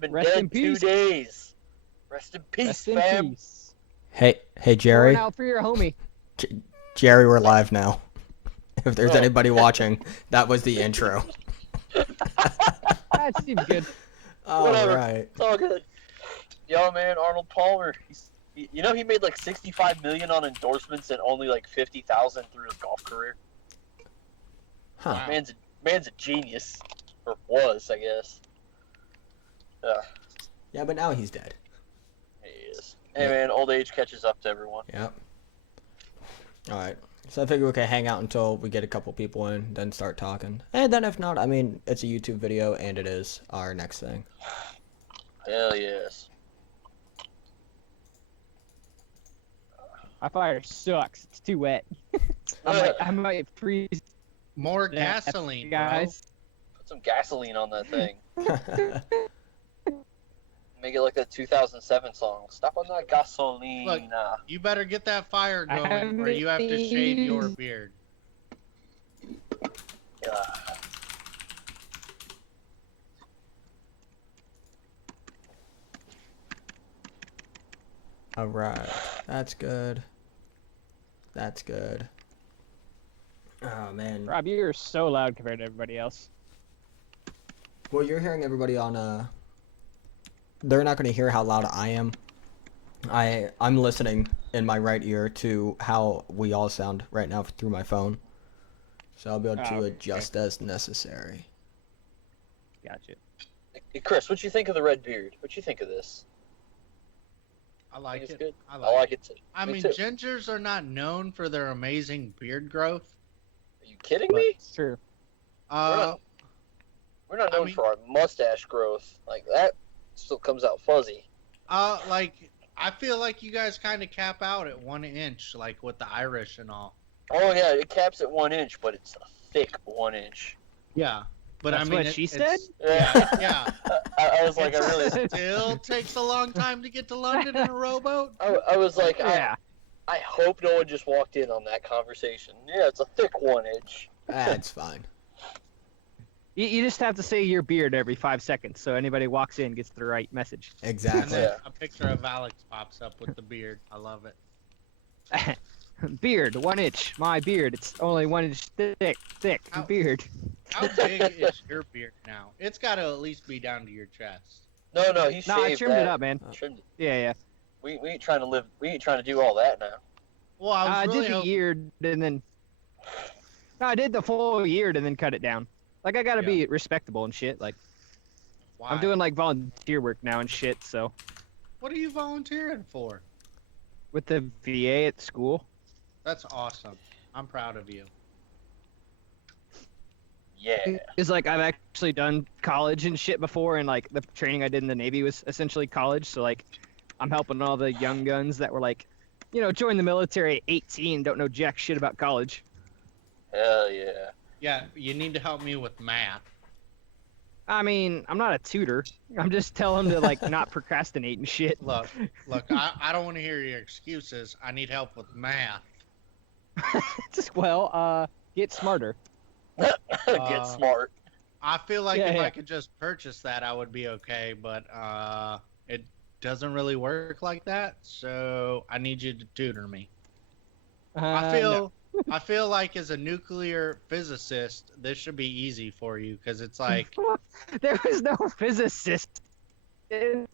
been Rest in dead 2 peace. days. Rest in peace, Rest in fam. peace. Hey, Jerry. Pouring out for your homie. Jerry, we're live now. If there's Oh. anybody watching, that was the intro. That seems good. Whatever. Alright. It's all good. Yo, man, Arnold Palmer. You know he made like $65 million on endorsements and only like $50,000 through his golf career. Huh. Wow. Man's a genius, or was, I guess. Yeah, but now he's dead. He is. Hey, man, old age catches up to everyone. Yep. Alright. So I figure we can hang out until we get a couple people in, then start talking. And then if not, I mean, it's a YouTube video, and it is our next thing. Hell yes. My fire sucks. It's too wet. I might freeze. More to death, gasoline, guys. Put some gasoline on that thing. Make it like that 2007 song. Stop on that gasolina. Look. You better get that fire going, or you have to shave your beard. Yeah. Alright. That's good. That's good. Oh, man. Rob, you're so loud compared to everybody else. Well, you're hearing everybody on, they're not going to hear how loud I am. I'm listening in my right ear to how we all sound right now through my phone. So I'll be able to okay. adjust as necessary. Gotcha. Hey, Chris, what you think of the red beard? What you think of this? I like Think it. it's good? I I like it too. I Me mean, too. gingers are not known for their amazing beard growth. Are you kidding me? It's true. We're not known mean- for our mustache growth. Like, that still comes out fuzzy. Like I feel like you guys kind of cap out at 1 inch, like with the Irish and all. Oh, yeah, it caps at 1 inch, but it's a thick 1 inch. Yeah, but That's I mean, what she said? Yeah. I was like, I really... It still takes a long time to get to London in a rowboat. I was like, Yeah. I hope no one just walked in on that conversation. Yeah, it's a thick 1 inch. That's fine. You just have to say your beard every 5 seconds, so anybody walks in gets the right message. And Exactly. then a picture of Alex pops up with the beard. I love it. Beard, 1 inch. My beard. It's only 1 inch thick. Ow. Beard. How big is your beard now? It's got to at least be down to your chest. No, he shaved No, I trimmed that. it up, man. Trimmed it. Yeah. We ain't trying to live. We ain't trying to do all that now. Well, I I was really did the hoping- year and then. No, I did the full year and then cut it down. Like I gotta be respectable and shit. Like Why? I'm doing like volunteer work now and shit. So What are you volunteering for? with the VA at school. That's awesome. I'm proud of you. Yeah. It's like I've actually done college and shit before, and like the training I did in the Navy was essentially college. So like, I'm helping all the young guns that were like, join the military at 18, don't know jack shit about college. Hell yeah. Yeah, you need to help me with math. I mean, I'm not a tutor. I'm just telling them to like not procrastinate and shit. Look, I don't want to hear your excuses. I need help with math. Just get smarter. Get smart. I feel like Yeah, if yeah. I could just purchase that, I would be okay, but it doesn't really work like that, so I need you to tutor me. I feel like as a nuclear physicist, this should be easy for you, because it's like, There was no physicist. don't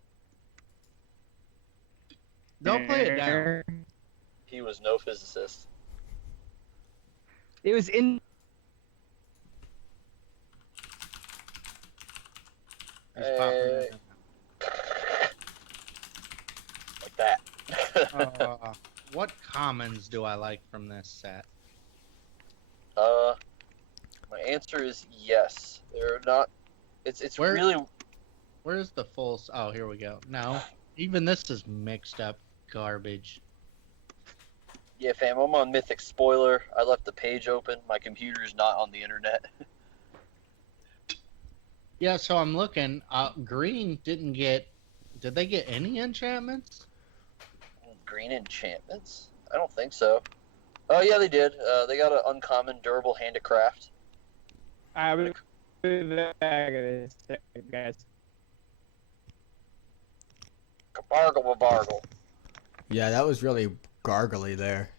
play it down. He was no physicist. It was in. He's popping Hey. in. Like that. What commons do I like from this set? My answer is yes. They're not. It's Where- really. Where's the full? Oh, here we go. No, even this is mixed up garbage. Yeah, fam. I'm on Mythic. Spoiler. I left the page open. My computer's not on the internet. Yeah, so I'm looking. Green didn't get. Did they get any enchantments? Green enchantments? I don't think so. Oh yeah, they did. They got an uncommon durable handicraft. I would be back at this, guys. Bargle, bargle. Yeah, that was really gargly there.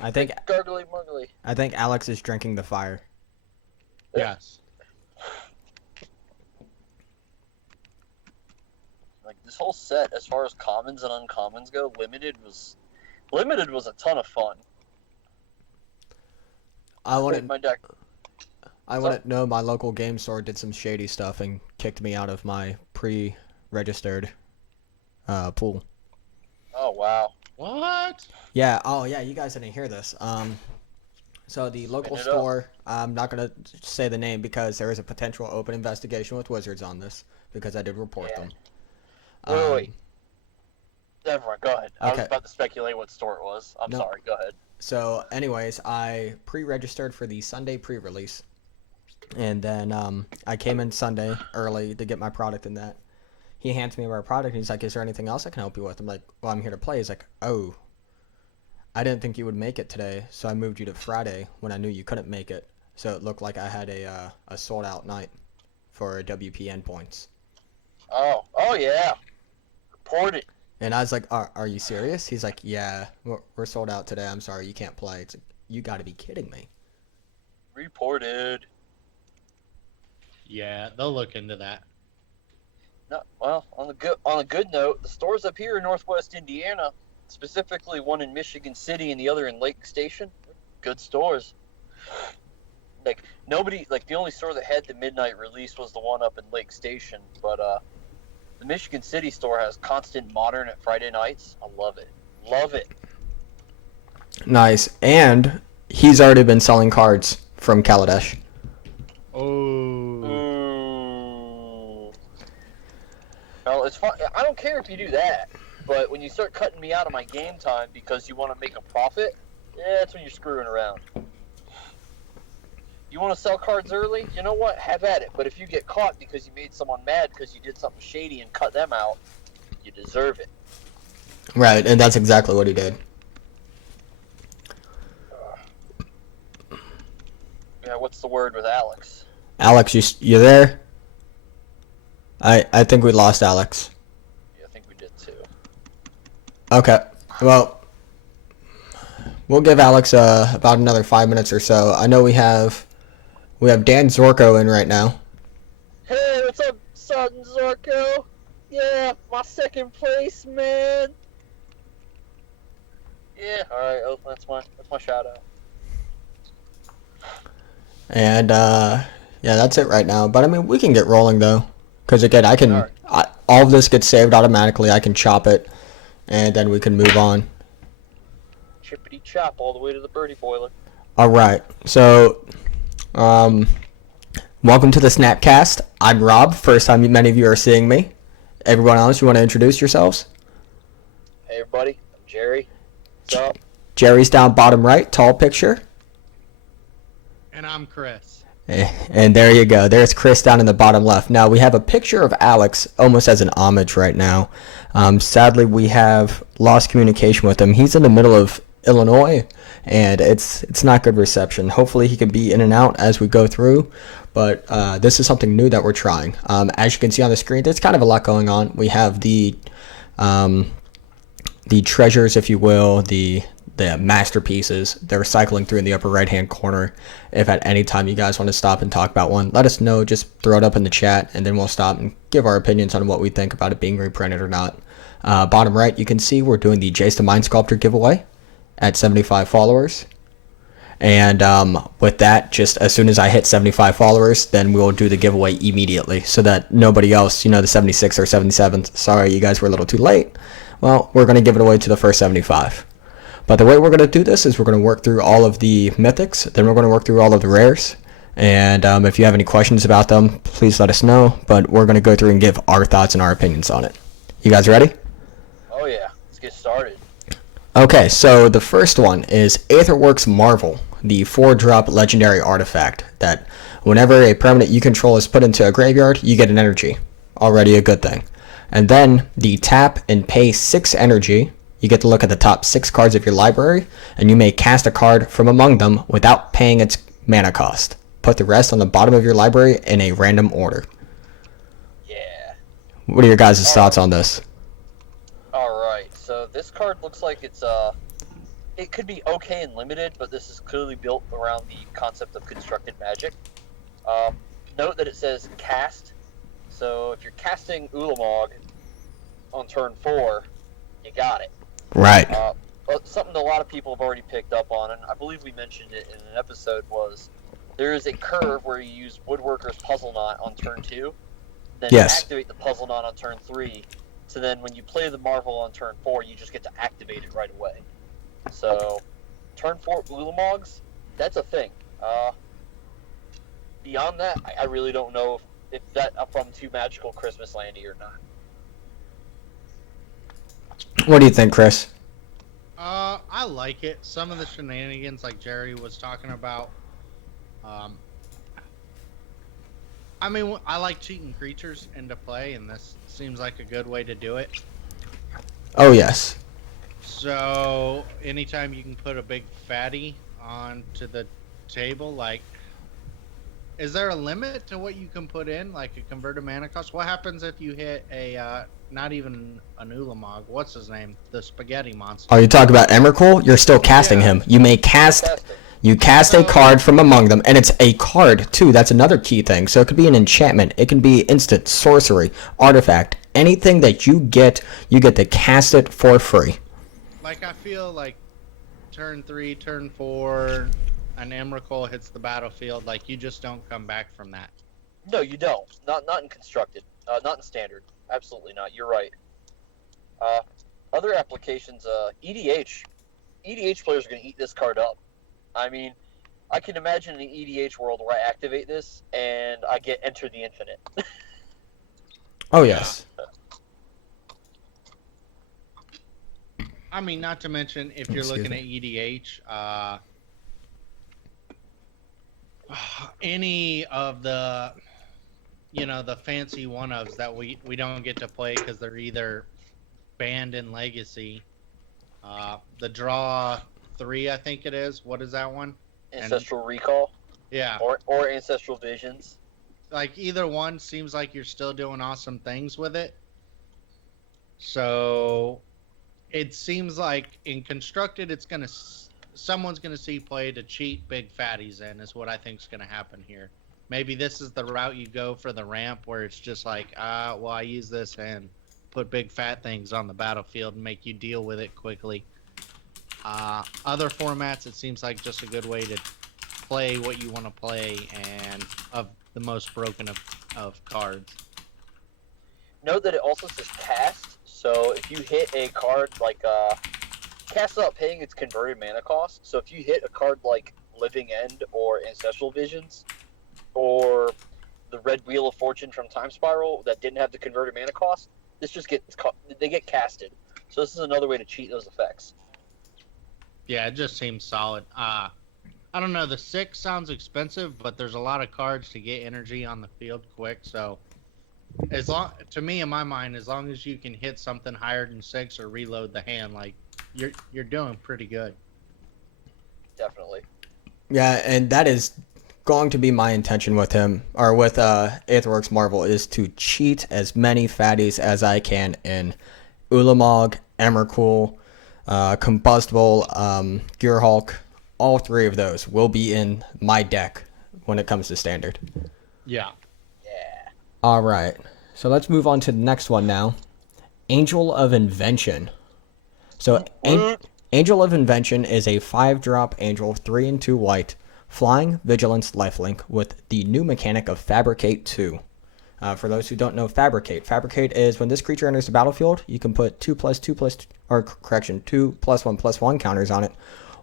I think Gargly muggly. Alex is drinking the fire. Yes. Like this whole set, as far as commons and uncommons go, limited was a ton of fun. I wouldn't My deck. know my local game store did some shady stuff and kicked me out of my pre-registered pool. Oh wow. What? Yeah, oh yeah, you guys didn't hear this. So the local Spin it up. store, I'm not gonna say the name because there is a potential open investigation with Wizards on this because I did report Yeah. them. Wait. Never mind, go ahead. I was Okay. about to speculate what store it was. I'm No. sorry, go ahead. So anyways, I pre-registered for the Sunday pre-release. And then I came in Sunday early to get my product in that. He hands me my product and he's like, "Is there anything else I can help you with?" I'm like, "Well, I'm here to play." He's like, "Oh, I didn't think you would make it today, so I moved you to Friday when I knew you couldn't make it." So it looked like I had a sold out night for WPN points. Oh yeah. Report it. And I was like, "Are you serious?" He's like, "Yeah, we're sold out today. I'm sorry, you can't play." It's like, you got to be kidding me. Reported. Yeah, they'll look into that. No, well, on a good note, the stores up here in Northwest Indiana, specifically one in Michigan City and the other in Lake Station, good stores. Like the only store that had the midnight release was the one up in Lake Station, but the Michigan City store has Constant Modern at Friday nights. I love it. Love it. Nice. And he's already been selling cards from Kaladesh. Oh. Ooh. Well, it's fun. I don't care if you do that, but when you start cutting me out of my game time because you want to make a profit, yeah, that's when you're screwing around. You want to sell cards early? You know what? Have at it. But if you get caught because you made someone mad because you did something shady and cut them out, you deserve it. Right, and that's exactly what he did. Yeah, what's the word with Alex? Alex, you there? I think we lost Alex. Yeah, I think we did too. Okay. Well, we'll give Alex about another 5 minutes or so. I know we have Dan Zorko in right now. Hey, what's up, Sergeant Zorko? Yeah, my second place, man. Yeah, alright, oh, that's my shout out. And yeah, that's it right now. But I mean, we can get rolling though, because again, all of this gets saved automatically. I can chop it, and then we can move on. Chippity chop all the way to the birdie boiler. All right. So, welcome to the Snapcast. I'm Rob. First time many of you are seeing me. Everyone else, you want to introduce yourselves? Hey everybody, I'm Jerry. What's up? Jerry's down bottom right, tall picture. And I'm Chris. And there you go. There's Chris down in the bottom left. Now we have a picture of Alex almost as an homage right now. Sadly, we have lost communication with him. He's in the middle of Illinois, and it's not good reception. Hopefully he can be in and out as we go through, but this is something new that we're trying. As you can see on the screen, there's kind of a lot going on. We have the treasures, if you will, the masterpieces. They're cycling through in the upper right hand corner. If at any time you guys want to stop and talk about one, let us know. Just throw it up in the chat, and then we'll stop and give our opinions on what we think about it being reprinted or not. Bottom right, you can see we're doing the Jace the Mind Sculptor giveaway at 75 followers. And with that, just as soon as I hit 75 followers, then we'll do the giveaway immediately so that nobody else, the 76 or 77, sorry, you guys were a little too late. Well, we're going to give it away to the first 75. But the way we're going to do this is we're going to work through all of the mythics, then we're going to work through all of the rares. And if you have any questions about them, please let us know. But we're going to go through and give our thoughts and our opinions on it. You guys ready? Oh yeah, let's get started. Okay, so the first one is Aetherworks Marvel, the 4-drop legendary artifact that whenever a permanent you control is put into a graveyard, you get an energy. Already a good thing. And then the tap and pay 6 energy. You get to look at the top 6 cards of your library, and you may cast a card from among them without paying its mana cost. Put the rest on the bottom of your library in a random order. Yeah. What are your guys' thoughts on this? Alright, so this card looks like it could be okay and limited, but this is clearly built around the concept of constructed magic. Note that it says cast, so if you're casting Ulamog on turn 4, you got it. Right. But something a lot of people have already picked up on, and I believe we mentioned it in an episode, was there is a curve where you use Woodworker's Puzzle Knot on turn 2, then Yes. activate the Puzzle Knot on turn 3, so then when you play the Marvel on turn 4, you just get to activate it right away. So, turn 4 Ulamogs, that's a thing. Beyond that, I really don't know if that from too magical Christmas landy or not. What do you think, Chris? I like it. Some of the shenanigans, like Jerry was talking about. I mean, I like cheating creatures into play, and this seems like a good way to do it. Oh, yes. So, anytime you can put a big fatty onto the table, like, is there a limit to what you can put in, like a converted mana cost? What happens if you hit a, not even an Ulamog, what's his name? The spaghetti monster. Oh, you talk about Emrakul? You're still casting him. You may cast... You cast a card from among them, and it's a card, too. That's another key thing. So it could be an enchantment. It can be instant, sorcery, artifact. Anything that you get to cast it for free. Like, I feel like turn 3, turn 4, an Emrakul hits the battlefield. Like, you just don't come back from that. No, you don't. Not in constructed. Not in standard. Absolutely not. You're right. Other applications, EDH. EDH players are going to eat this card up. I mean, I can imagine an EDH world where I activate this and I get Enter the Infinite. Oh, yes. I mean, not to mention, if you're looking at EDH, any of the, the fancy one-ofs that we don't get to play because they're either banned in Legacy, the draw 3, I think it is. What is that one? Ancestral Recall. Yeah. Or Ancestral Visions. Like, either one seems like you're still doing awesome things with it. So, it seems like in Constructed, someone's gonna see play to cheat big fatties in, is what I think is gonna happen here. Maybe this is the route you go for the ramp, where it's just like, well, I use this and put big fat things on the battlefield and make you deal with it quickly. Other formats, it seems like just a good way to play what you want to play and of the most broken of cards. Note that it also says cast, so if you hit a card like cast without paying its converted mana cost, so if you hit a card like Living End or Ancestral Visions or the Red Wheel of Fortune from Time Spiral that didn't have the converted mana cost, this just they get casted. So this is another way to cheat those effects. Yeah, it just seems solid. I don't know, the 6 sounds expensive, but there's a lot of cards to get energy on the field quick, so to me, in my mind, as long as you can hit something higher than 6 or reload the hand, like, you're doing pretty good. Definitely. Yeah, and that is going to be my intention with him, or with Aetherworks Marvel, is to cheat as many fatties as I can in Ulamog, Emrakul, Combustible, Gearhulk. All 3 of those will be in my deck when it comes to standard. Yeah. Yeah. All right. So let's move on to the next one now. Angel of Invention. So Angel of Invention is a 5-drop angel, 3 and 2 white, flying, vigilance, lifelink with the new mechanic of Fabricate 2. For those who don't know Fabricate is when this creature enters the battlefield, you can put 2+1/+1 counters on it,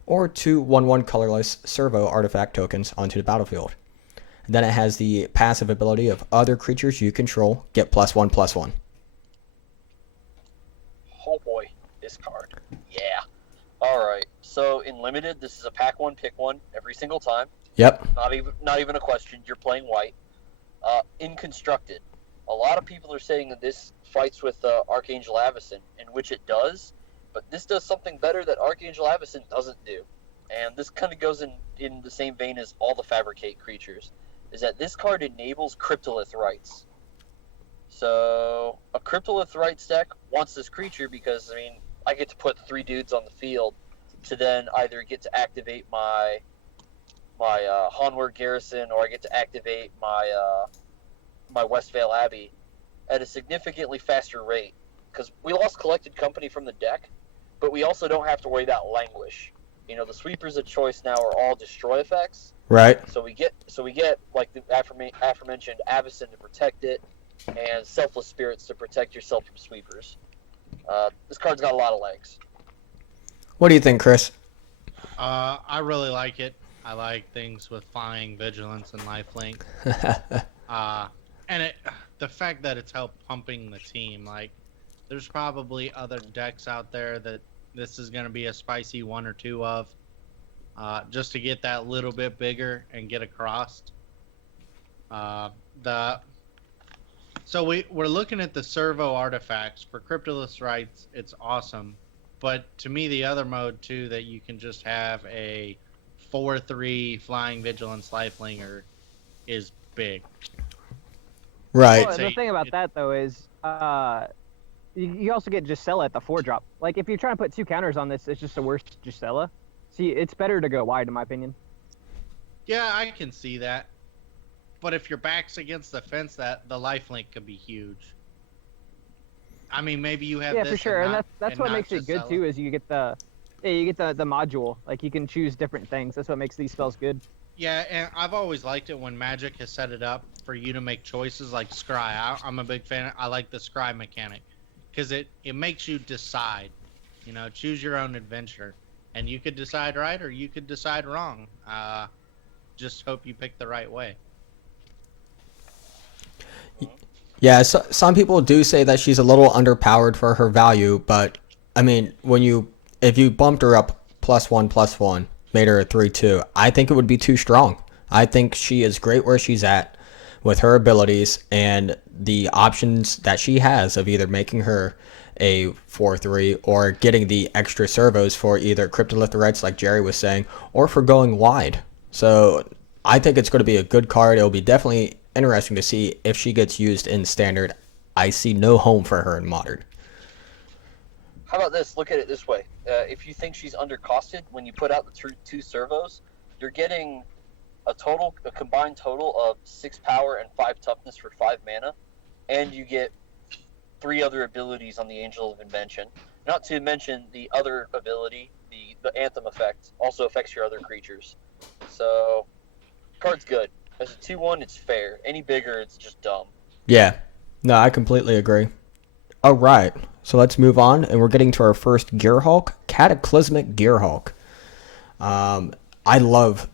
or 2 1/1 colorless servo artifact tokens onto the battlefield. And then it has the passive ability of other creatures you control get +1/+1. Oh boy, this card. Yeah. Alright, so in Limited, this is a pack 1, pick 1 every single time. Yep. Not even a question, you're playing white. In Constructed, a lot of people are saying that this fights with Archangel Avacyn, in which it does, but this does something better that Archangel Avacyn doesn't do. And this kind of goes in the same vein as all the Fabricate creatures, is that this card enables Cryptolith rights. So a Cryptolith Rights deck wants this creature because, I mean, I get to put 3 dudes on the field to then either get to activate my Hanward Garrison, or I get to activate my Westvale Abbey at a significantly faster rate. Because we lost Collected Company from the deck, but we also don't have to worry about Languish. You know, the sweepers of choice now are all destroy effects. Right. So we get like the aforementioned Avacyn to protect it, and Selfless Spirits to protect yourself from sweepers. This card's got a lot of legs. What do you think, Chris? I really like it. I like things with flying, vigilance, and lifelink. And the fact that it's helped pumping the team, like, there's probably other decks out there that this is going to be a spicy 1 or 2 of, just to get that little bit bigger and get across. So we're looking at the servo artifacts for Cryptolith Rights. It's awesome, but to me, the other mode too, that you can just have a 4/3 flying vigilance lifelinger is big. Right. Well, the thing about that though is, you also get Gisela at the 4-drop. Like, if you're trying to put 2 counters on this, it's just a worse Gisela. See, it's better to go wide, in my opinion. Yeah, I can see that. But if your back's against the fence, that the lifelink could be huge. I mean, maybe you have Yeah, this for sure, and not, that's what not makes it good Gisela. too. Is you get the module. Like, you can choose different things. That's what makes these spells good. Yeah, and I've always liked it when Magic has set it up for you to make choices like Scry. I'm a big fan. I like the Scry mechanic because it makes you decide. You know, choose your own adventure, and you could decide right or you could decide wrong. Just hope you pick the right way. Yeah, so, some people do say that she's a little underpowered for her value, but I mean, if you bumped her up +1/+1, made her a 3/2, I think it would be too strong. I think she is great where she's at with her abilities and the options that she has of either making her a 4/3 or getting the extra servos for either Cryptolith Rights, like Jerry was saying, or for going wide. So I think it's going to be a good card. It'll be definitely interesting to see if she gets used in Standard. I see no home for her in Modern. How about this? Look at it this way. If you think she's undercosted, when you put out the 2 servos, you're getting a combined total of 6 power and 5 toughness for 5 mana, and you get 3 other abilities on the Angel of Invention. Not to mention the other ability, the Anthem effect, also affects your other creatures. So, card's good. As a 2/1, it's fair. Any bigger, it's just dumb. Yeah. No, I completely agree. All right. So let's move on, and we're getting to our first Gearhulk, Cataclysmic Gearhulk. I love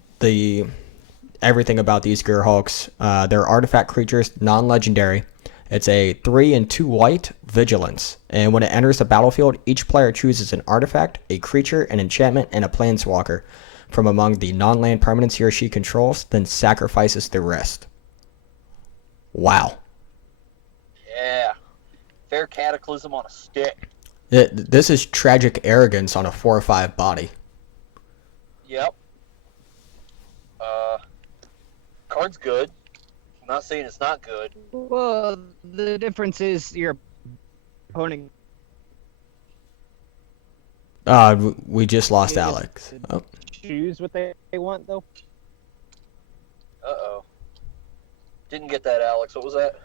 everything about these Gearhulks. They're artifact creatures, non-legendary. It's a 3 and 2 white vigilance, and when it enters the battlefield, each player chooses an artifact, a creature, an enchantment, and a planeswalker from among the non-land permanents he or she controls, then sacrifices the rest. Wow. Yeah. Fair Cataclysm on a stick. This is Tragic Arrogance on a 4/5 body. Yep. Card's good. I'm not saying it's not good. Well, the difference is your opponent. We just lost Yes. Alex. Oh. Choose what they want, though. Uh-oh. Didn't get that, Alex. What was that?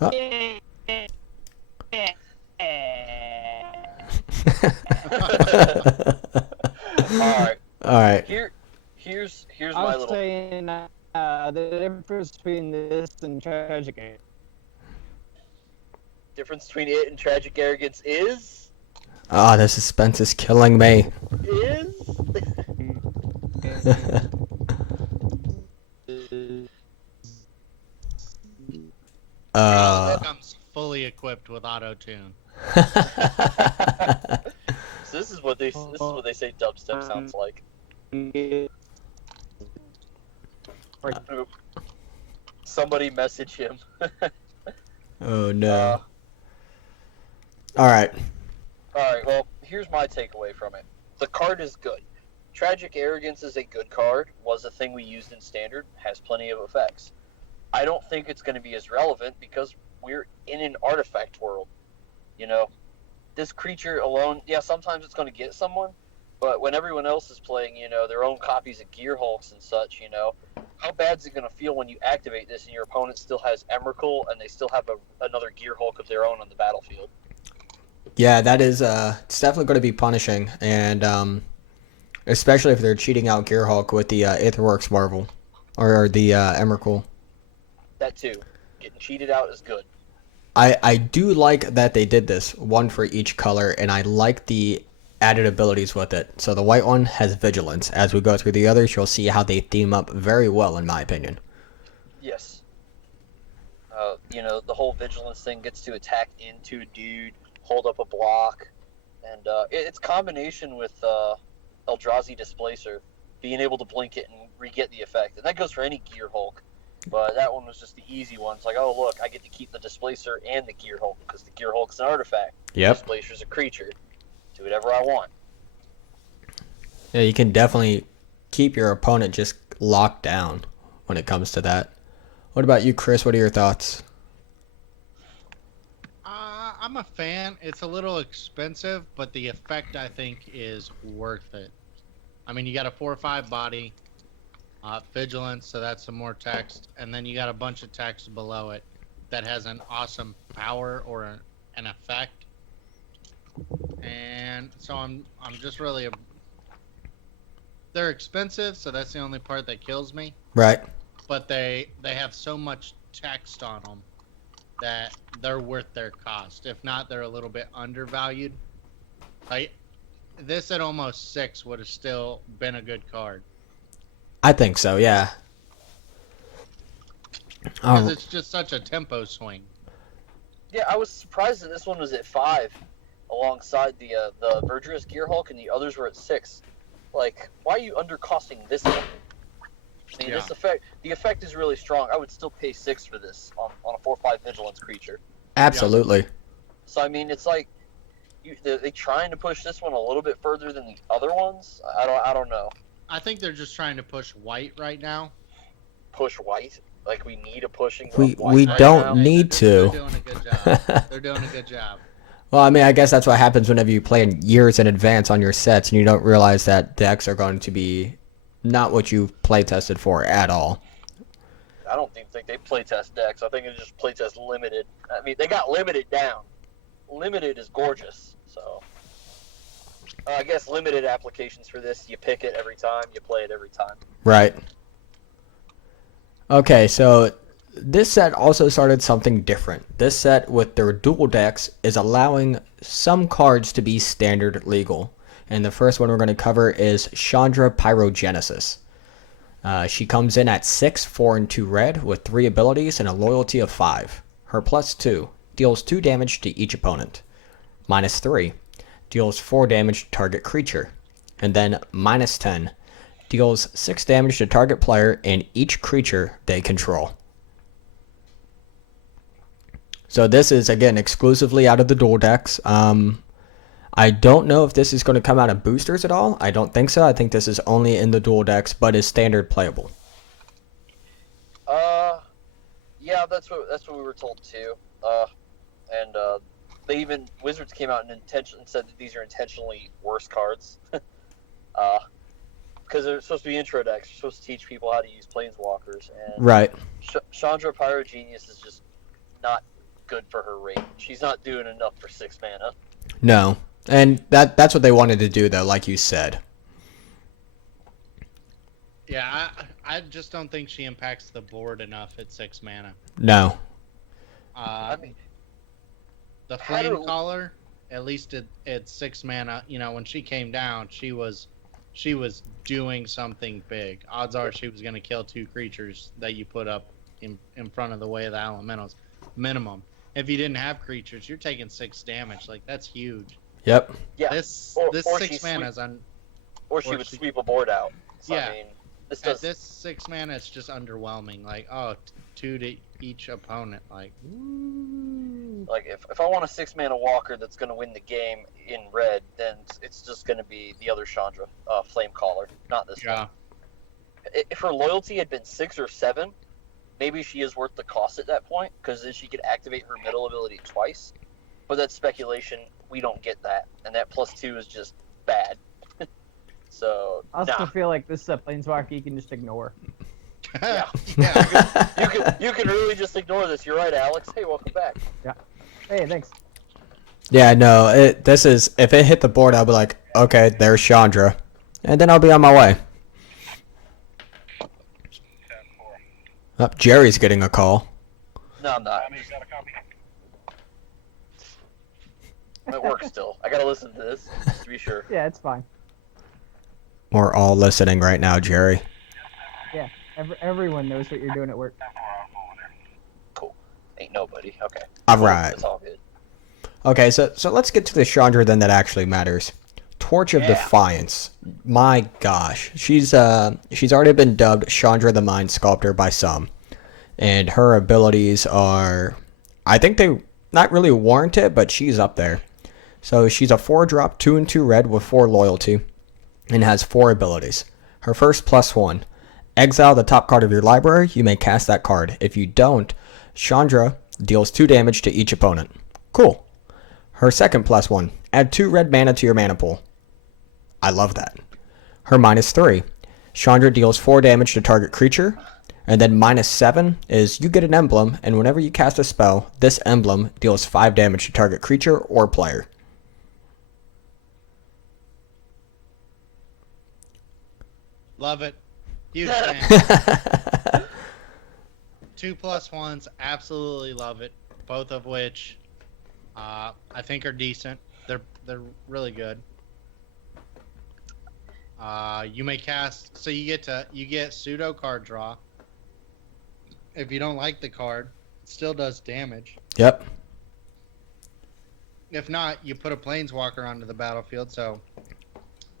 Oh. All right. Here's I my was little. saying the difference between this and Tragic. Difference between it and Tragic Arrogance is. Ah, the suspense is killing me. Comes fully equipped with auto tune. So this is what they say dubstep sounds like. Somebody message him. Oh no. All right. All right. Well, here's my takeaway from it. The card is good. Tragic Arrogance is a good card, was a thing we used in Standard, has plenty of effects. I don't think it's going to be as relevant because we're in an artifact world. You know, this creature alone, yeah, sometimes it's going to get someone, but when everyone else is playing, their own copies of Gear Hulks and such, how bad is it going to feel when you activate this and your opponent still has Emrakul and they still have another Gear Hulk of their own on the battlefield? Yeah, that is it's definitely going to be punishing, and especially if they're cheating out Gearhulk with the Aetherworks Marvel or the Emrakul. That too. Getting cheated out is good. I do like that they did this, one for each color, and I like the added abilities with it. So the white one has Vigilance. As we go through the others, you'll see how they theme up very well, in my opinion. Yes. The whole Vigilance thing gets to attack into a dude, hold up a block, and it's combination with Eldrazi Displacer, being able to blink it and re-get the effect. And that goes for any Gear Hulk. But that one was just the easy one. It's like, oh, look, I get to keep the Displacer and the Gear Hulk because the Gear Hulk's an artifact. Yep. Displacer's a creature. Do whatever I want. Yeah, you can definitely keep your opponent just locked down when it comes to that. What about you, Chris? What are your thoughts? I'm a fan. It's a little expensive, but the effect, I think, is worth it. I mean, you got a 4/5 body, Vigilance, so that's some more text, and then you got a bunch of text below it that has an awesome power or an effect. And so I'm just really they're expensive, so that's the only part that kills me. Right. But they have so much text on them that they're worth their cost. If not, they're a little bit undervalued. Like this at almost 6 would have still been a good card. I think so, yeah. Because it's just such a tempo swing. Yeah, I was surprised that this one was at 5 alongside the Verdurous Gear Hulk and the others were at 6. Like, why are you undercosting this one? I mean, the effect is really strong. I would still pay 6 for this on a 4/5 Vigilance creature. Absolutely. Yeah. So, I mean, it's like, they trying to push this one a little bit further than the other ones? I don't know. I think they're just trying to push white right now. Push white? Like, we need a pushing of We white don't now? need to. They're doing a good job. They're doing a good job. Well, I mean, I guess that's what happens whenever you plan years in advance on your sets and you don't realize that decks are going to be not what you play tested for at all. I don't even think they playtest decks. I think they just playtest limited. I mean, they got limited down. Limited is gorgeous, so I guess limited applications for this. You pick it every time. You play it every time. Right. Okay, so this set also started something different. This set with their dual decks is allowing some cards to be standard legal. And the first one we're going to cover is Chandra Pyrogenesis. She comes in at 6, 4, and 2 red with 3 abilities and a loyalty of 5. Her +2 deals 2 damage to each opponent. -3 deals 4 damage to target creature. And then -10 deals 6 damage to target player and each creature they control. So this is, again, exclusively out of the dual decks. I don't know if this is going to come out of boosters at all. I don't think so. I think this is only in the dual decks, but is standard playable. Yeah, that's what we were told too. And they even Wizards came out and said that these are intentionally worse cards. Because they're supposed to be intro decks. They're supposed to teach people how to use planeswalkers. And Right. Chandra Pyrogenius is just not good for her rate. She's not doing enough for 6 mana. No. And that's what they wanted to do, though, like you said. Yeah, I just don't think she impacts the board enough at 6 mana. No. I mean, the Flame Caller, at least at 6 mana, when she came down, she was doing something big. Odds are she was going to kill 2 creatures that you put up in front of the Way of the Elementals. Minimum. If you didn't have creatures, you're taking 6 damage. Like, that's huge. Yep. Yeah. This or 6 mana is Or she would sweep a board out. So, yeah. I mean, this 6 mana is just underwhelming. Like, 2 to each opponent. Like, ooh. Like, if I want a 6-mana walker that's going to win the game in red, then it's just going to be the other Chandra, Flamecaller, not this one. If her loyalty had been 6 or 7, maybe she is worth the cost at that point, because then she could activate her middle ability twice. But that's speculation. We don't get that. And that +2 is just bad. So, I also feel like this is a planeswalker you can just ignore. Yeah. You can really just ignore this. You're right, Alex. Hey, welcome back. Hey, thanks. Yeah, no, this is, if it hit the board, I'll be like, okay, there's Chandra. And then I'll be on my way. Oh, Jerry's getting a call. No, I'm not. It works still. I gotta listen to this, just to be sure. Yeah, it's fine. We're all listening right now, Jerry. Yeah, everyone knows what you're doing at work. Cool. Ain't nobody. Okay. Alright. It's all good. Okay, so let's get to the Chandra then that actually matters. Torch of Defiance. My gosh. She's already been dubbed Chandra the Mind Sculptor by some. And her abilities are, I think they not really warrant it, but she's up there. So she's a 4-drop, 2/2 red with 4 loyalty, and has 4 abilities. Her first +1. Exile the top card of your library, you may cast that card. If you don't, Chandra deals 2 damage to each opponent. Cool. Her second +1. Add 2 red mana to your mana pool. I love that. Her -3. Chandra deals 4 damage to target creature. And then -7 is you get an emblem, and whenever you cast a spell, this emblem deals 5 damage to target creature or player. Love it. Huge fan. 2 +1s, absolutely love it. Both of which I think are decent. They're really good. You may cast, so you get pseudo card draw. If you don't like the card, it still does damage. Yep. If not, you put a planeswalker onto the battlefield, so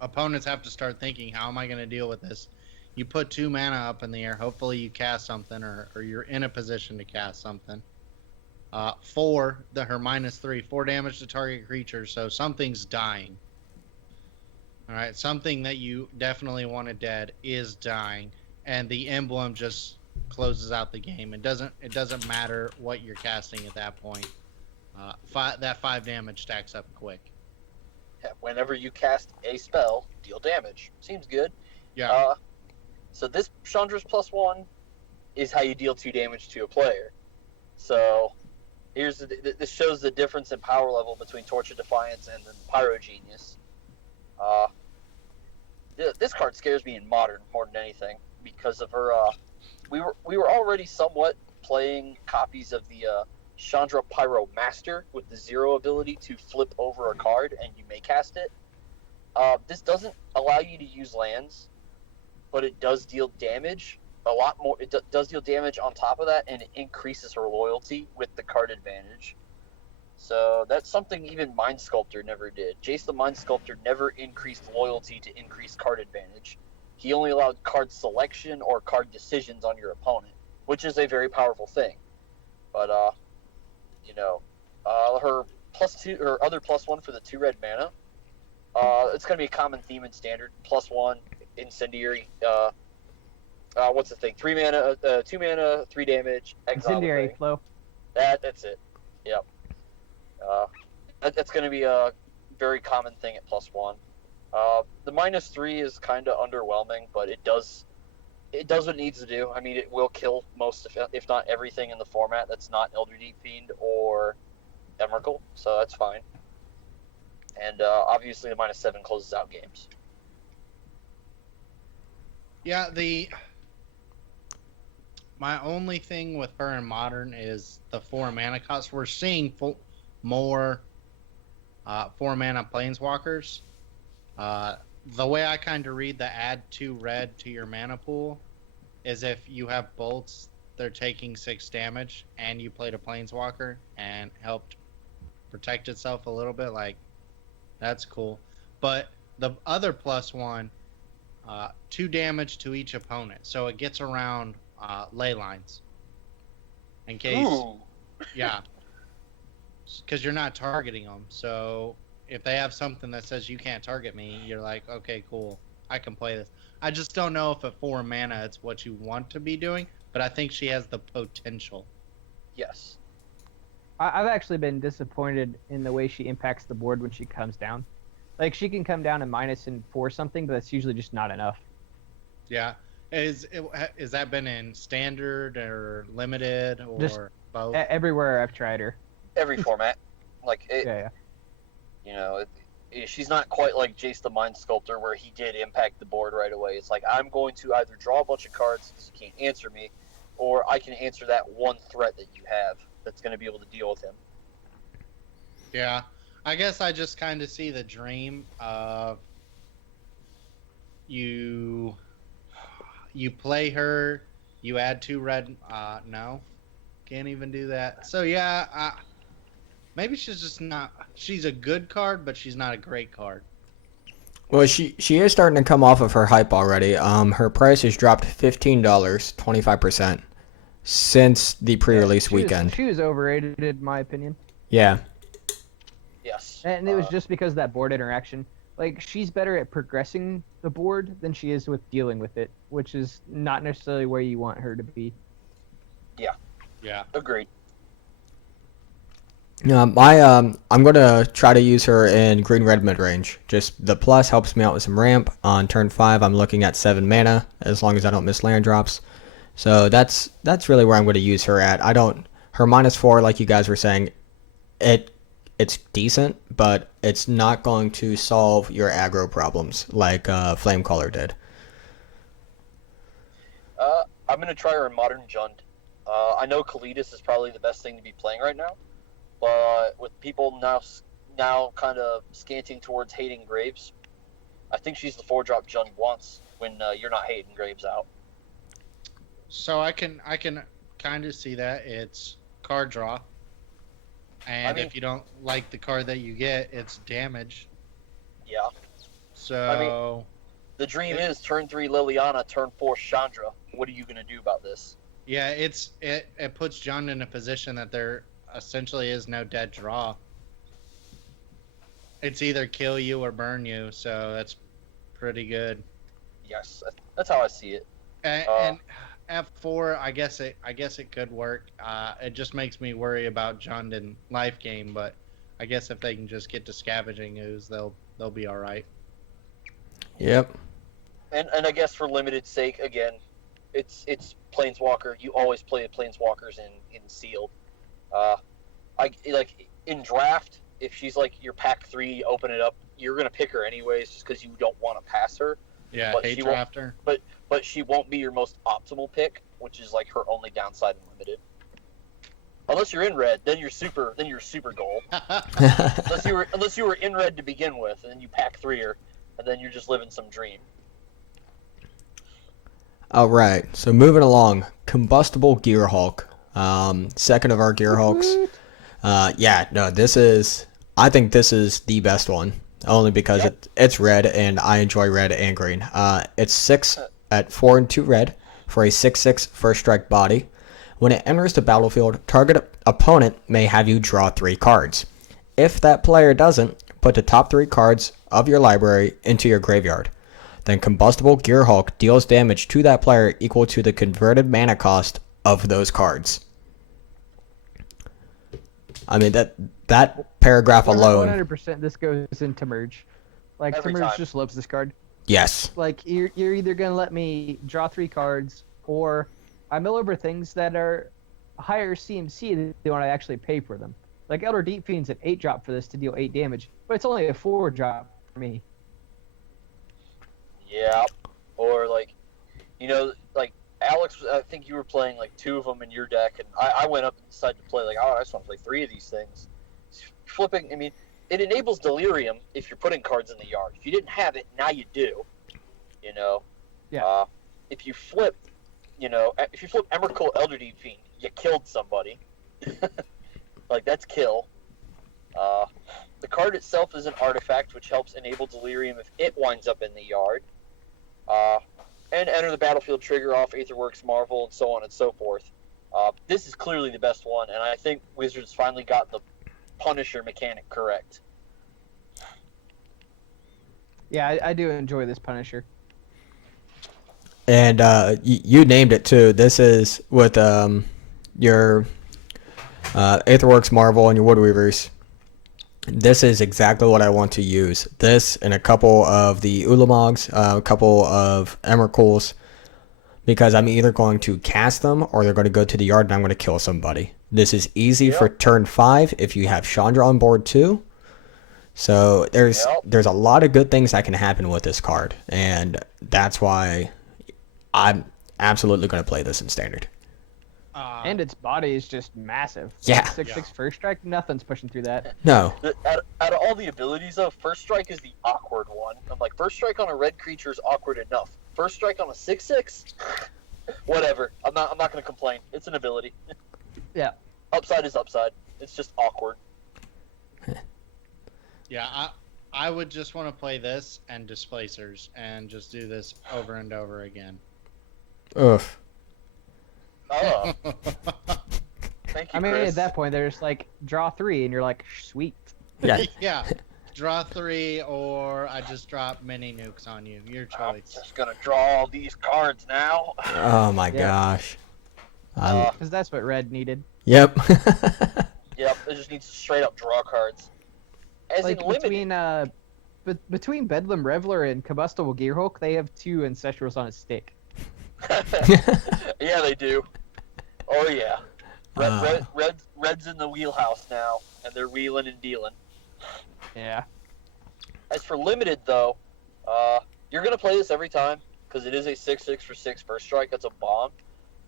opponents have to start thinking, how am I going to deal with this? You put 2 mana up in the air. Hopefully you cast something, or you're in a position to cast something. 4, her -3, 4 damage to target creature, so something's dying. All right, something that you definitely wanted dead is dying, and the emblem just closes out the game. It doesn't matter what you're casting at that point. That 5 damage stacks up quick. Yeah, whenever you cast a spell, deal damage. Seems good. Yeah. So this Chandra's +1 is how you deal 2 damage to a player. So this shows the difference in power level between Torch of Defiance and the Pyro Genius. This card scares me in Modern more than anything because of her. We were already somewhat playing copies of the Chandra Pyro Master with the 0 ability to flip over a card and you may cast it. This doesn't allow you to use lands, but it does deal damage a lot more. It does deal damage on top of that, and it increases her loyalty with the card advantage. So that's something even Mind Sculptor never did. Jace the Mind Sculptor never increased loyalty to increase card advantage. He only allowed card selection or card decisions on your opponent, which is a very powerful thing. But her +2, her other +1 for the 2 red mana. It's gonna be a common theme in Standard. +1 incendiary. What's the thing? 3 mana, 2 mana, 3 damage. Exile Incendiary thing. flow. That's it. Yep. That's gonna be a very common thing at +1. The -3 is kind of underwhelming, but it does what it needs to do. I mean, it will kill most, if not everything in the format that's not Elder Deep Fiend or Emrakul, so that's fine. And obviously the -7 closes out games. Yeah, my only thing with her in Modern is the 4 mana cost. We're seeing more 4 mana planeswalkers. The way I kind of read the add 2 red to your mana pool is if you have bolts, they're taking 6 damage, and you played a planeswalker and helped protect itself a little bit. Like, that's cool. But the other +1, 2 damage to each opponent, so it gets around ley lines. In case, Ooh. yeah. because you're not targeting them. So if they have something that says you can't target me, you're like, okay, cool, I can play this. I just don't know if at 4 mana it's what you want to be doing, but I think she has the potential. Yes. I've actually been disappointed in the way she impacts the board when she comes down. Like, she can come down and minus and four something, but that's usually just not enough. Yeah. Is that been in standard or limited or Just both? Everywhere I've tried her. Every format. Like, it, Yeah, yeah. you know, she's not quite like Jace the Mind Sculptor where he did impact the board right away. It's like, I'm going to either draw a bunch of cards because you can't answer me, or I can answer that one threat that you have that's going to be able to deal with him. Yeah. I guess I just kind of see the dream of you play her, you add 2 red. No, can't even do that. So yeah, maybe she's just not. She's a good card, but she's not a great card. Well, she is starting to come off of her hype already. Her price has dropped $15, 25%, since the pre-release weekend. She was overrated, in my opinion. Yeah. Yes. And it was just because of that board interaction. Like, she's better at progressing the board than she is with dealing with it, which is not necessarily where you want her to be. Yeah. Agreed. I'm gonna try to use her in green-red mid-range. Just the plus helps me out with some ramp. On turn 5, I'm looking at 7 mana, as long as I don't miss land drops. So that's really where I'm going to use her at. Her -4, like you guys were saying, it's decent, but it's not going to solve your aggro problems like Flamecaller did. I'm going to try her in Modern Jund. I know Kaladesh is probably the best thing to be playing right now, but with people now kind of scanting towards hating Graves, I think she's the 4-drop Jund wants when you're not hating Graves out. So I can kind of see that. It's card draw. And if you don't like the card that you get, it's damage. Yeah. So the dream is turn 3 Liliana, turn 4 Chandra. What are you going to do about this? yeah, it puts John in a position that there essentially is no dead draw. It's either kill you or burn you, so that's pretty good. Yes, that's how I see it. And F4, I guess it could work. It just makes me worry about John in life game, but I guess if they can just get to scavenging ooze, they'll be all right. Yep. And I guess for limited sake, again, it's Planeswalker. You always play Planeswalkers in sealed. I like in draft. If she's like your pack 3, open it up. You're gonna pick her anyways, just because you don't want to pass her. Yeah, but hate drafter. But she won't be your most optimal pick, which is like her only downside in limited. Unless you're in red, then you're super goal. unless you were in red to begin with, and then you pack 3 her, and then you're just living some dream. All right, so moving along, Combustible Gearhulk, second of our Gearhulks. I think this is the best one, only because it's red, and I enjoy red and green. It's 6 at 4 and 2 red for a 6/6 first strike body. When it enters the battlefield, target opponent may have you draw 3 cards. If that player doesn't, put the top 3 cards of your library into your graveyard. Then Combustible Gearhulk deals damage to that player equal to the converted mana cost of those cards. I mean, that paragraph alone. 100% this goes into Merge. Like, Every Merge time. just loves this card. Yes. Like, you're either going to let me draw 3 cards, or I mill over things that are higher CMC than they want to actually pay for them. Like, Elder Deep Fiend's an 8-drop for this to deal 8 damage, but it's only a 4-drop for me. Yeah. Or like, like Alex, I think you were playing like 2 of them in your deck, and I went up and decided to play like, I just want to play 3 of these things. Flipping, I mean, it enables Delirium if you're putting cards in the yard. If you didn't have it, now you do. Yeah. If you flip, Emrakul Elder Deep Fiend, you killed somebody. Like, that's kill. The card itself is an artifact, which helps enable Delirium if it winds up in the yard. And enter the battlefield, trigger off Aetherworks, Marvel, and so on and so forth. This is clearly the best one, and I think Wizards finally got the Punisher mechanic correct. Yeah, I do enjoy this Punisher. And you named it too. This is with your Aetherworks Marvel and your Wood Weavers. This is exactly what I want to use. This and a couple of the Ulamogs, a couple of Emrakuls, because I'm either going to cast them or they're going to go to the yard and I'm going to kill somebody. This is easy for turn 5 if you have Chandra on board too. So there's a lot of good things that can happen with this card, and that's why I'm absolutely going to play this in Standard. And its body is just massive. Yeah. 6/6 first strike, nothing's pushing through that. No. Out of all the abilities, though, First Strike is the awkward one. I'm like, First Strike on a red creature is awkward enough. First Strike on a 6/6, whatever. I'm not going to complain. It's an ability. Yeah. Upside is upside. It's just awkward. Yeah, I would just want to play this and Displacers and just do this over and over again. Ugh. Oh. Thank you, I mean, Chris. at that point, there's like draw 3, and you're like, sweet. Yeah. Yeah. Draw 3, or I just drop mini nukes on you. Your I'm choice. just going to draw all these cards now. Oh my Yeah. gosh. Because that's what red needed. Yep. Yep, it just needs to straight up draw cards. As Like in limited. between Bedlam Reveler and Combustible Gearhulk, they have 2 Ancestrals on a stick. Yeah, they do. Oh yeah. Uh. Red's in the wheelhouse now, and they're wheeling and dealing. Yeah. As for limited, though, you're gonna play this every time because it is a 6/6 for 6 first strike. That's a bomb.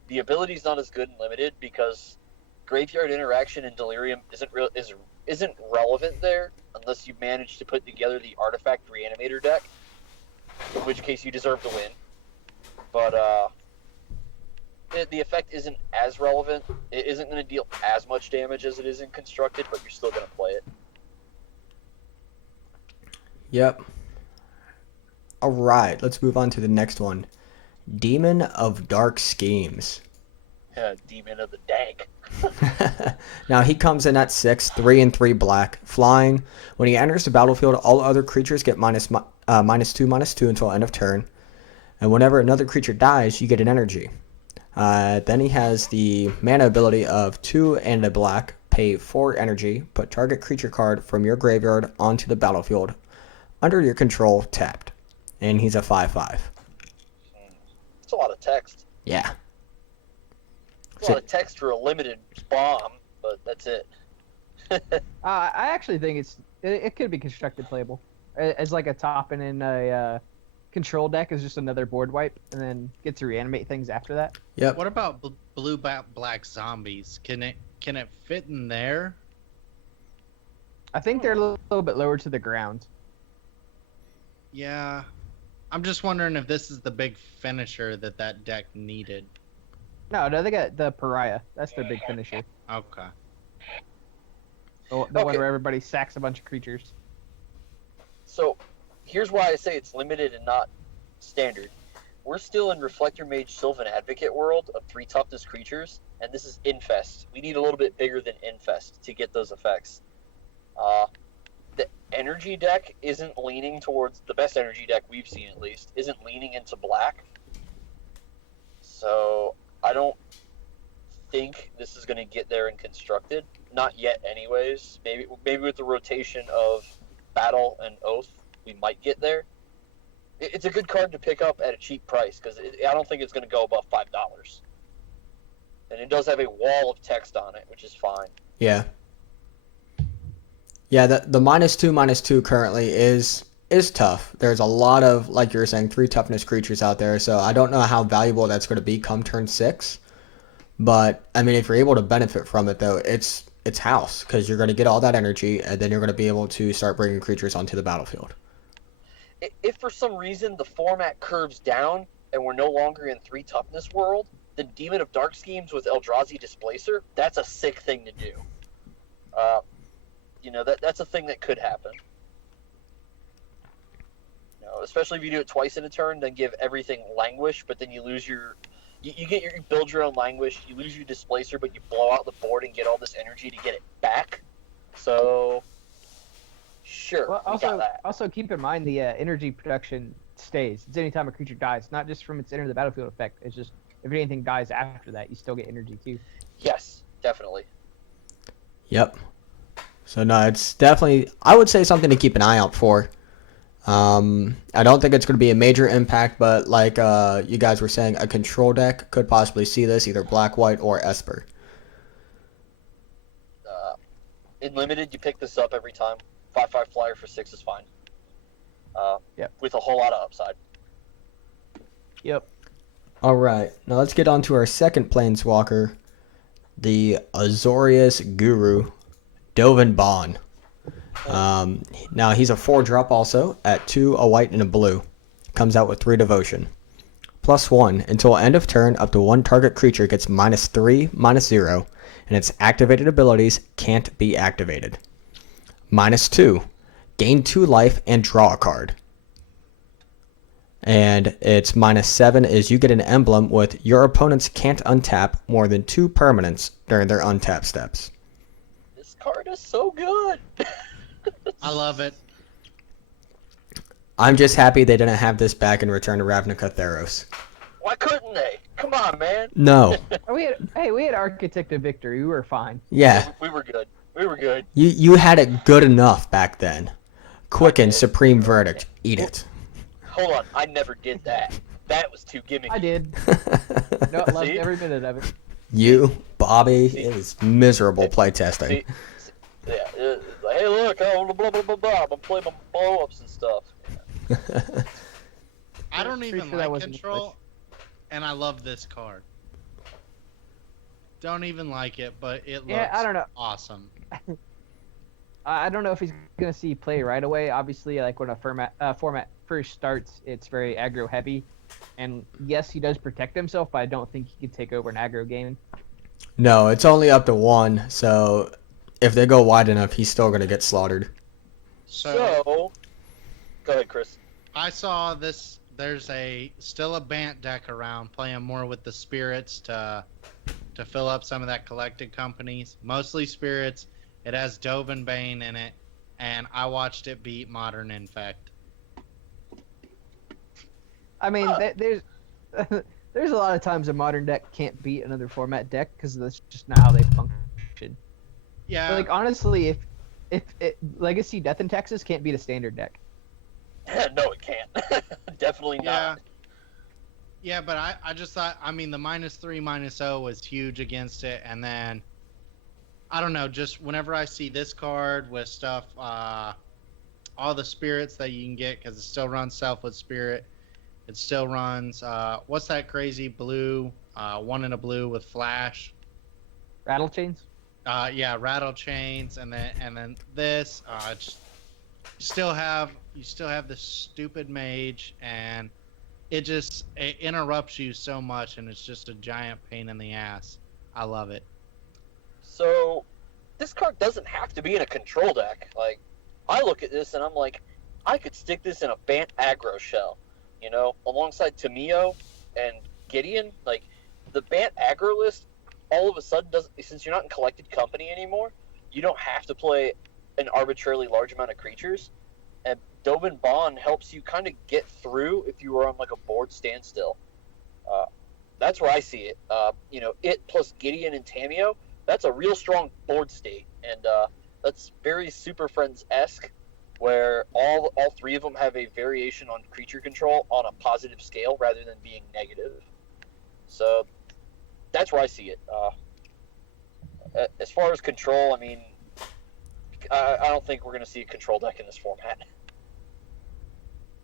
The ability's not as good in limited because graveyard interaction and delirium isn't relevant there unless you manage to put together the artifact reanimator deck, in which case you deserve to win. But the effect isn't as relevant. It isn't going to deal as much damage as it is in constructed, but you're still going to play it. Yep. All right, let's move on to the next one. Demon of Dark Schemes. Demon of the Dank. Now he comes in at 6, 3 and 3 black, flying. When he enters the battlefield, all other creatures get -2/-2 until end of turn. And whenever another creature dies, you get an energy. Then he has the mana ability of 2 and a black, pay 4 energy, put target creature card from your graveyard onto the battlefield under your control tapped. And he's a 5/5. It's a lot of text. Yeah. It's a lot of text for a limited bomb, but that's it. I actually think it could be constructed playable as like a top and in a control deck is just another board wipe, and then get to reanimate things after that. Yep. What about blue black zombies? Can it fit in there? I think they're a little bit lower to the ground. Yeah. I'm just wondering if this is the big finisher that deck needed. No, they got the Pariah. That's their big finisher. Okay. The one Okay. where everybody sacks a bunch of creatures. So, here's why I say it's limited and not standard. We're still in Reflector Mage Sylvan Advocate world of 3 toughness creatures, and this is Infest. We need a little bit bigger than Infest to get those effects. The energy deck isn't leaning towards, the best energy deck we've seen at least, isn't leaning into black. So, I don't think this is going to get there in constructed. Not yet anyways. Maybe with the rotation of Battle and Oath, we might get there. It's a good card to pick up at a cheap price because I don't think it's going to go above $5. And it does have a wall of text on it, which is fine. Yeah. Yeah, the -2/-2 currently is tough. There's a lot of, like you were saying, 3 toughness creatures out there, so I don't know how valuable that's going to be come turn 6. But, I mean, if you're able to benefit from it, though, it's house, because you're going to get all that energy, and then you're going to be able to start bringing creatures onto the battlefield. If for some reason the format curves down and we're no longer in 3 toughness world, then Demon of Dark Schemes with Eldrazi Displacer, that's a sick thing to do. That's a thing that could happen. Especially if you do it twice in a turn, then give everything Languish, but then you lose your... You build your own Languish, you lose your Displacer, but you blow out the board and get all this energy to get it back. So, sure, Well, we got that. also keep in mind the energy production stays. It's anytime a creature dies, not just from its enter the battlefield effect. It's just if anything dies after that, you still get energy too. Yes, definitely. Yep. So no, it's definitely, I would say, something to keep an eye out for. I don't think it's going to be a major impact, but like you guys were saying, a control deck could possibly see this, either black, white, or Esper. In limited, you pick this up every time. 5/5 flyer for 6 is fine. Yep. With a whole lot of upside. Yep. All right, now let's get on to our second planeswalker, the Azorius Guru, Dovin Bond. Now he's a 4-drop also at 2, a white, and a blue. Comes out with 3 devotion. +1 until end of turn, up to 1 target creature gets -3/-0, and its activated abilities can't be activated. -2, gain 2 life and draw a card. And its -7 is you get an emblem with your opponents can't untap more than 2 permanents during their untap steps. This card is so good. I love it. I'm just happy they didn't have this back in Return to Ravnica Theros. Why couldn't they? Come on, man. No. We had Architect of Victory. We were fine. Yeah. We were good. We were good. You had it good enough back then. Quicken, Supreme Verdict. Eat it. Hold on, I never did that. That was too gimmicky. I did. No, I loved See? every minute of it. You, Bobby, it was miserable playtesting. See, yeah. Like, hey, look, blah, blah, blah, blah, blah. I'm playing my blow-ups and stuff. I don't Pretty even sure that like wasn't control, and I love this card. Don't even like it, but it looks Yeah, I don't know. awesome. I don't know if he's gonna see play right away. Obviously, like when a format first starts, it's very aggro heavy, and yes, he does protect himself, but I don't think he could take over an aggro game. No, it's only up to 1, so if they go wide enough, he's still going to get slaughtered. So, go ahead, Chris. I saw this. There's still a Bant deck around, playing more with the spirits to fill up some of that collected companies. Mostly spirits. It has Dovin Bane in it, and I watched it beat Modern Infect. I mean, there's there's a lot of times a modern deck can't beat another format deck because that's just not how they function. Yeah. But, like honestly, if Legacy Death and Taxes can't beat a standard deck. No, it can't. Definitely Yeah. not. Yeah, but I just thought, I mean, the -3/-0 was huge against it, and then I don't know, just whenever I see this card with stuff, all the spirits that you can get, because it still runs Selfless Spirit, it still runs, what's that crazy blue, 1 in a blue with Flash? Rattle Chains? Yeah, Rattle Chains, and then this, you still have the stupid mage, and it interrupts you so much, and it's just a giant pain in the ass. I love it. So, this card doesn't have to be in a control deck. Like, I look at this and I'm like, I could stick this in a Bant aggro shell, you know, alongside Tamio and Gideon. Like, the Bant aggro list all of a sudden doesn't, since you're not in collected company anymore, you don't have to play an arbitrarily large amount of creatures. And Dovin Bond helps you kind of get through if you were on like a board standstill. That's where I see it. You know, it plus Gideon and Tamio, that's a real strong board state, and that's very Super Friends-esque, where all 3 of them have a variation on creature control on a positive scale rather than being negative. So that's where I see it. As far as control, I mean, I don't think we're going to see a control deck in this format.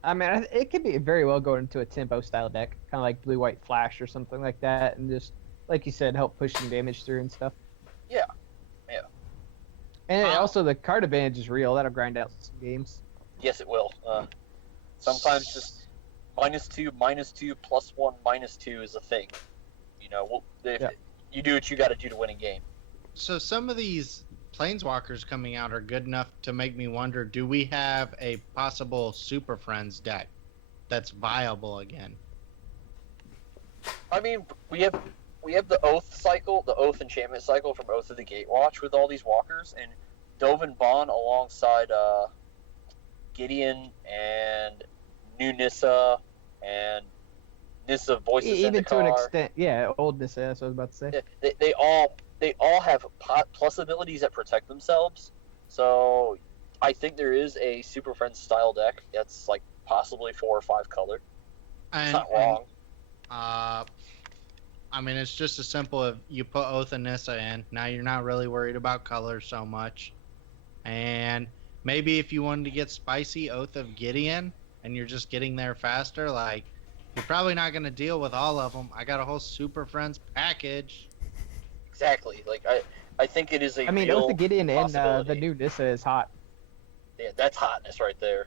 I mean, it could be very well going into a tempo style deck, kind of like Blue White Flash or something like that, and just like you said, help push some damage through and stuff. Yeah. And also the card advantage is real. That'll grind out some games. Yes, it will. Sometimes just -2, -2, +1, -2 is a thing. You know, you do what you got to do to win a game. So some of these Planeswalkers coming out are good enough to make me wonder, do we have a possible Super Friends deck that's viable again? I mean, we have the Oath cycle, the Oath enchantment cycle from Oath of the Gatewatch with all these walkers, and Dovin Bond alongside Gideon and New Nissa and Nissa Voices Even to an Zendikar. extent, yeah, oldness. That's what I was about to say. They all have plus abilities that protect themselves. So I think there is a Super Friends style deck that's like possibly 4 or 5 color. It's not wrong. I mean, it's just as simple as you put Oath and Nissa in. Now you're not really worried about color so much. And maybe if you wanted to get spicy, Oath of Gideon, and you're just getting there faster, like, you're probably not going to deal with all of them. I got a whole Super Friends package. Exactly. Like I think it is a I mean, real Oath of Gideon and possibility. the new Nissa is hot. Yeah, that's hotness right there.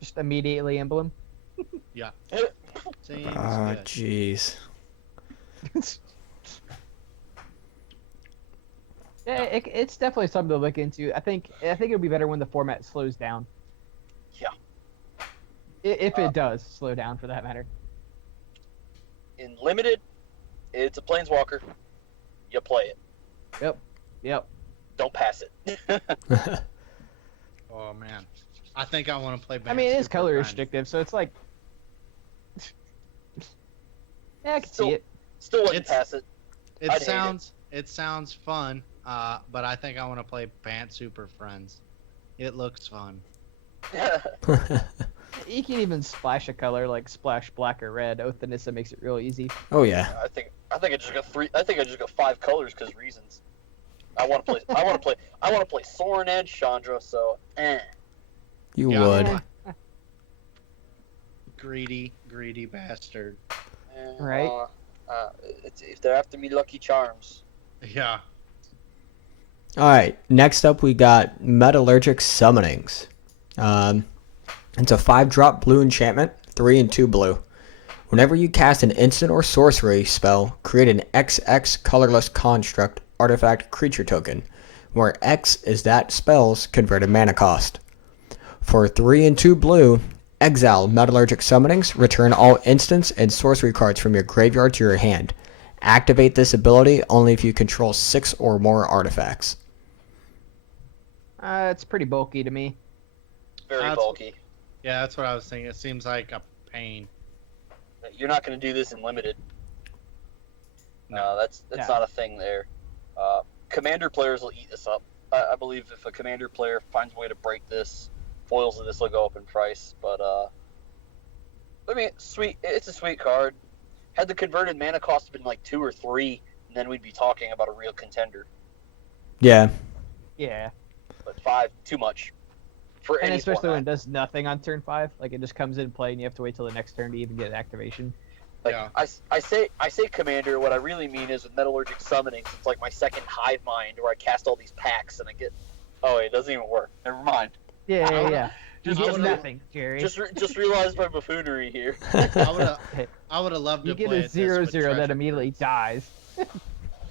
Just immediately emblem. Seems Ah, good. jeez. Yeah, it's definitely something to look into. I think it'll be better when the format slows down. Yeah. If it does slow down, for that matter. In limited, it's a planeswalker. You play it. Yep. Don't pass it. Oh, man. I think I want to play I mean, it is Super color Friends. restrictive, so it's like. Yeah, I can Still- see it. Still wouldn't It's- pass it. It I'd hate sounds fun, but I think I want to play Pant Super Friends. It looks fun. You can even splash a color like splash black or red. Oath of Nissa makes it real easy. Oh yeah. I think I just got 3. I think I just got 5 colors because reasons. I want to play Soren Edge Chandra. So, You Yeah. would. Greedy bastard. Right. If they're after me, Lucky Charms. Yeah. All right. Next up, we got Metallurgic Summonings. It's a 5-drop blue enchantment, 3 and 2 blue. Whenever you cast an instant or sorcery spell, create an XX colorless construct artifact creature token, where X is that spell's converted mana cost. For 3 and 2 blue, exile Metallurgic Summonings, return all instants and sorcery cards from your graveyard to your hand. Activate this ability only if you control 6 or more artifacts. It's pretty bulky to me. Very That's- bulky. Yeah, that's what I was thinking. It seems like a pain. You're not going to do this in limited. No. That's No. not a thing there. Commander players will eat this up. I believe if a commander player finds a way to break this, foils of this will go up in price. But I mean, sweet. It's a sweet card. Had the converted mana cost been like 2 or 3, and then we'd be talking about a real contender. Yeah. Yeah. But 5, too much. For And any especially when format. it does nothing on turn 5. Like, it just comes in play and you have to wait till the next turn to even get an activation. Like, Yeah. I say commander. What I really mean is with metallurgic summonings, it's like my second hive mind where I cast all these packs and I get. Oh, wait, it doesn't even work. Never mind. Yeah. I You Just, get just, nothing, Jerry. just realized my buffoonery here. I would have loved to You get play a it this with 0/0 that Treasure immediately Cruise. dies.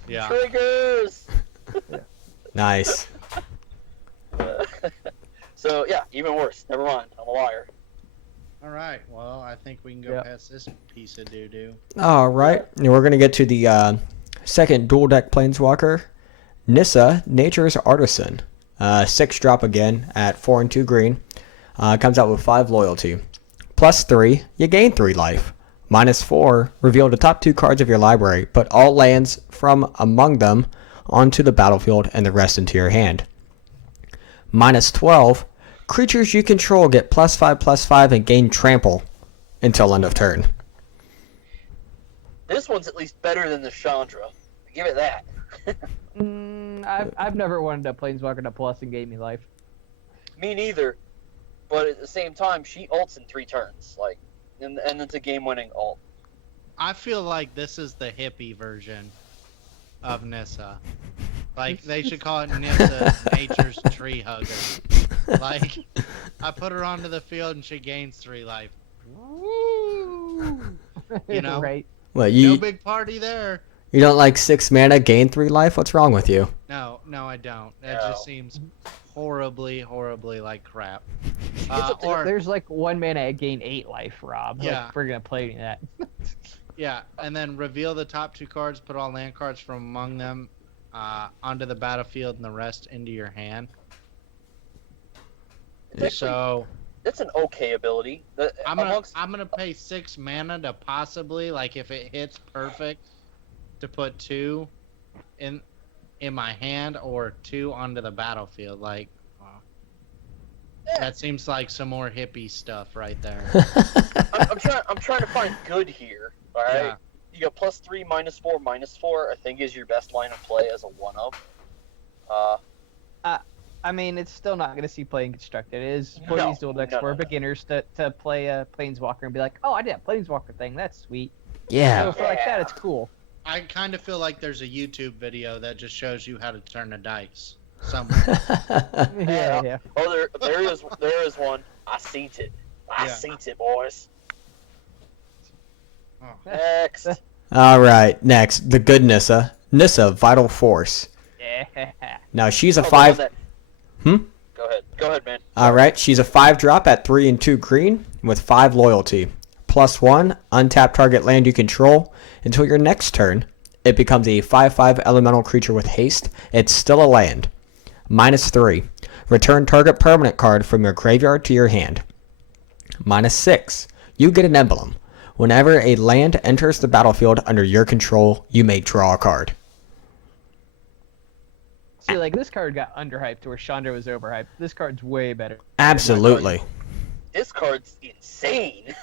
Yeah. Triggers. Nice. So yeah, even worse. Never mind. I'm a liar. All right. Well, I think we can go Yep. past this piece of doo-doo. All right. And we're going to get to the second dual deck planeswalker, Nissa, Nature's Artisan. 6-drop again at 4 and 2 green. Comes out with 5 loyalty. +3, you gain 3 life. -4, reveal the top 2 cards of your library. Put all lands from among them onto the battlefield and the rest into your hand. -12, creatures you control get +5/+5 and gain trample until end of turn. This one's at least better than the Chandra. Give it that. I've never wanted a planeswalker to plus and gave me life. Me neither. But at the same time, she ults in 3 turns. Like, and it's a game-winning ult. I feel like this is the hippie version of Nissa. Like, they should call it Nissa Nature's Tree Hugger. Like, I put her onto the field and she gains 3 life. Woo! You know? Right. What, No you big party there. you don't like 6 mana, gain 3 life? What's wrong with you? No, I don't. That No. just seems horribly like crap. There's like 1 mana at gain 8 life, Rob. Yeah. Like, we're gonna play that. Yeah, and then reveal the top 2 cards, put all land cards from among them onto the battlefield and the rest into your hand. It's So That's an okay ability. I'm gonna pay 6 mana to possibly, like, if it hits perfect, to put 2 in my hand or 2 onto the battlefield. Like, that seems like some more hippie stuff right there. I'm trying to find good here. All right. Yeah. You got +3, -4. I think is your best line of play as a 1-up. I mean, it's still not going to see play in constructed. It is for No, these dual decks no, for no. beginners to play a Planeswalker and be like, oh, I did a Planeswalker thing. That's sweet. Yeah. So for like that, it's cool. I kind of feel like there's a YouTube video that just shows you how to turn a dice somewhere. Yeah. Oh, there is one. I seen it. I Yeah. seen it, boys. Oh. Next. All right, next, the good Nissa. Nissa, Vital Force. Yeah. Now, she's a Oh, the 5... one that- Hmm? Go ahead, man. All right, she's a 5-drop at 3 and 2 green with 5 loyalty. +1, untap target land you control. Until your next turn, it becomes a 5/5 elemental creature with haste. It's still a land. -3, return target permanent card from your graveyard to your hand. -6, you get an emblem. Whenever a land enters the battlefield under your control, you may draw a card. See, like this card got underhyped where Chandra was overhyped. This card's way better. Absolutely. This card's insane.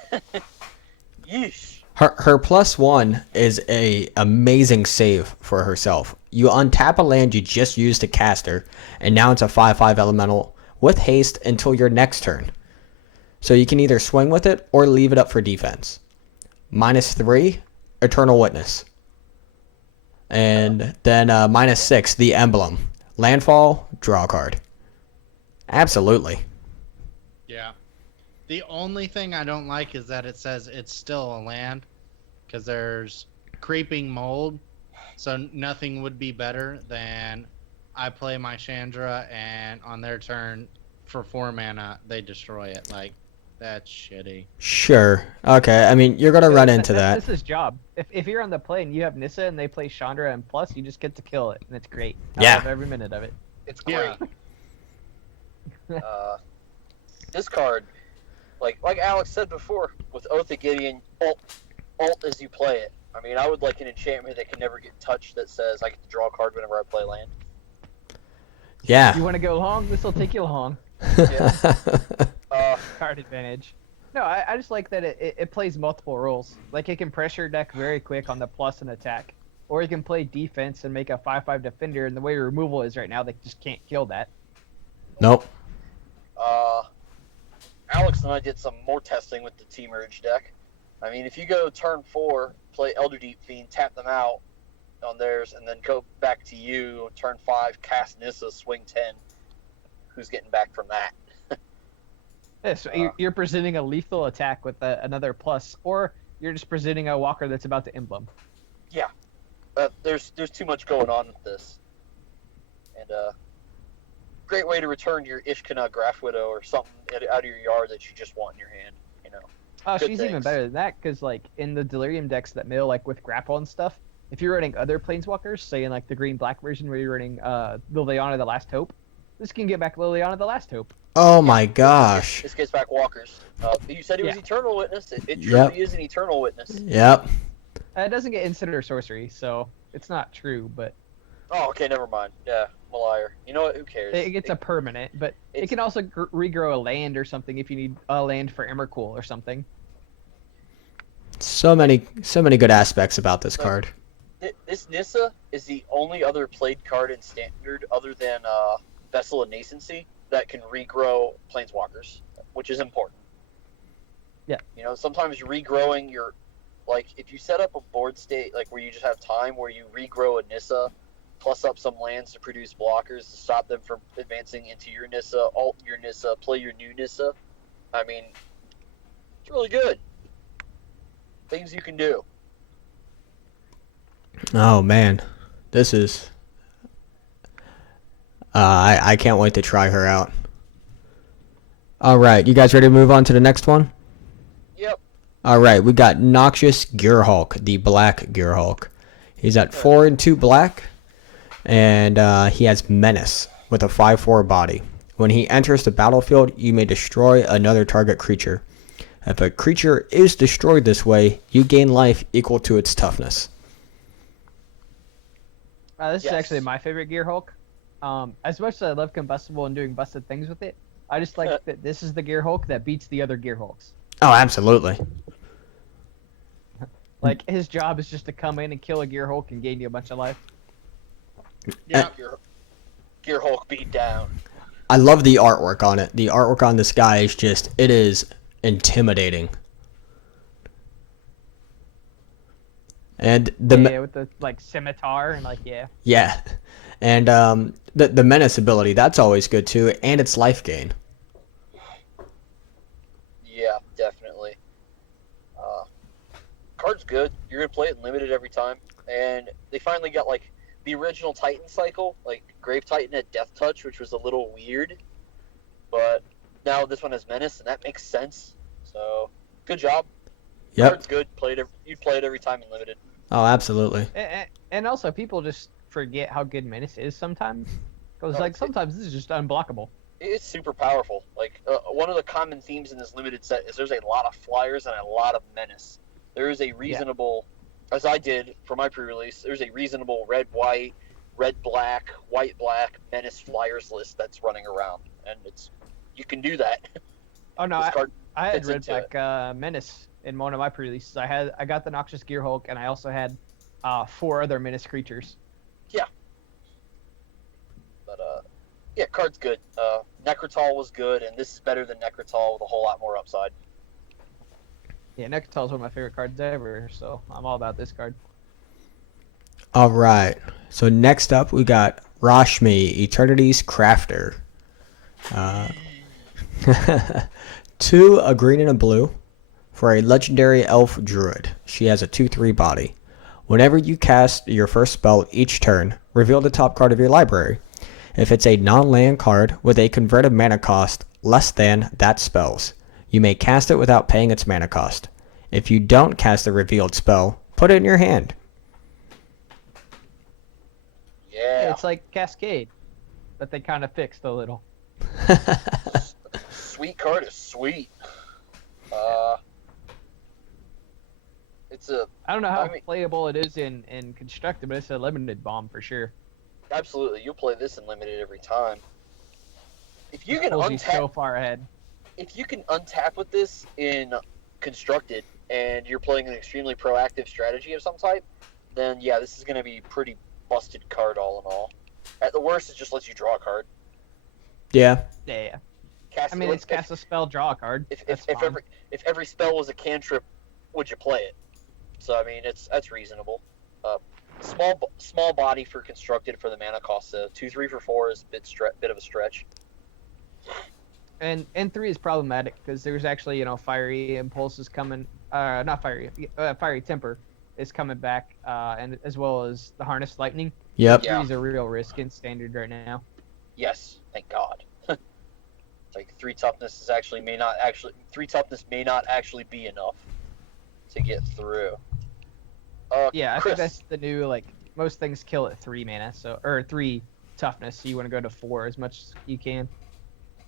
Yeesh. Her +1 is a amazing save for herself. You untap a land you just used to cast her, and now it's a 5/5 elemental with haste until your next turn. So you can either swing with it or leave it up for defense. -3, Eternal Witness. And then -6, the emblem. Landfall, draw a card. Absolutely. Yeah. The only thing I don't like is that it says it's still a land, because there's creeping mold, so nothing would be better than I play my Chandra and on their turn for 4 mana they destroy it. Like, that's shitty. Sure. Okay, I mean, you're going to run into that. That's Nissa's job. If you're on the play and you have Nissa and they play Chandra and plus, you just get to kill it, and it's great. I Yeah. love every minute of it. It's great. This card, like Alex said before, with Oath of Gideon, alt as you play it. I mean, I would like an enchantment that can never get touched that says I get to draw a card whenever I play land. Yeah. You want to go long? This will take you long. Card advantage. No, I just like that it plays multiple roles. Like, it can pressure deck very quick on the plus and attack. Or you can play defense and make a 5/5 defender, and the way removal is right now, they just can't kill that. Nope. Alex and I did some more testing with the T-Merge deck. I mean, if you go turn 4, play Elder Deep Fiend, tap them out on theirs, and then go back to you, turn 5, cast Nissa, swing 10, who's getting back from that? Yeah, so you're presenting a lethal attack with another plus, or you're just presenting a walker that's about to emblem. Yeah. There's too much going on with this. And great way to return your Ishkana Graph Widow or something out of your yard that you just want in your hand, you know. Oh, Good she's even things. better than that, because, like, in the Delirium decks that mill, like, with grapple and stuff, if you're running other Planeswalkers, say in, like, the green-black version where you're running Liliana the Last Hope, this can get back Liliana the Last Hope. Oh my gosh. This gets back walkers. You said it was Yeah. Eternal Witness. It truly Yep. is an Eternal Witness. Yep. It doesn't get instant or sorcery, so it's not true, but Oh, okay, never mind. Yeah, I'm a liar. You know what? Who cares? it gets a permanent. But it it's- can also regrow a land or something if you need a land for Emrakul or something. So many good aspects about this card. This Nissa is the only other played card in Standard other than Vessel of Nascency that can regrow Planeswalkers, which is important. Yeah. You know, sometimes regrowing your, like, if you set up a board state, like, where you just have time where you regrow a Nissa, plus up some lands to produce blockers to stop them from advancing into your Nissa, alt your Nissa, play your new Nissa. I mean, it's really good. Things you can do. Oh man, this is. I can't wait to try her out. All right, you guys ready to move on to the next one? Yep. All right, we got Noxious Gearhulk, the Black Gearhulk. He's at 4 and 2 black. And he has Menace with a 5/4 body. When he enters the battlefield, you may destroy another target creature. If a creature is destroyed this way, you gain life equal to its toughness. This is Yes. actually my favorite Gear Hulk. As much as I love combustible and doing busted things with it, I just like that this is the Gear Hulk that beats the other Gear Hulks. Oh, absolutely. Like his job is just to come in and kill a Gear Hulk and gain you a bunch of life. Yeah. Gear Hulk beat down. I love the artwork on it. The artwork on this guy is just, it is intimidating. And Yeah, with the like scimitar and like yeah. And the Menace ability, that's always good too, and its life gain. Yeah, definitely. Card's good. You're gonna play it in limited every time, and they finally got like the original Titan cycle, like Grave Titan had Death Touch, which was a little weird, but now this one has Menace, and that makes sense. So good job. Yep. Card's good. You'd play it every time in limited. Oh, absolutely. and also people just forget how good Menace is sometimes. Because like sometimes this is just unblockable. It's super powerful. Like one of the common themes in this limited set is there's a lot of flyers and a lot of Menace. There is a reasonable, as I did for my pre-release, there's a reasonable red white black Menace flyers list that's running around, and you can do that. Oh no, I had fits red into black Menace in one of my pre-releases. I got the Noxious Gear Hulk, and I also had 4 other Menace creatures. But yeah, card's good. Necrotol was good, and this is better than Necrotol with a whole lot more upside. Yeah, Necrotol is one of my favorite cards ever, so I'm all about this card. All right. So next up, we got Rashmi, Eternity's Crafter. 2, a green and a blue, for a legendary elf druid. She has a 2/3 body. Whenever you cast your first spell each turn, reveal the top card of your library. If it's a non-land card with a converted mana cost less than that spell's, you may cast it without paying its mana cost. If you don't cast the revealed spell, put it in your hand. Yeah. It's like Cascade, but they kind of fixed a little. Sweet card is sweet. I don't know how I mean- playable it is in Constructed, but it's a limited bomb for sure. Absolutely, you'll play this in limited every time. If you can Pulls you untap, so far ahead. if you can untap with this in constructed, and you're playing an extremely proactive strategy of some type, then yeah, this is going to be pretty busted card all in all. At the worst, it just lets you draw a card. Yeah. Yeah. Cast I mean, it, it's cast a spell, draw a card. That's fine. if every spell was a cantrip, would you play it? So I mean, that's reasonable. Small body for constructed for the mana cost. 2/3 for 4 is a bit of a stretch. And 3 is problematic because there's actually fiery impulses coming. Not fiery. Fiery temper is coming back, and as well as the harness lightning. Yep. 3 is a real risk in standard right now. Yes, thank God. It's like 3 toughness may not actually be enough to get through. Yeah, I Chris, think that's the new most things kill at 3 mana, or 3 toughness. So you want to go to 4 as much as you can.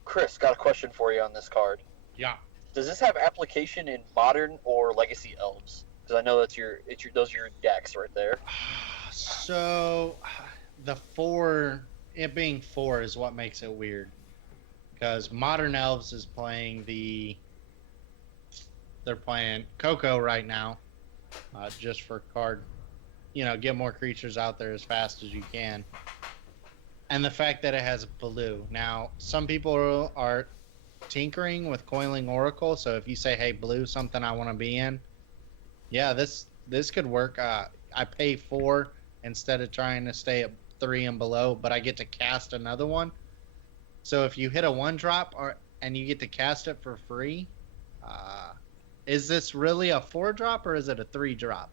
Chris, got a question for you on this card. Yeah. Does this have application in modern or legacy elves? Because I know those are your decks right there. So, the 4, it being 4 is what makes it weird. Because Modern Elves is playing they're playing Coco right now, just for card, get more creatures out there as fast as you can. And the fact that it has blue. Now, some people are tinkering with Coiling Oracle, so if you say, hey, blue, something I want to be in, yeah, this could work. I pay 4 instead of trying to stay at 3 and below, but I get to cast another one. So if you hit a 1-drop and you get to cast it for free, is this really a 4-drop or is it a 3-drop?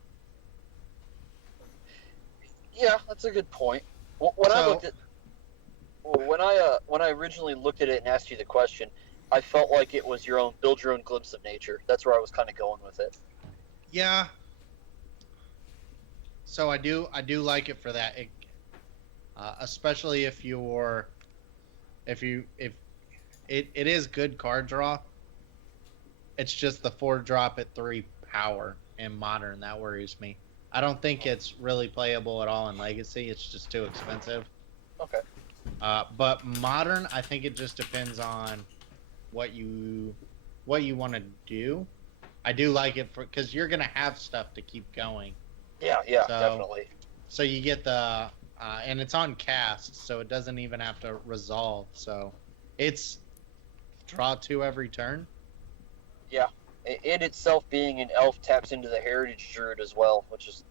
Yeah, that's a good point. When I originally looked at it and asked you the question, I felt like it was build your own glimpse of nature. That's where I was kind of going with it. Yeah. So I do like it for that. especially if if it is good card draw. It's just the 4-drop at 3 power in modern that worries me. I don't think it's really playable at all in Legacy. It's just too expensive. Okay. But modern, I think it just depends on what you want to do. I do like it because you're gonna have stuff to keep going. Yeah, definitely. So you get the and it's on cast, so it doesn't even have to resolve. So it's draw 2 every turn. Yeah, it itself being an elf taps into the heritage druid as well, which is,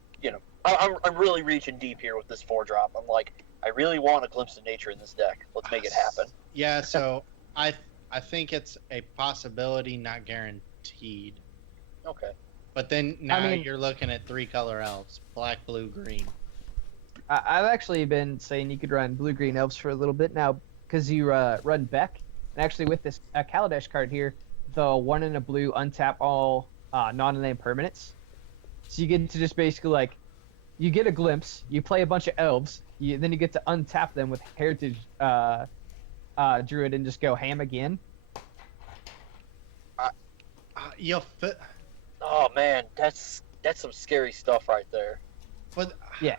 I'm really reaching deep here with this 4-drop. I'm like, I really want a glimpse of nature in this deck. Let's make it happen. Yeah, so I think it's a possibility, not guaranteed. Okay. But then now you're looking at 3-color elves: black, blue, green. I've actually been saying you could run blue-green elves for a little bit now because you run Beck. And actually, with this Kaladesh card here, the 1 and a blue untap all non-land permanents. So you get to just basically you get a glimpse, you play a bunch of elves, then you get to untap them with heritage druid and just go ham again. Oh man, that's some scary stuff right there. But yeah,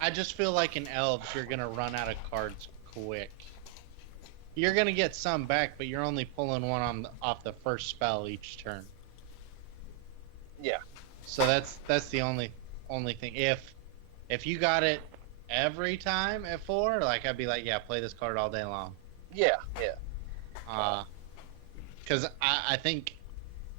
I just feel like in elves you're gonna run out of cards quick. You're gonna get some back, but you're only pulling one off the first spell each turn. Yeah. So that's the only thing. If you got it every time at 4, I'd be like, yeah, play this card all day long. Yeah. Because I think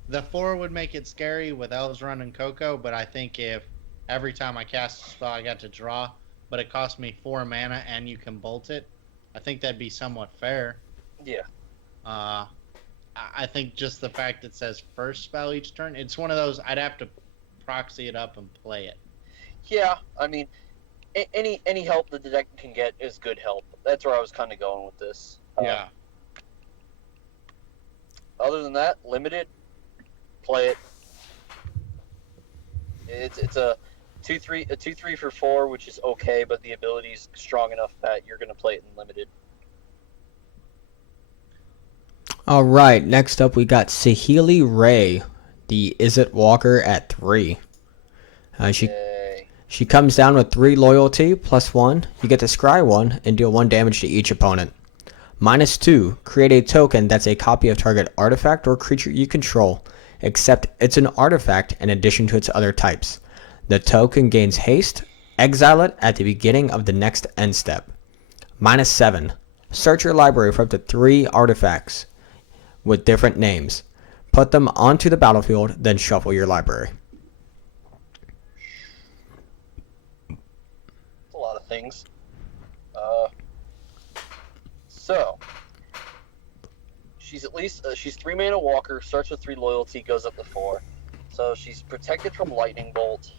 the 4 would make it scary with elves running Coco, but I think if every time I cast a spell I got to draw, but it cost me 4 mana and you can bolt it, I think that'd be somewhat fair. Yeah. I think just the fact it says first spell each turn, it's one of those I'd have to proxy it up and play it. Yeah, I mean, any help that the deck can get is good help. That's where I was kind of going with this. Yeah. Other than that, limited, play it. It's a 2/3 for 4, which is okay, but the ability's strong enough that you're gonna play it in limited. All right, next up we got Saheeli Ray, the Izzet Walker at 3. She comes down with 3 loyalty plus 1. You get to scry 1 and deal 1 damage to each opponent. -2, create a token that's a copy of target artifact or creature you control, except it's an artifact in addition to its other types. The token gains haste. Exile it at the beginning of the next end step. -7, search your library for up to 3 artifacts with different names. Put them onto the battlefield, then shuffle your library. A lot of things. So she's at least she's 3 mana walker, starts with 3 loyalty, goes up to 4. So she's protected from lightning bolt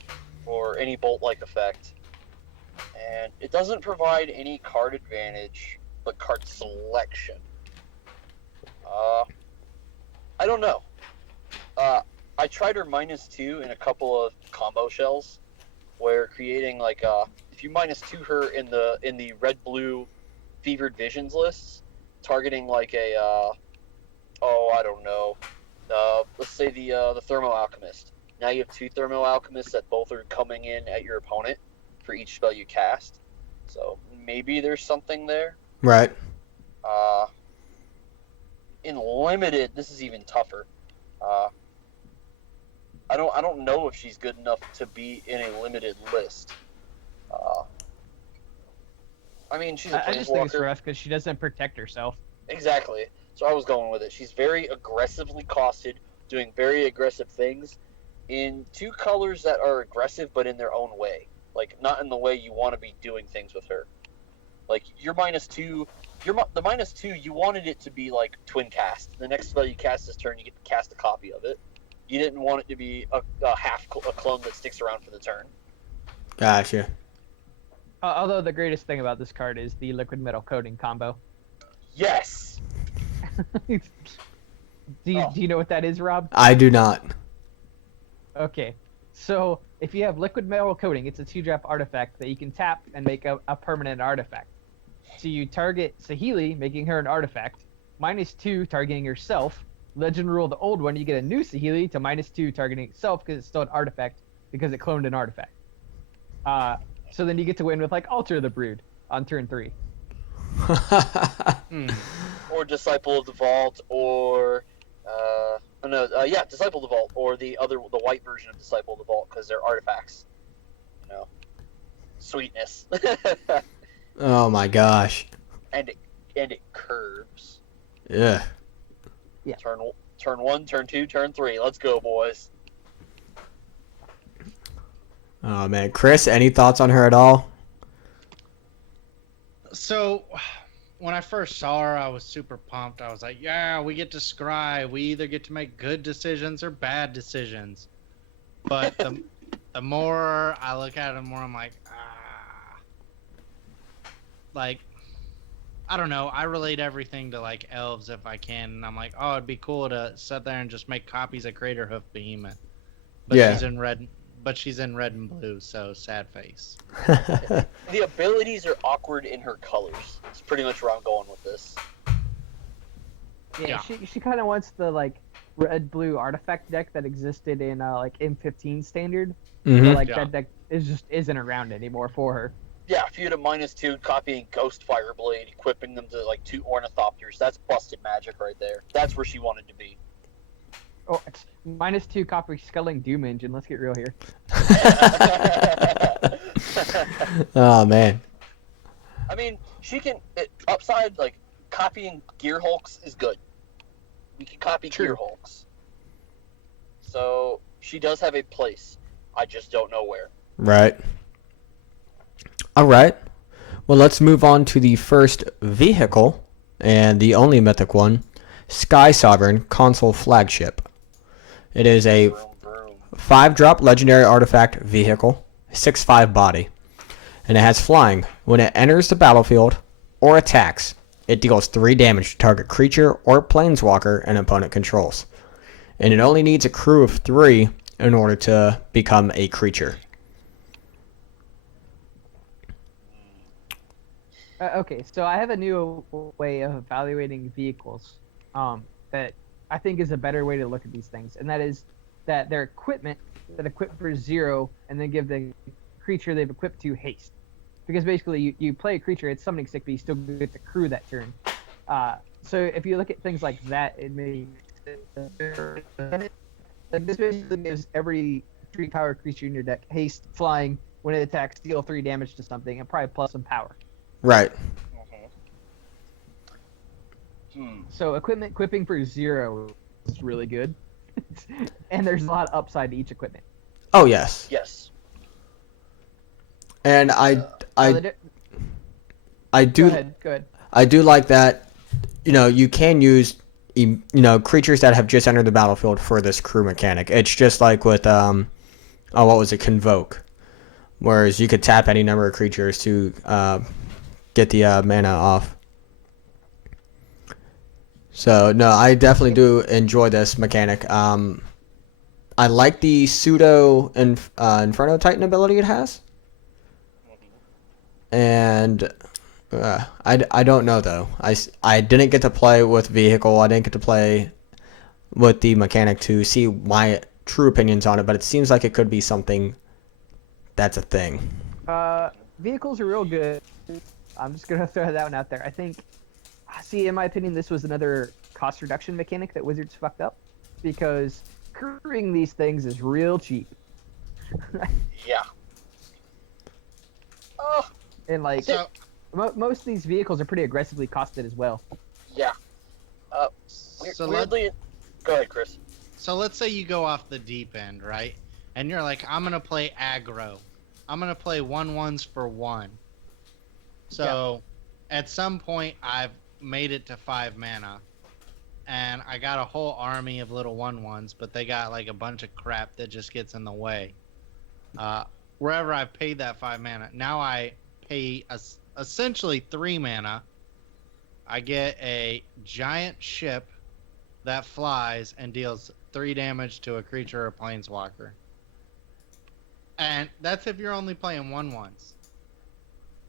or any bolt-like effect, and it doesn't provide any card advantage, but card selection. I don't know. I tried her -2 in a couple of combo shells, where creating if you -2 her in the red-blue Fevered Visions lists, targeting I don't know, let's say the Thermo Alchemist. Now you have 2 Thermo Alchemists that both are coming in at your opponent for each spell you cast. So maybe there's something there. Right. In limited, this is even tougher. I don't know if she's good enough to be in a limited list. I mean, she's a I just think it's planeswalker. rough because she doesn't protect herself. Exactly. So I was going with it. She's very aggressively costed, doing very aggressive things in 2 colors that are aggressive, but in their own way. Not in the way you want to be doing things with her. Your -2, the -2, you wanted it to be twin cast. The next spell you cast this turn, you get to cast a copy of it. You didn't want it to be a clone that sticks around for the turn. Gotcha. Although the greatest thing about this card is the liquid metal coating combo. Yes. do you know what that is, Rob? I do not. Okay, So if you have liquid metal coating, it's a 2-drop artifact that you can tap and make a permanent artifact. So you target Saheeli, making her an artifact, -2 targeting yourself. Legend rule the old one, you get a new Saheeli to -2 targeting itself because it's still an artifact because it cloned an artifact. So then you get to win with like Alter the Brood on turn 3. Or Disciple of the Vault, or Disciple of the Vault, or the white version of Disciple of the Vault, because they're artifacts. You know, sweetness. Oh my gosh. and it curves. Yeah. Yeah. Turn 1, turn 2, turn 3. Let's go, boys. Oh man, Chris, any thoughts on her at all? So, when I first saw her, I was super pumped. I was like, yeah, we get to scry. We either get to make good decisions or bad decisions. But the more I look at it, the more I'm like, Like, I don't know. I relate everything to, like, elves if I can. And I'm like, oh, it'd be cool to sit there and just make copies of Craterhoof Behemoth. But Yeah. she's in red. But she's in red and blue, so sad face. The abilities are awkward in her colors. That's pretty much where I'm going with this. Yeah. She kind of wants the like red-blue artifact deck that existed in like M15 standard. Mhm. But, like Yeah. that deck isn't around anymore for her. Yeah, if you had a -2 copying Ghost Fireblade, equipping them to like 2 Ornithopters, that's busted magic right there. That's where she wanted to be. Oh, it's -2 copy Sculling Doom Engine. Let's get real here. Oh man. I mean, she can upside like copying Gear Hulks is good. We can copy True. Gear Hulks, so she does have a place. I just don't know where. Right. All right. Well, let's move on to the first vehicle and the only mythic one, Sky Sovereign Console Flagship. It is a Vroom, vroom. 5-drop legendary artifact vehicle, 6/5 body, and it has flying. When it enters the battlefield or attacks, it deals 3 damage to target creature or planeswalker an opponent controls. And it only needs a crew of 3 in order to become a creature. Okay, so I have a new way of evaluating vehicles that I think is a better way to look at these things, and that is that their equipment that equip for 0 and then give the creature they've equipped to haste. Because basically you play a creature, it's summoning sick, but you still get to crew that turn. So if you look at things like that, it makes like this basically gives every 3-power creature in your deck haste, flying, when it attacks, deal 3 damage to something, and probably plus some power. Right. So equipping for 0 is really good, and there's a lot of upside to each equipment. Oh yes. Yes. And I Go do ahead. I do like that. You know, you can use creatures that have just entered the battlefield for this crew mechanic. It's just like with Convoke, whereas you could tap any number of creatures to get the mana off. So no, I definitely do enjoy this mechanic. I like the pseudo Inferno Titan ability it has, and I don't know though. I didn't get to play with vehicle. I didn't get to play with the mechanic to see my true opinions on it, but it seems like it could be something that's a thing. Vehicles are real good. I'm just gonna throw that one out there. I think, in my opinion, this was another cost reduction mechanic that Wizards fucked up, because crewing these things is real cheap. Yeah. Oh. And like, So, most of these vehicles are pretty aggressively costed as well. Yeah. Weirdly, go ahead, Chris. So let's say you go off the deep end, right? And you're like, I'm gonna play aggro. I'm gonna play 1/1s for 1. So at some point I've made it to 5 mana. And I got a whole army of little 1/1s, but they got like a bunch of crap that just gets in the way. Wherever I paid that 5 mana, now I pay essentially 3 mana. I get a giant ship that flies and deals 3 damage to a creature or planeswalker. And that's if you're only playing 1/1s.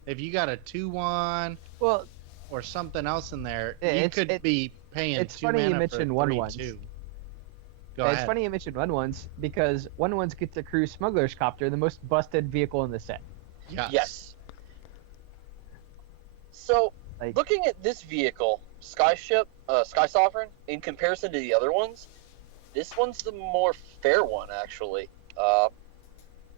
If you got a 2/1 Well, or something else in there, Yeah, you it's- could it- be paying it's 2 funny you mana mentioned for 1/1s. 3/2. Go it's ahead. funny you mentioned 1/1s because 1/1s get to crew Smuggler's Copter, the most busted vehicle in the set. Yes. So, Like, looking at this vehicle, Sky Sovereign, in comparison to the other ones, this one's the more fair one, actually.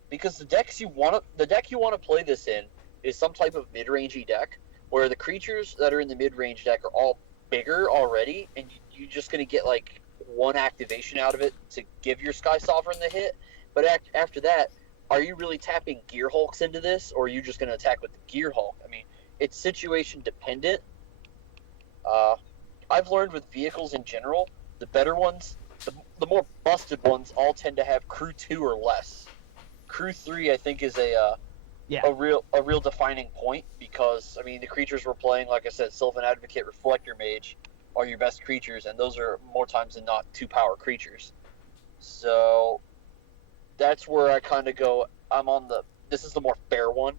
Because the deck you want to play this in is some type of mid-rangey deck, where the creatures that are in the mid-range deck are all bigger already, and you're just going to get like one activation out of it to give your Sky Sovereign the hit. But after that, are you really tapping Gear Hulks into this, or are you just going to attack with the Gear Hulk? I mean, it's situation dependent. I've learned with vehicles in general, the better ones, the more busted ones, all tend to have crew 2 or less. Crew 3, I think, is a real defining point, because I mean the creatures we're playing, like I said, Sylvan Advocate, Reflector Mage, are your best creatures, and those are more times than not 2-power creatures. So that's where I kind of go. This is the more fair one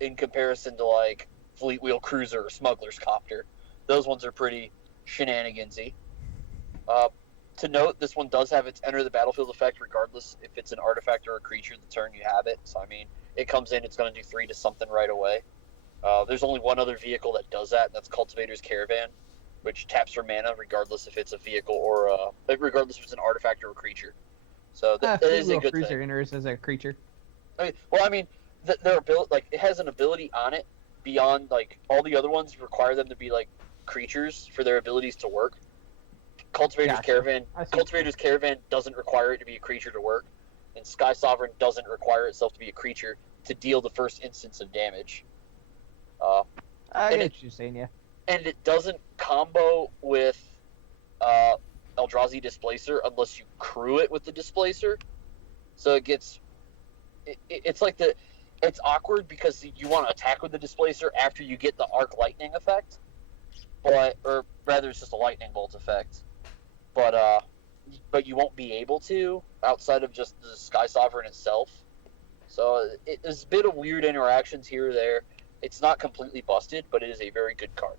in comparison to like Fleet Wheel Cruiser or Smuggler's Copter. Those ones are pretty shenanigansy. To note, this one does have its enter the battlefield effect regardless if it's an artifact or a creature the turn you have it. So I mean, it comes in, it's going to do 3 to something right away. There's only one other vehicle that does that, and that's Cultivator's Caravan, which taps for mana regardless if it's a vehicle or regardless if it's an artifact or a creature. So that is a good Cruiser thing. enters as a creature. I mean, their ability, like, it has an ability on it beyond like all the other ones require them to be like creatures for their abilities to work. Cultivator's Caravan doesn't require it to be a creature to work, and Sky Sovereign doesn't require itself to be a creature to deal the first instance of damage. I and get what you're saying, yeah. And it doesn't combo with Eldrazi Displacer unless you crew it with the Displacer. So it gets it's like it's awkward because you want to attack with the Displacer after you get the Arc Lightning effect, or rather it's just a Lightning Bolt effect. But you won't be able to outside of just the Sky Sovereign itself. So there's a bit of weird interactions here or there. It's not completely busted, but it is a very good card.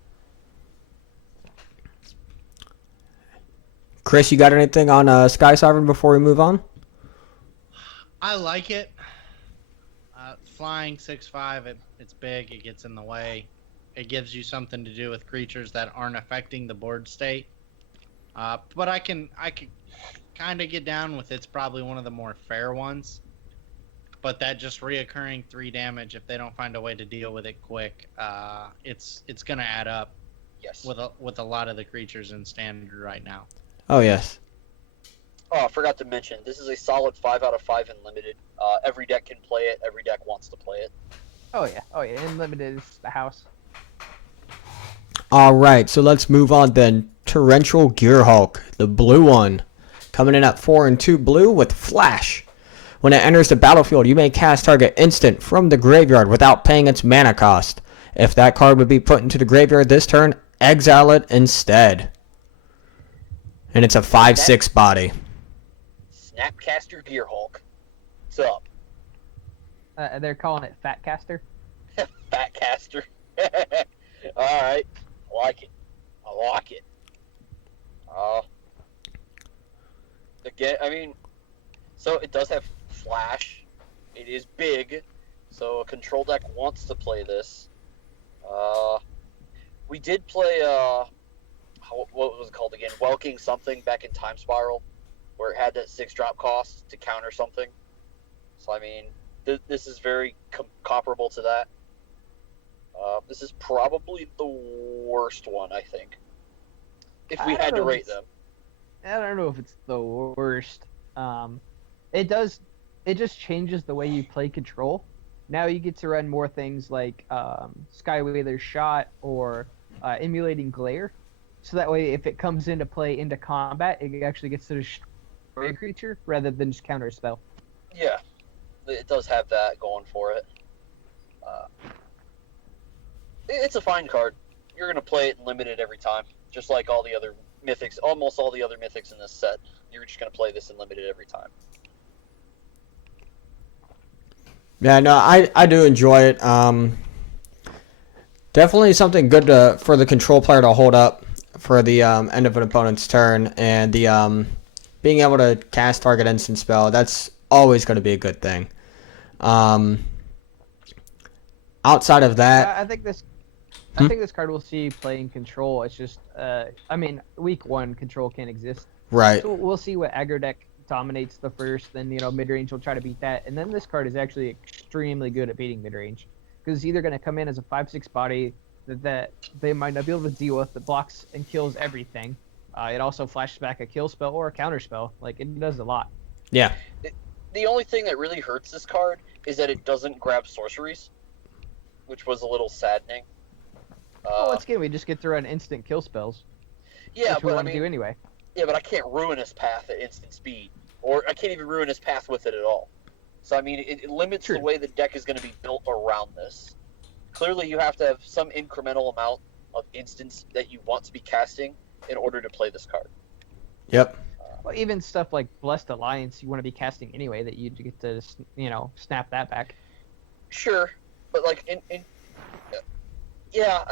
Chris, you got anything on Sky Sovereign before we move on? I like it. Flying 6/5, it's big. It gets in the way. It gives you something to do with creatures that aren't affecting the board state. But I can kind of get down with it's probably one of the more fair ones. But that just reoccurring 3 damage, if they don't find a way to deal with it quick, it's gonna add up. Yes. With a lot of the creatures in standard right now. Oh, yes. Oh, I forgot to mention, this is a solid 5 out of 5 in limited. Every deck can play it. Every deck wants to play it. Oh yeah. Unlimited is the house. All right, so let's move on then. Torrential Gearhulk, the blue one, coming in at 4 and 2 blue with Flash. When it enters the battlefield, you may cast target instant from the graveyard without paying its mana cost. If that card would be put into the graveyard this turn, exile it instead. And it's a 5/6 body. Snapcaster Gearhulk. What's up? They're calling it Fat Caster. Fatcaster. Alright. I like it. Again, I mean, so it does have Flash. It is big. So a control deck wants to play this. We did play, what was it called again? Welking something back in Time Spiral, where it had that 6-drop cost to counter something. So, I mean, this is very comparable to that. This is probably the worst one, I think. If we had to rate them. I don't know if it's the worst. It just changes the way you play control. Now you get to run more things like Skywhaler's Shot or emulating Glare. So that way, if it comes into play into combat, it actually gets to destroy a creature rather than just counter a spell. Yeah, it does have that going for it. It's a fine card. You're going to play it in limited every time, just like all the other mythics, almost all the other mythics in this set. You're just going to play this in limited every time. Yeah, no, I do enjoy it. Definitely something good for the control player to hold up for the end of an opponent's turn, and the being able to cast target instant spell. That's always going to be a good thing. Um, outside of that, I think this. Hmm? I think this card will see playing control. It's just, I mean, week one control can't exist. right? So we'll see what aggro deck dominates the first. Then mid range will try to beat that, and then this card is actually extremely good at beating mid range because it's either going to come in as a 5/6 body that they might not be able to deal with that blocks and kills everything. It also flashes back a kill spell or a counter spell. Like it does a lot. Yeah, The only thing that really hurts this card is that it doesn't grab sorceries, which was a little saddening. Well, once again, we just get to run instant kill spells, Yeah, which we but I want to mean, do anyway. yeah, but I can't ruin his path at instant speed, or I can't even ruin his path with it at all. So I mean, it limits True. the way the deck is going to be built around this. Clearly, you have to have some incremental amount of instants that you want to be casting in order to play this card. yep, Well, even stuff like Blessed Alliance, you want to be casting anyway. That you get to snap that back. Sure, but like yeah,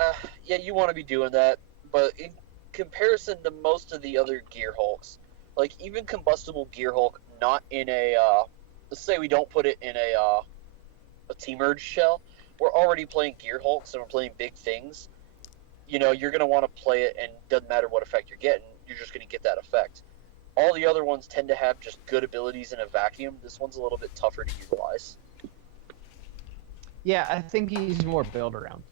you want to be doing that, but in comparison to most of the other Gear Hulks, like even Combustible Gear Hulk, not in a let's say we don't put it in a T-Merge shell, we're already playing Gear Hulks and we're playing big things. You're going to want to play it, and doesn't matter what effect you're getting, you're just going to get that effect. All the other ones tend to have just good abilities in a vacuum. This one's a little bit tougher to utilize. Yeah, I think he's more build around.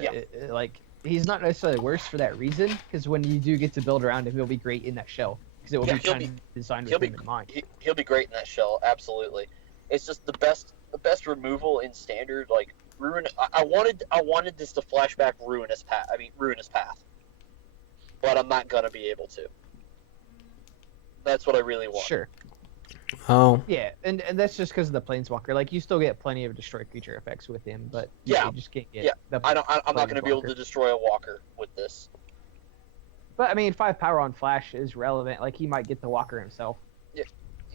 Yeah. Like he's not necessarily worse for that reason, because when you do get to build around him, he'll be great in that shell because it will Yeah, be he'll kind of designed he'll with be him in mind. he'll be great in that shell, absolutely. It's just the best removal in standard. Like ruin. I wanted this to flashback ruinous path. Ruinous path, but I'm not gonna be able to. That's what I really want. Sure. oh, Yeah, and that's just because of the planeswalker. Like you still get plenty of destroy creature effects with him, but Yeah, you just can't get. yeah. The I'm not gonna be able planeswalker. to destroy a walker with this. But I mean, 5 power on Flash is relevant. Like he might get the walker himself.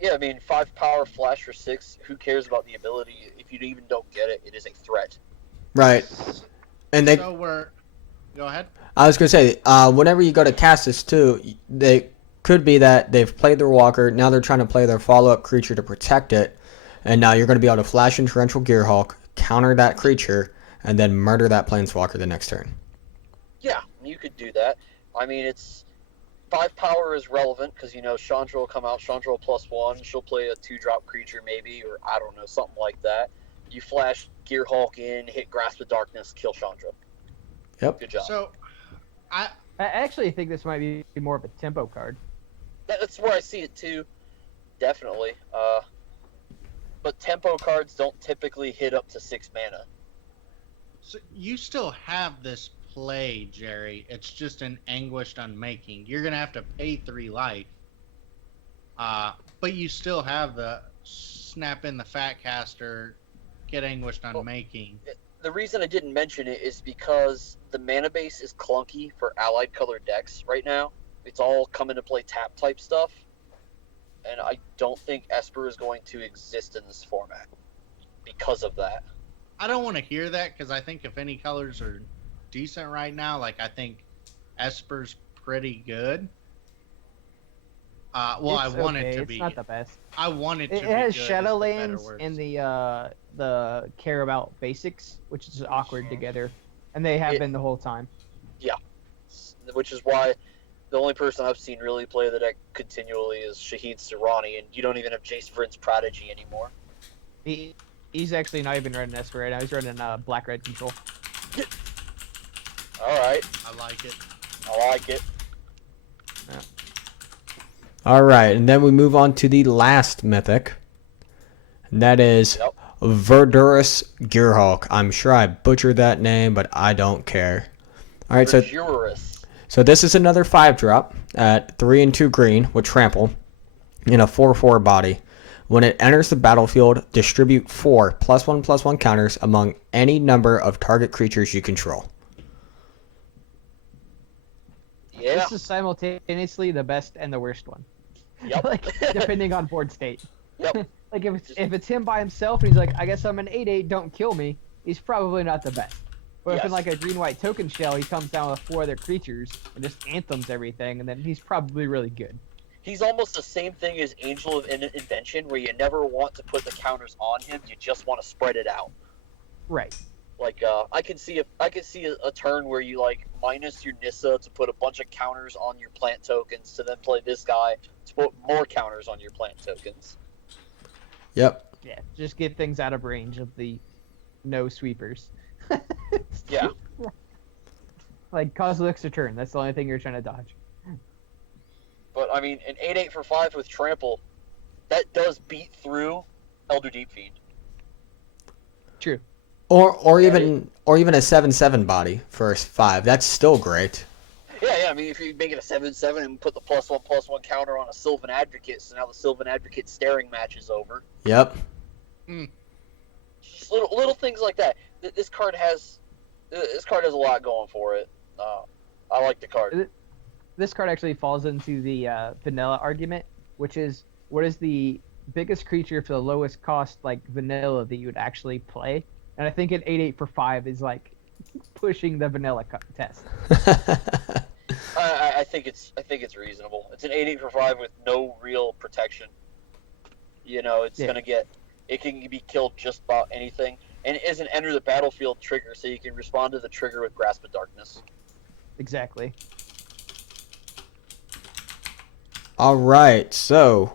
Yeah, 5 power flash for 6. Who cares about the ability? If you even don't get it, it is a threat. right. And they, So we're. Go ahead. I was gonna say, whenever you go to cast this too, they could be that they've played their walker. Now they're trying to play their follow-up creature to protect it, and now you're going to be able to flash in Torrential Gearhulk, counter that creature, and then murder that planeswalker the next turn. Yeah, you could do that. It's 5 power is relevant because Chandra will come out. Chandra +1. She'll play a 2-drop creature maybe, or I don't know, something like that. You flash Gearhulk in, hit Grasp of Darkness, kill Chandra. Yep. Good job. So, I actually think this might be more of a tempo card. That's where I see it too. Definitely. But tempo cards don't typically hit up to 6 mana. so you still have this play, Jerry. It's just an anguished unmaking. You're gonna have to pay 3 life. But you still have the snap in the fat caster, get anguished unmaking. The reason I didn't mention it is because the mana base is clunky for allied colored decks right now. It's all coming to play tap type stuff, and I don't think Esper is going to exist in this format because of that. I don't want to hear that because I think if any colors are decent right now, like I think Esper's pretty good. Well, It's I want it okay. to It's be. not the best. I want it to It be has good, is the better Shadowlands word. and the care about basics, which is awkward together, and they have been the whole time. Which is why the only person I've seen really play the deck continually is Shahid Sirani, and you don't even have Jace Vryn's Prodigy anymore. He's actually not even running Esper right now. He's running black red control. Alright, I like it. I like it. All right, and then we move on to the last mythic, and that is Yep. Verdurous Gearhulk. I'm sure I butchered that name, but I don't care. All right, so Verdurous. this is another 5-drop at 3 and 2 green with trample in a 4/4 body. When it enters the battlefield, distribute 4 +1/+1 counters among any number of target creatures you control. Yeah. This is simultaneously the best and the worst one. Yep. Like depending on board state. Yep. Like if it's him by himself and he's like, I guess I'm an 8/8, don't kill me. He's probably not the best. But if in Yes. like a green-white token shell, he comes down with 4 other creatures and just anthems everything, and then he's probably really good. He's almost the same thing as Angel of Invention, where you never want to put the counters on him. You just want to spread it out. Right. Like I can see a turn where you like minus your Nissa to put a bunch of counters on your plant tokens to then play this guy to put more counters on your plant tokens. Yep. Yeah. Just get things out of range of the no sweepers. Yeah. Like cause Elixir turn. That's the only thing you're trying to dodge. But I mean, an 8/8 for 5 with trample, that does beat through Elder Deep Fiend. True. Or even a 7/7 body for 5. That's still great. Yeah. I mean, if you make it a 7/7 and put the +1/+1 counter on a Sylvan Advocate, so now the Sylvan Advocate staring match is over. Yep. Just little things like that. This card has a lot going for it. I like the card. This card actually falls into the vanilla argument, which is what is the biggest creature for the lowest cost like vanilla that you would actually play? And I think an 8/8 for 5 is like pushing the vanilla test. I think it's reasonable. It's an 8/8 for 5 with no real protection. You know, it can be killed just about anything, and it is an enter the battlefield trigger, so you can respond to the trigger with Grasp of Darkness. Exactly. All right, so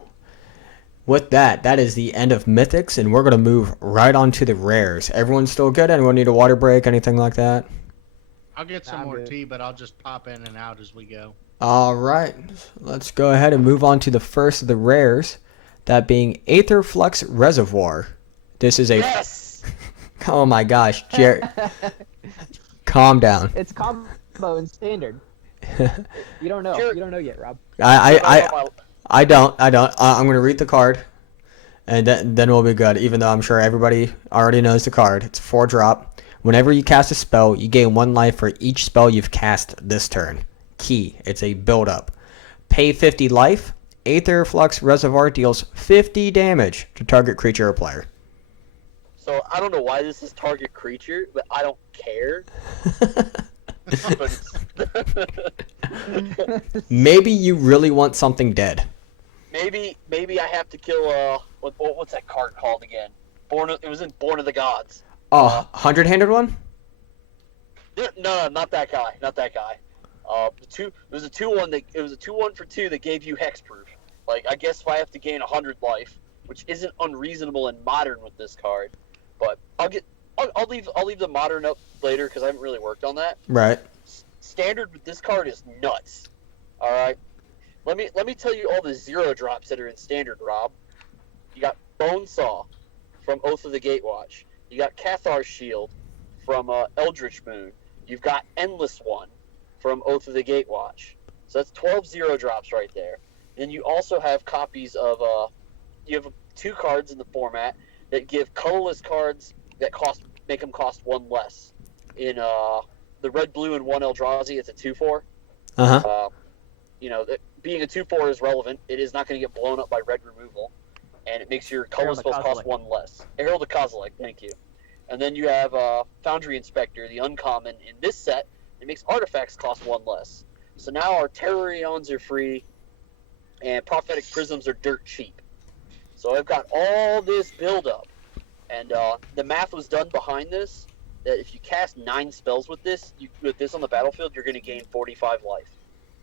with that is the end of Mythics, and we're going to move right on to the rares. Everyone still good? Anyone need a water break, anything like that? I'll get some I'm more good. tea, but I'll just pop in and out as we go. All right, let's go ahead and move on to the first of the rares, that being Aether Flux Reservoir. This is a... Yes! Oh my gosh, Jared. Calm down. It's combo and standard. You don't know. Sure. You don't know yet, Rob. I don't. I'm going to read the card, and then we'll be good, even though I'm sure everybody already knows the card. It's a 4-drop. Whenever you cast a spell, you gain 1 life for each spell you've cast this turn. Key. It's a build-up. Pay 50 life. Aether Flux Reservoir deals 50 damage to target creature or player. So I don't know why this is target creature, but I don't care. But Maybe you really want something dead. maybe I have to kill what's that card called again? It was in Born of the Gods. Oh, 100-handed one? No, not that guy. It was a 2/1 for 2 that gave you hexproof. Like, I guess if I have to gain 100 life, which isn't unreasonable in modern with this card, but I'll leave the modern up later because I haven't really worked on that. Right. Standard with this card is nuts. All right, let me tell you all the 0-drops that are in standard, Rob. You got Bonesaw from Oath of the Gatewatch. You got Cathar's Shield from Eldritch Moon. You've got Endless One from Oath of the Gatewatch. So that's 12 0-drops right there. Then you also have copies of you have 2 cards in the format that give colorless cards that make them cost 1 less. In the red, blue, and 1 Eldrazi, it's a 2/4. Uh-huh. Being a 2/4 is relevant. It is not going to get blown up by red removal, and it makes your colorless spells cost 1 less. Herald of Kozilek, thank you. And then you have Foundry Inspector, the uncommon in this set. It makes artifacts cost 1 less. So now our Terrarions are free, and Prophetic Prisms are dirt cheap. So I've got all this build-up, and the math was done behind this, that if you cast 9 spells with this on the battlefield, you're going to gain 45 life,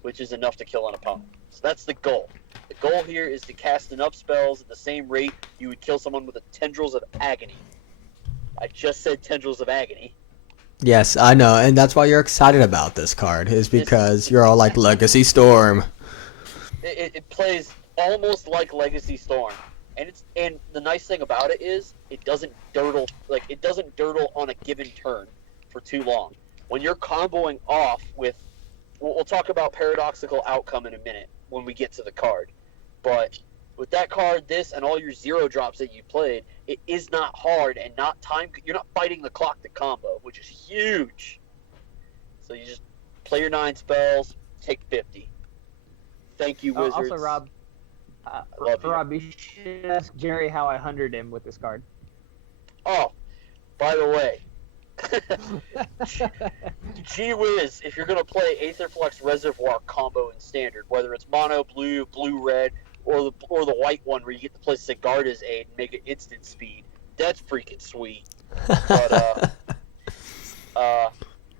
which is enough to kill an opponent. So that's the goal. The goal here is to cast enough spells at the same rate you would kill someone with a Tendrils of Agony. I just said Tendrils of Agony. Yes, I know, and that's why you're excited about this card, is because you're all like Legacy Storm. It plays almost like Legacy Storm, and the nice thing about it is it doesn't dirtle on a given turn for too long. When you're comboing off with, we'll talk about Paradoxical Outcome in a minute when we get to the card, but with that card, this and all your 0-drops that you played, it is not hard and not time. You're not fighting the clock to combo, which is huge. So you just play your 9 spells, take 50. Thank you, Wizards. Also, Rob, love you. Rob, you should ask Jerry how I 100 him with this card. Oh, by the way, gee whiz, if you're gonna play Aetherflux Reservoir combo in standard, whether it's mono blue, blue red, or the white one where you get to play Sigarda's aid and make it instant speed, that's freaking sweet. But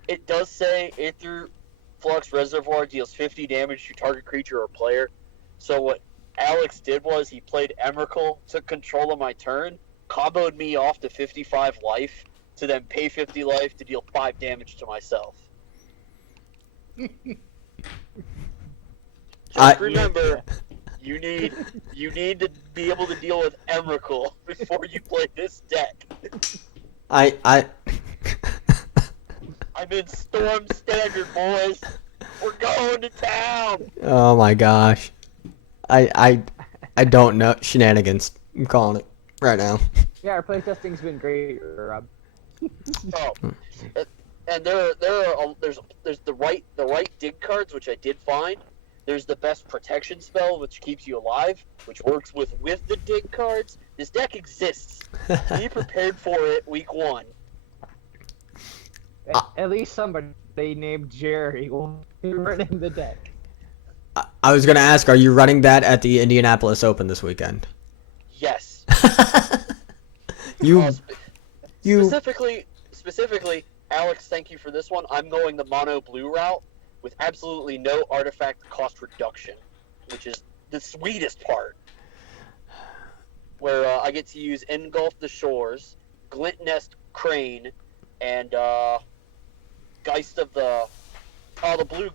it does say Aetherflux Reservoir deals 50 damage to target creature or player. So what Alex did was he played Emrakul, took control of my turn, comboed me off to 55 life, to then pay 50 life to deal 5 damage to myself. Just remember, you need to be able to deal with Emrakul before you play this deck. I I'm in Storm Standard, boys. We're going to town. Oh my gosh. I don't know. Shenanigans. I'm calling it right now. Yeah, our playtesting's been great, Rob. Oh, and there's the right dig cards, which I did find. There's the best protection spell, which keeps you alive, which works with the dig cards. This deck exists. Be prepared for it week 1. At least somebody named Jerry will be running the deck. I was gonna ask, are you running that at the Indianapolis Open this weekend? Yes. you Specifically, Alex, thank you for this one. I'm going the mono blue route with absolutely no artifact cost reduction, which is the sweetest part. Where I get to use Engulf the Shores, Glint Nest Crane, and Geist of the blue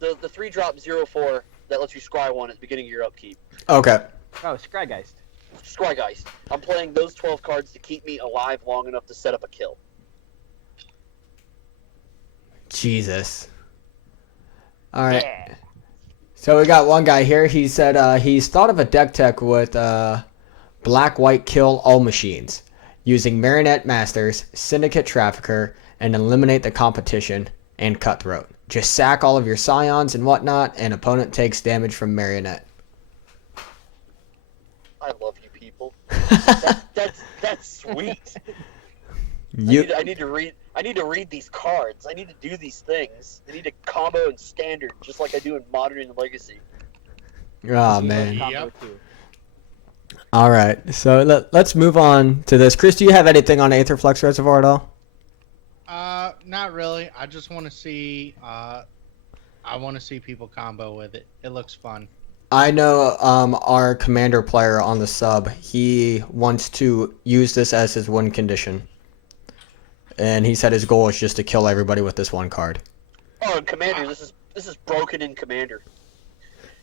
the 3-drop 0/4 that lets you scry 1 at the beginning of your upkeep. Okay. Oh, Scrygeist. Scrygeist. I'm playing those 12 cards to keep me alive long enough to set up a kill. Jesus. All right. Yeah. So we got one guy here. He said he's thought of a deck tech with black-white kill all machines, using Marionette Masters, Syndicate Trafficker, and eliminate the competition and Cutthroat. Just sack all of your Scions and whatnot, and opponent takes damage from Marionette. I love you people. That's sweet. I need to read these cards. I need to do these things. I need to combo in standard, just like I do in Modern and Legacy. Oh man. Yep. All right. So let's move on to this. Chris, do you have anything on Aetherflux Reservoir at all? Not really. I just want to see. I want to see people combo with it. It looks fun. I know our commander player on the sub, he wants to use this as his win condition. And he said his goal is just to kill everybody with this one card. Oh, and Commander, this is broken in Commander.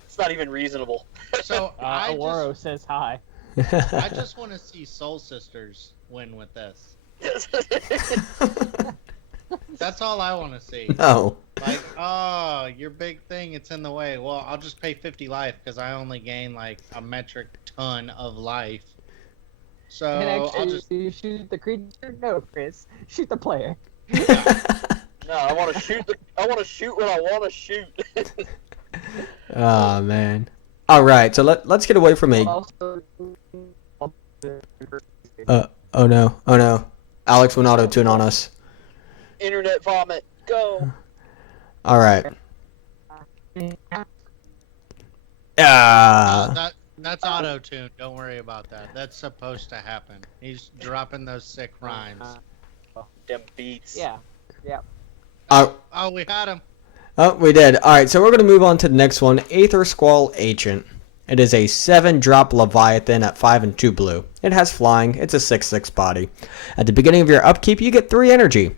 It's not even reasonable. So Aurora says hi. I just want to see Soul Sisters win with this. That's all I want to see. No. Like, oh, your big thing, it's in the way. Well, I'll just pay 50 life because I only gain like a metric ton of life. So And actually, I'll just. you shoot the creature? No, Chris. Shoot the player. No, I want to shoot what I want to shoot. Oh man. All right, so let's get away from a. Also, Oh no. Alex went auto tune on us. Internet vomit, go. All right. That's auto tune. Don't worry about that. That's supposed to happen. He's dropping those sick rhymes. Them beats. yeah. Oh, We had him. we did. All right, so we're gonna move on to the next one. Aether Squall Ancient. It is a 7-drop Leviathan at 5 and 2 blue. It has flying. It's a 6/6 body. At the beginning of your upkeep, you get 3 energy.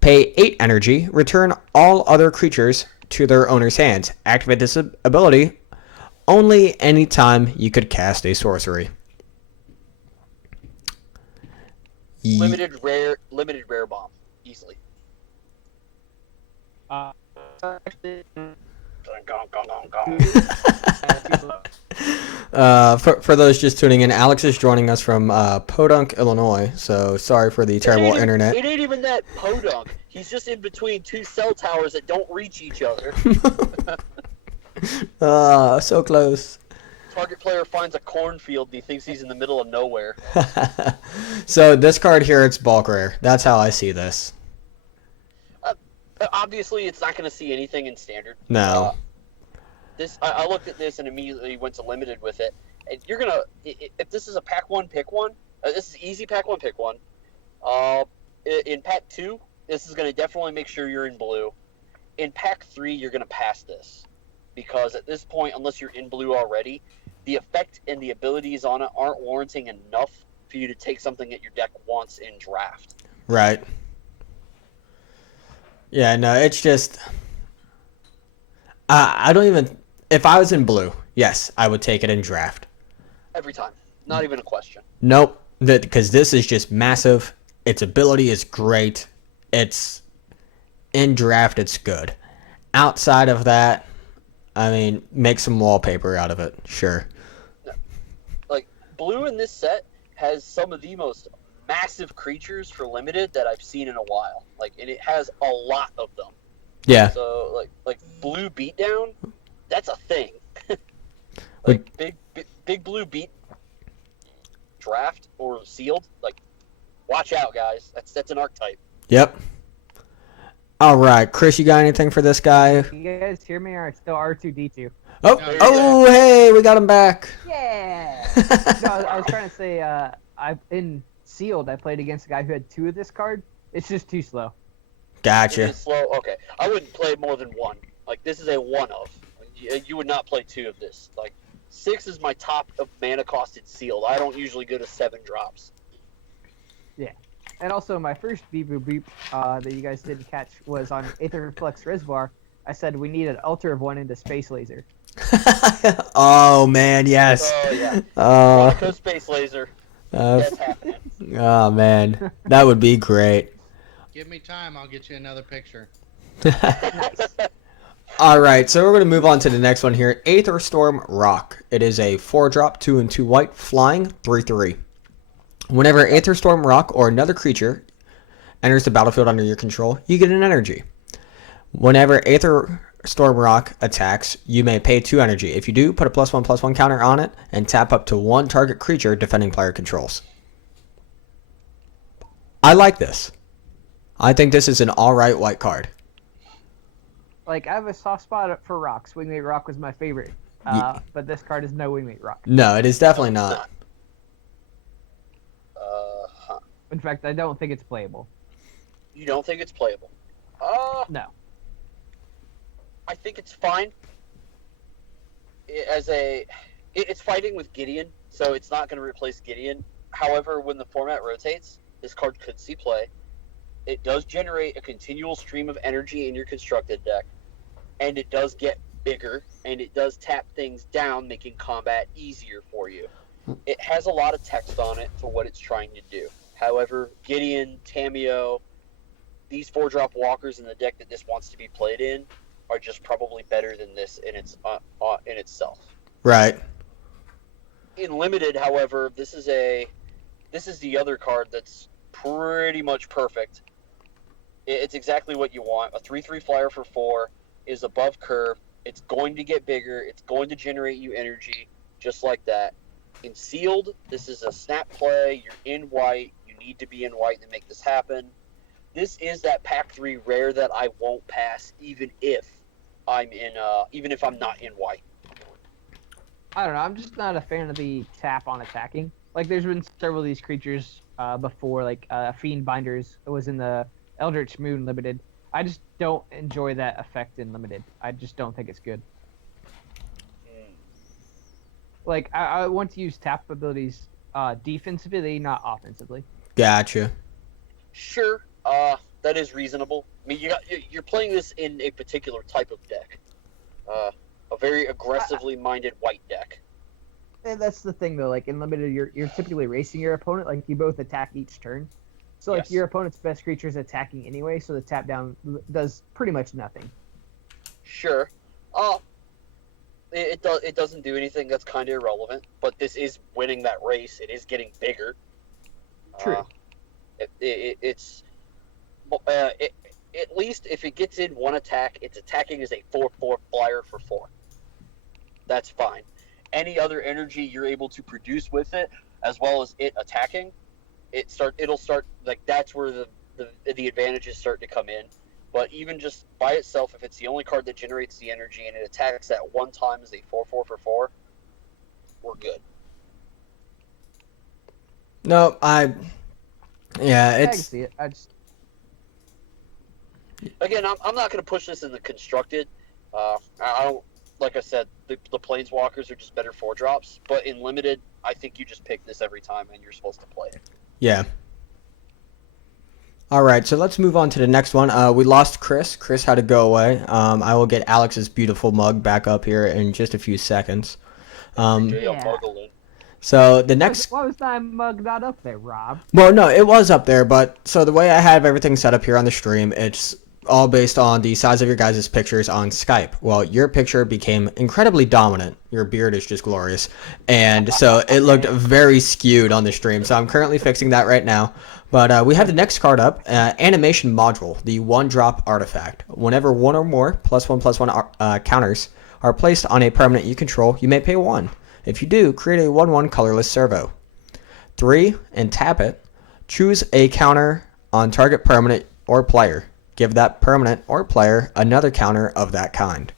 Pay 8 energy. Return all other creatures to their owner's hands. Activate this ability only anytime you could cast a sorcery. Limited rare bomb, easily. For those just tuning in, Alex is joining us from Podunk, Illinois. So sorry for the terrible internet. It ain't even that podunk. He's just in between 2 cell towers that don't reach each other. So close. Target player finds a cornfield and he thinks he's in the middle of nowhere. So this card here, it's bulk rare. That's how I see this. Obviously, it's not going to see anything in standard. No. I looked at this and immediately went to limited with it. And you're gonna, if this is a pack 1, pick 1. This is easy pack 1, pick 1. In pack 2, this is gonna definitely make sure you're in blue. In pack 3, you're gonna pass this, because at this point, unless you're in blue already, the effect and the abilities on it aren't warranting enough for you to take something that your deck wants in draft. Right. Yeah, no, it's just... I don't even... If I was in blue, yes, I would take it in draft. Every time. Not even a question. Nope, because this is just massive. Its ability is great. It's... In draft, it's good. Outside of that, I mean, make some wallpaper out of it, sure. Like, blue in this set has some of the most massive creatures for limited that I've seen in a while. Like, and it has a lot of them. Yeah. So, like blue beatdown, that's a thing. Like, big blue beat draft or sealed, like, watch out, guys. That's an archetype. Yep. All right, Chris, you got anything for this guy? Can you guys hear me, or it's still R2D2? Oh, There you oh, hey, we got him back. Yeah. No, I was trying to say, I've in sealed. I played against a guy who had 2 of this card. It's just too slow. It Gotcha. is slow. Okay, I wouldn't play more than 1. Like, this is a 1 of. You would not play 2 of this. Like, 6 is my top of mana costed sealed. I don't usually go to 7 drops. And also, my first beep boop beep that you guys didn't catch was on Aether Reflex Reservoir. I said we need an altar of 1 into Space Laser. Oh, man, yes. Oh, yeah. Uh, Monaco Space Laser. That's happening. oh, man. That would be great. Give me time, I'll get you another picture. All right, so we're going to move on to the next one here. Aether Storm Rock. It is a 4-drop, 2 and 2 white, flying, 3/3. Whenever Aether Storm Rock or another creature enters the battlefield under your control, you get an energy. Whenever Aether Storm Rock attacks, you may pay 2 energy. If you do, put a +1/+1 counter on it and tap up to 1 target creature defending player controls. I like this. I think this is an alright white card. Like, I have a soft spot for rocks. Wingmate Rock was my favorite. But this card is no Wingmate Rock. No, it is definitely not. In fact, I don't think it's playable. You don't think it's playable? No. I think it's fine. It's fighting with Gideon, so it's not going to replace Gideon. However, when the format rotates, this card could see play. It does generate a continual stream of energy in your constructed deck, and it does get bigger, and it does tap things down, making combat easier for you. It has a lot of text on it for what it's trying to do. However, Gideon, Tameo, these 4-drop walkers in the deck that this wants to be played in are just probably better than this in itself. Right. In limited, however, this is the other card that's pretty much perfect. It's exactly what you want. A 3/3 flyer for 4 is above curve. It's going to get bigger. It's going to generate you energy just like that. In sealed, this is a snap play. You're in white. You need to be in white to make this happen. This is that pack 3 rare that I won't pass, even if I'm not in white. I don't know. I'm just not a fan of the tap on attacking. Like, there's been several of these creatures before, like Fiend Binders was in the Eldritch Moon limited. I just don't enjoy that effect in limited. I just don't think it's good. Like, I want to use tap abilities defensively, not offensively. Gotcha. Sure, that is reasonable. I mean, you're playing this in a particular type of deck, a very aggressively minded white deck. And that's the thing, though. Like, in limited, you're typically racing your opponent. Like, you both attack each turn. So, like, Yes. your opponent's best creature is attacking anyway, so the tap down does pretty much nothing. Sure. It doesn't do anything that's kind of irrelevant, but this is winning that race. It is getting bigger. True. It's at least if it gets in 1 attack, it's attacking as a 4/4 flyer for 4. That's fine. any other energy you're able to produce with it, as well as it attacking, it'll start like that's where the advantages start to come in. But even just by itself, if it's the only card that generates the energy and it attacks at one time as a 4/4 for 4, we're good. No, yeah, I can it's see it. I just Again, I'm not going to push this in the constructed. I don't, like I said, the planeswalkers are just better 4-drops. But in limited, I think you just pick this every time and you're supposed to play it. yeah. All right, so let's move on to the next one. We lost Chris. Chris had to go away. I will get Alex's beautiful mug back up here in just a few seconds. JL Yeah. Mugglein. So the next, why was that mug not up there, Rob? well, no, it was up there, but so the way I have everything set up here on the stream, it's all based on the size of your guys' pictures on Skype. Well, your picture became incredibly dominant. Your beard is just glorious. And so it looked very skewed on the stream. So I'm currently fixing that right now. But we have the next card up, Animation Module, the 1-drop artifact. Whenever one or more +1/+1 counters are placed on a permanent you control, you may pay 1. If you do, create a 1/1 colorless servo. 3, and tap it. Choose a counter on target permanent or player. Give that permanent or player another counter of that kind.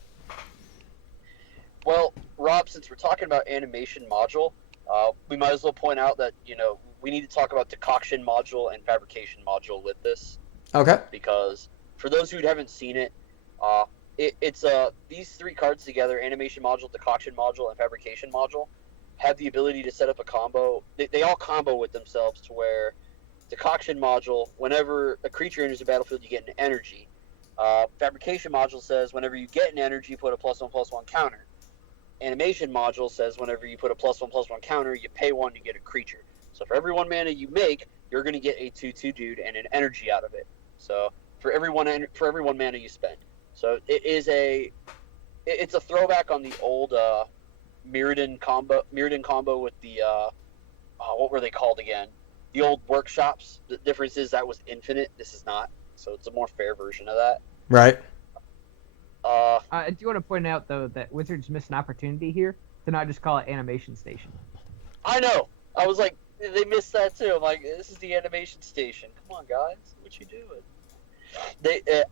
Well, Rob, since we're talking about animation module, we might as well point out that, we need to talk about decoction module and fabrication module with this. Okay. Because for those who haven't seen it, it's these 3 cards together, animation module, decoction module, and fabrication module, have the ability to set up a combo. They all combo with themselves to where decoction module, whenever a creature enters the battlefield, you get an energy. Fabrication module says whenever you get an energy, put a +1/+1 counter. Animation module says whenever you put a +1/+1 counter, you pay 1 to get a creature. So for every 1 mana you make, you're going to get a 2/2 dude and an energy out of it. So for every 1 mana you spend. So it's a throwback on the old Mirrodin combo with the what were they called again? The old workshops. The difference is that was infinite. This is not. So it's a more fair version of that. Right. I do want to point out though that Wizards missed an opportunity here to not just call it Animation Station. I know. I was like, they missed that too. I'm like, this is the animation station. Come on, guys, what you doing?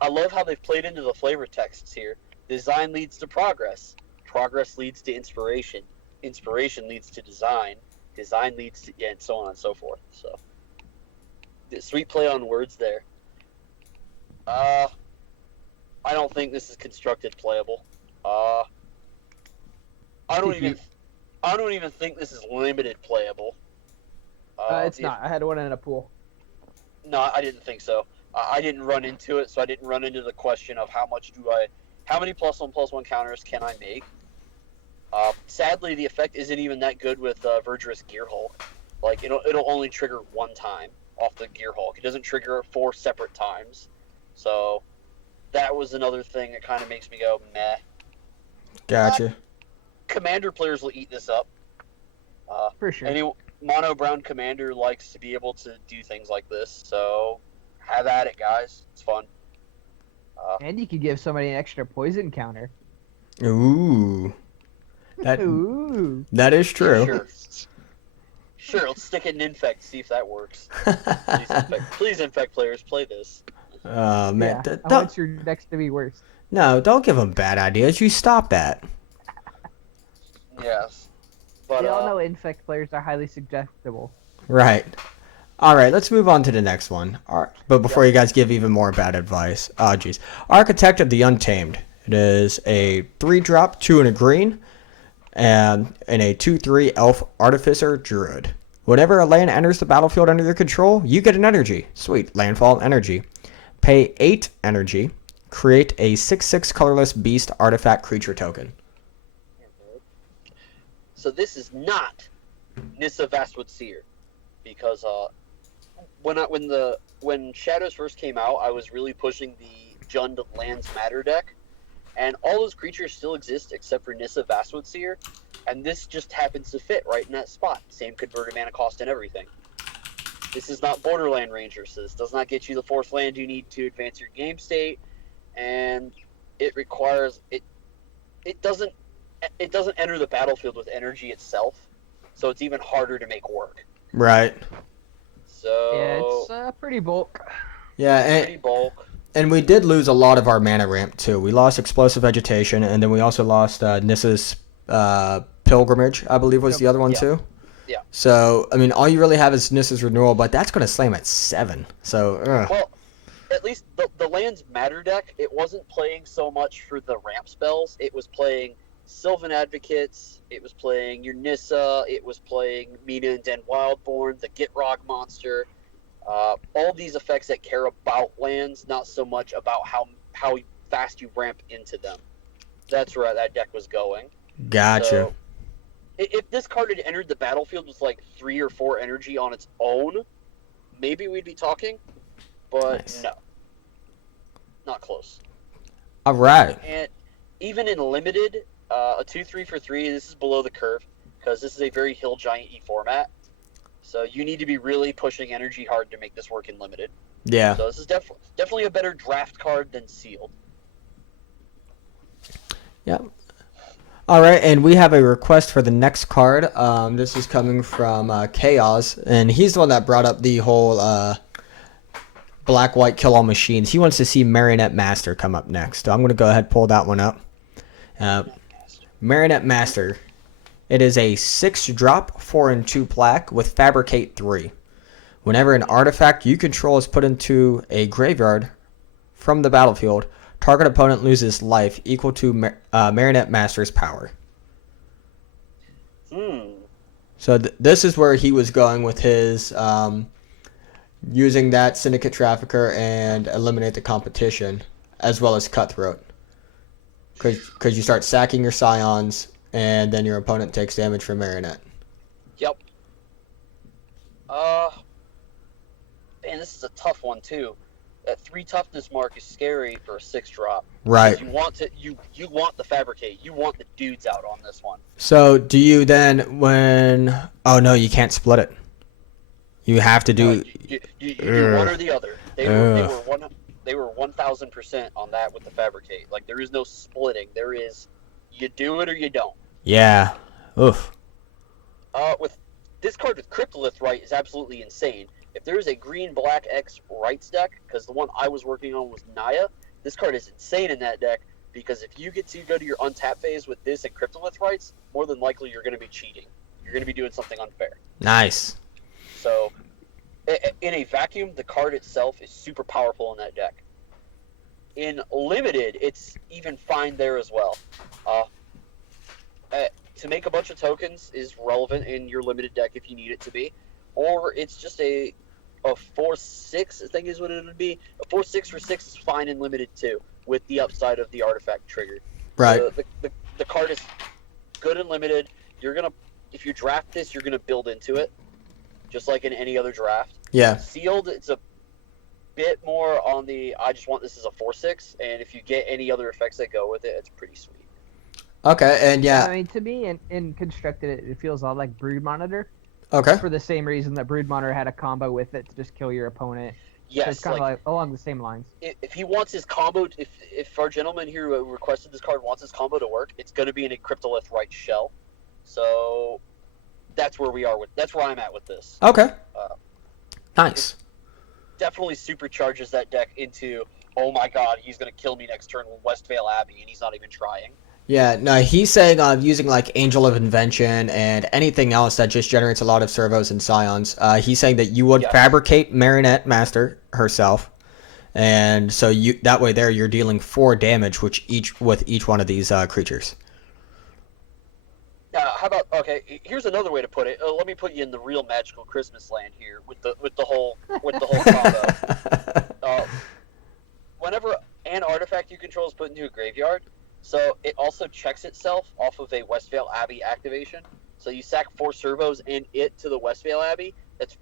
I love how they've played into the flavor texts here. Design leads to progress. Progress leads to inspiration. Inspiration leads to design. Design leads to, and so on and so forth. So, the sweet play on words there. I don't think this is constructed playable. I don't even think this is limited playable. It's not. I had one in a pool. No, I didn't think so. I didn't run into it, so I didn't run into the question of how many +1/+1 counters can I make. Sadly, the effect isn't even that good with Verdurous Gearhulk. Like it'll only trigger 1 time off the Gearhulk. It doesn't trigger 4 separate times. So that was another thing that kind of makes me go meh. Gotcha. Commander players will eat this up. For sure. Any mono brown commander likes to be able to do things like this, so have at it, guys. It's fun. And you could give somebody an extra poison counter. Ooh. Ooh. That is true. Sure, let's stick it in Infect, see if that works. Please, Infect players, play this. Oh, man. Yeah. I want your decks to be worse. No, don't give them bad ideas. You stop that. Yes. But, We all know Infect players are highly suggestible. Right. All right, let's move on to the next one. But before you guys give even more bad advice, geez. Architect of the Untamed. It is a 3-drop, 2 and a green, and a 2/3 elf artificer druid. Whenever a land enters the battlefield under your control, you get an energy. Sweet, landfall energy. Pay 8 energy. Create a 6/6 colorless beast artifact creature token. So this is not Nissa Vastwood Seer, because when Shadows first came out, I was really pushing the Jund Lands Matter deck, and all those creatures still exist except for Nissa Vastwood Seer, and this just happens to fit right in that spot. Same converted mana cost and everything. This is not Borderland Ranger, so this does not get you the 4th land you need to advance your game state, and it requires it doesn't it doesn't enter the battlefield with energy itself, so it's even harder to make work. Right. So Yeah, it's pretty bulk. Yeah, pretty bulk. and we did lose a lot of our mana ramp too. We lost Explosive Vegetation, and then we also lost Nissa's Pilgrimage, I believe was the other one Yeah. too. Yeah. So, I mean, all you really have is Nissa's Renewal, but that's going to slam at 7. So, Well, at least the land's matter deck, it wasn't playing so much for the ramp spells. It was playing Sylvan Advocates, it was playing your Nissa, it was playing Mina and Den Wildborn, the Gitrog monster, all these effects that care about lands, not so much about how fast you ramp into them. That's where that deck was going. gotcha. So, if this card had entered the battlefield with like 3 or 4 energy on its own, maybe we'd be talking. But Nice. no, not close. All right. And even in limited, a 2/3 for 3, this is below the curve because this is a very hill giant-y format. So you need to be really pushing energy hard to make this work in limited. Yeah. So this is definitely a better draft card than sealed. Yep. All right, and we have a request for the next card. This is coming from Chaos, and he's the one that brought up the whole black-white kill-all machines. He wants to see Marionette Master come up next. So I'm going to go ahead and pull that one up. Marionette Master. It is a 6-drop, 4 and 2 black with Fabricate 3. Whenever an artifact you control is put into a graveyard from the battlefield, target opponent loses life equal to Marionette Master's power. So this is where he was going with his using that Syndicate Trafficker and eliminate the competition, as well as Cutthroat. Because you start sacking your Scions, and then your opponent takes damage from Marionette. Yep. Man, this is a tough one too. That 3 toughness mark is scary for a 6-drop. Right. You want the Fabricate. You want the dudes out on this one. So do you then oh no, you can't split it. You have to do. No, you do one or the other. They were 1000% on that with the Fabricate. Like there is no splitting. There is you do it or you don't. Yeah. Oof. With this card with Cryptolith Right is absolutely insane. If there is a green-black X Rights deck, because the one I was working on was Naya, this card is insane in that deck, because if you get to go to your untap phase with this and Cryptolith Rights, more than likely you're going to be cheating. You're going to be doing something unfair. Nice. So, in a vacuum, the card itself is super powerful in that deck. In limited, it's even fine there as well. To make a bunch of tokens is relevant in your limited deck if you need it to be, or it's just a 4/6, I think is what it would be. A 4/6 for 6 is fine in limited too, with the upside of the artifact trigger. Right. The card is good and limited. If you draft this, you're gonna build into it, just like in any other draft. Yeah. Sealed, it's a bit more on the I just want this as a 4/6, and if you get any other effects that go with it, it's pretty sweet. Okay, and yeah. I mean, to me, in constructed, it feels a lot like Brood Monitor. Okay. For the same reason that Brood Monitor had a combo with it to just kill your opponent. Yes, So it's kind of like along the same lines. If he wants his combo, if our gentleman here who requested this card wants his combo to work, it's going to be in a Cryptolith Right shell. So that's where that's where I'm at with this. Okay. Nice. Definitely supercharges that deck into, oh my god, he's going to kill me next turn with Westvale Abbey, and he's not even trying. Yeah, no, he's saying using like Angel of Invention and anything else that just generates a lot of servos and scions. He's saying that you would fabricate Marionette Master herself, and so that way you're dealing 4 damage with each one of these creatures. How about here's another way to put it. Let me put you in the real magical Christmas land here with the whole combo. Whenever an artifact you control is put into a graveyard. So it also checks itself off of a Westvale Abbey activation. So you sack 4 servos and it to the Westvale Abbey. That's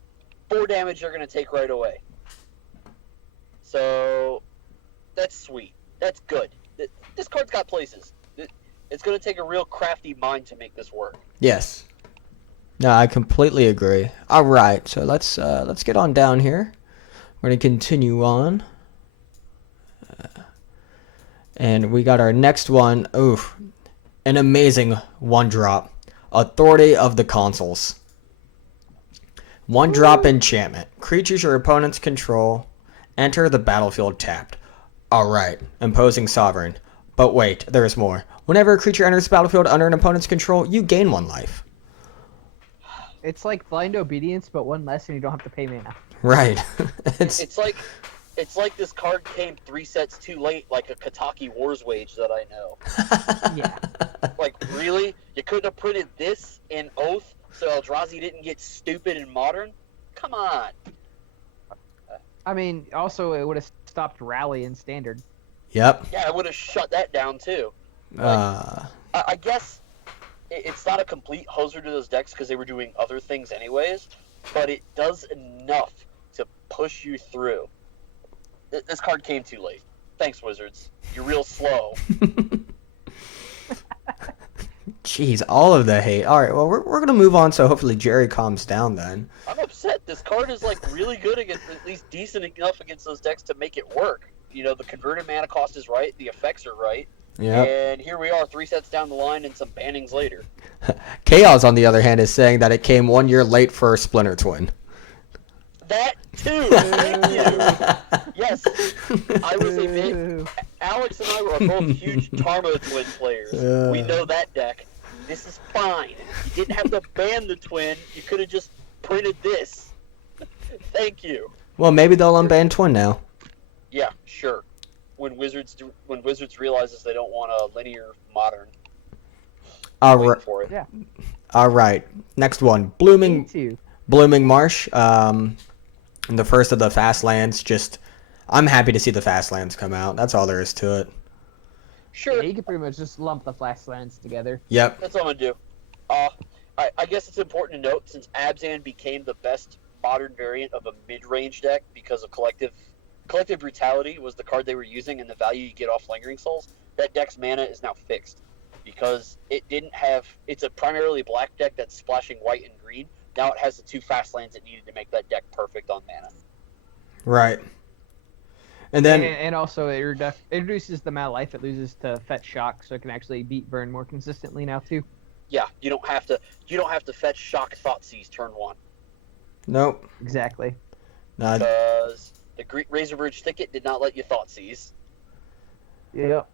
4 damage you're going to take right away. So that's sweet. That's good. This card's got places. It's going to take a real crafty mind to make this work. Yes. No, I completely agree. All right, so let's get on down here. We're going to continue on. And we got our next one. Oof. an amazing one drop. Authority of the Consuls. One drop enchantment. Creatures your opponents control enter the battlefield tapped. Alright, imposing sovereign. But wait, there's more. Whenever a creature enters the battlefield under an opponent's control, you gain 1 life. It's like blind obedience, but one less, and you don't have to pay mana. Right. It's like this card came 3 sets too late, like a Kataki Wars Wage that I know. Yeah. Like, really? You couldn't have printed this in Oath so Eldrazi didn't get stupid in Modern? Come on. I mean, also it would have stopped Rally in Standard. Yep. Yeah, I would have shut that down too. I guess it's not a complete hoser to those decks because they were doing other things anyways, but it does enough to push you through. This card came too late. Thanks, Wizards. You're real slow. Jeez, all of the hate. All right, well, we're going to move on, so hopefully Jerry calms down then. I'm upset. This card is like really good against, at least decent enough against those decks to make it work. You know, the converted mana cost is right, the effects are right, Yeah. and here we are 3 sets down the line and some bannings later. Chaos, on the other hand, is saying that it came 1 year late for Splinter Twin. That too. Thank you. Yes, I was a bit. Alex and I were both huge Tarmo Twin players. We know that deck. This is fine. You didn't have to ban the Twin. You could have just printed this. Thank you. Well, maybe they'll unban Twin now. Yeah, sure. When Wizards realizes they don't want a linear Modern. All Waiting right. for it. Yeah. All right. Next one. Me too. Blooming Marsh. The first of the fast lands. I'm happy to see the fast lands come out. That's all there is to it. Sure. Yeah, you can pretty much just lump the flash lands together. Yep. That's all I'm gonna do. I guess it's important to note, since Abzan became the best modern variant of a mid-range deck because of collective brutality was the card they were using and the value you get off Lingering Souls, that deck's mana is now fixed because it's a primarily black deck that's splashing white and green. Now it has the 2 fast lands it needed to make that deck perfect on mana. Right. And then And also it reduces the amount of life it loses to fetch shock, so it can actually beat burn more consistently now too. Yeah, you don't have to fetch Shock Thoughtseize turn 1 nope. Exactly. because the Razor-Bridge Thicket did not let you Thoughtseize. Yep.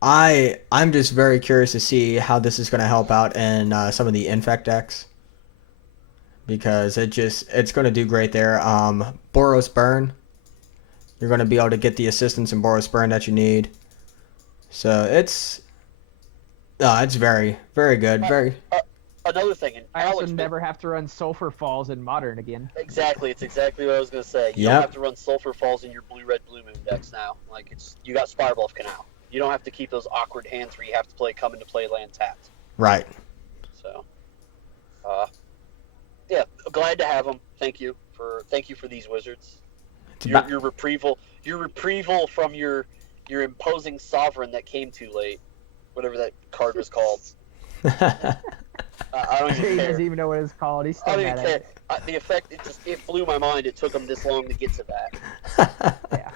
I'm just very curious to see how this is going to help out in some of the infect decks, because it's going to do great there. Boros Burn, you're going to be able to get the assistance in Boros Burn that you need. So it's very, very good. Very. Another thing, and I also Alex never have to run Sulfur Falls in Modern again. Exactly, it's exactly what I was gonna say. You Yep. don't have to run Sulfur Falls in your Blue Red Blue Moon decks now. Like you got Spirebluff Canal. You don't have to keep those awkward hands where you have to come into play land tapped. Right. So, yeah, glad to have them. Thank you for these Wizards. Your reprieval from your imposing sovereign that came too late, whatever that card was called. I don't He even care. doesn't even know what it's called. He's I still don't mad even at care. it. The effect, it flew my mind. It took them this long to get to that. Yeah.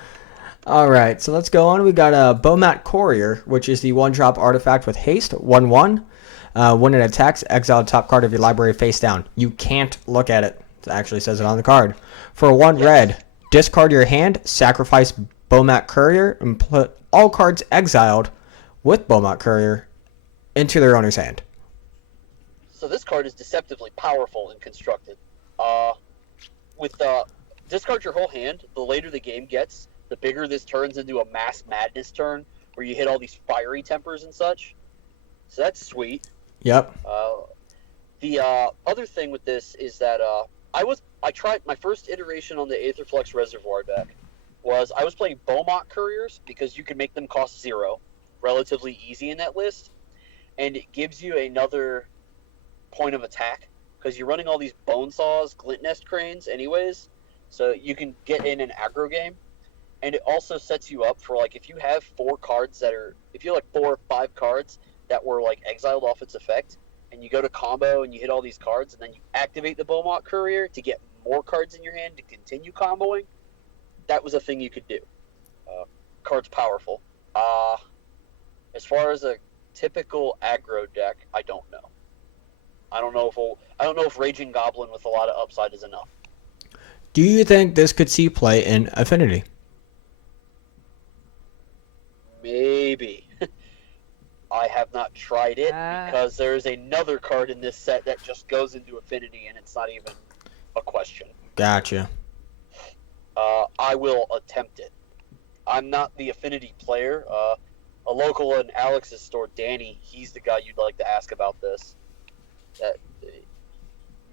All right, so let's go on. We got a Bomat Courier, which is the 1-drop artifact with haste, 1/1. When it attacks, exile the top card of your library face down. You can't look at it. It actually says it on the card. For 1 red, discard your hand, sacrifice Bomat Courier, and put all cards exiled with Bomat Courier into their owner's hand. So this card is deceptively powerful and constructed. Discard your whole hand, the later the game gets, the bigger this turns into a mass madness turn where you hit all these fiery tempers and such. So that's sweet. Yep. The other thing with this is that I tried my first iteration on the Aetherflux Reservoir deck was I was playing Beaumont Couriers because you can make them cost 0, relatively easy in that list, and it gives you another point of attack because you're running all these Bone Saws, Glint Nest Cranes anyways, so you can get in an aggro game. And it also sets you up for, like, if you have 4 cards if you have, like, 4 or 5 cards that were, like, exiled off its effect, and you go to combo and you hit all these cards, and then you activate the Beaumont Courier to get more cards in your hand to continue comboing, that was a thing you could do. Card's powerful. As far as a typical aggro deck, I don't know. I don't know if Raging Goblin with a lot of upside is enough. Do you think this could see play in Affinity? Maybe. I have not tried it because there is another card in this set that just goes into Affinity, and it's not even a question. Gotcha. I will attempt it. I'm not the Affinity player. A local in Alex's store, Danny, he's the guy you'd like to ask about this.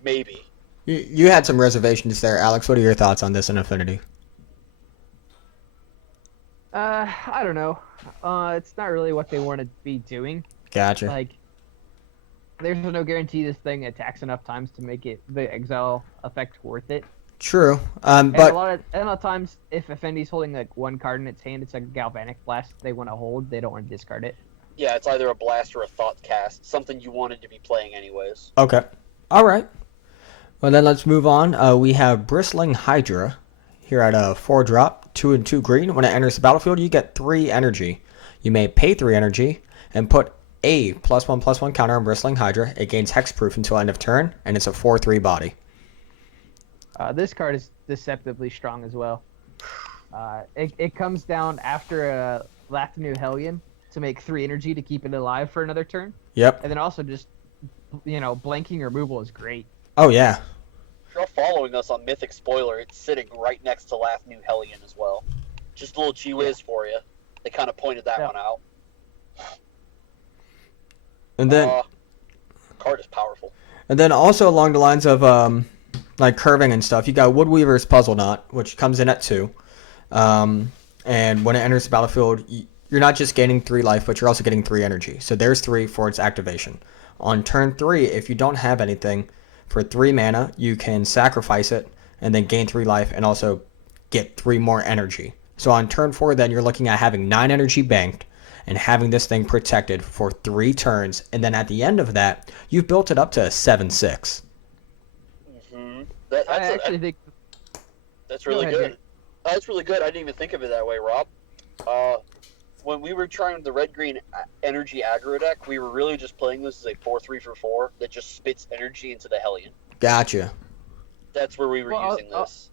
Maybe. You had some reservations there, Alex. What are your thoughts on this in Affinity? I don't know. It's not really what they want to be doing. Gotcha. Like, there's no guarantee this thing attacks enough times to make it the exile effect worth it. True. And But a lot of times, if Effendi's holding like one card in its hand, it's like a Galvanic Blast they want to hold. They don't want to discard it. Yeah, it's either a blast or a thought cast. Something you wanted to be playing anyways. okay. All right. Well, then let's move on. We have Bristling Hydra here at a 4-drop, 2 and 2 green. When it enters the battlefield, you get 3 energy. You may pay 3 energy and put a +1/+1 counter on Bristling Hydra. It gains hexproof until end of turn, and it's a 4/3 body. This card is deceptively strong as well. It comes down after a Lathnu Hellion to make 3 energy to keep it alive for another turn. Yep. And then also just, blanking removal is great. Oh, yeah. If you're following us on Mythic Spoiler, it's sitting right next to Lathnu Hellion as well. Just a little gee whiz for you. They kind of pointed that one out. And then the card is powerful. And then also along the lines of like curving and stuff, you got Woodweaver's Puzzle Knot, which comes in at 2. And when it enters the battlefield, you're not just gaining 3 life, but you're also getting 3 energy. So there's 3 for its activation. On turn 3, if you don't have anything, for 3 mana, you can sacrifice it and then gain 3 life and also get 3 more energy. So on turn 4, then you're looking at having 9 energy banked and having this thing protected for 3 turns. And then at the end of that, you've built it up to a 7/6. Mm-hmm. I actually think That's really ahead, good. Jake. That's really good. I didn't even think of it that way, Rob. When we were trying the red-green energy aggro deck, we were really just playing this as a 4/3 for 4 that just spits energy into the Hellion. Gotcha. That's where we were using this.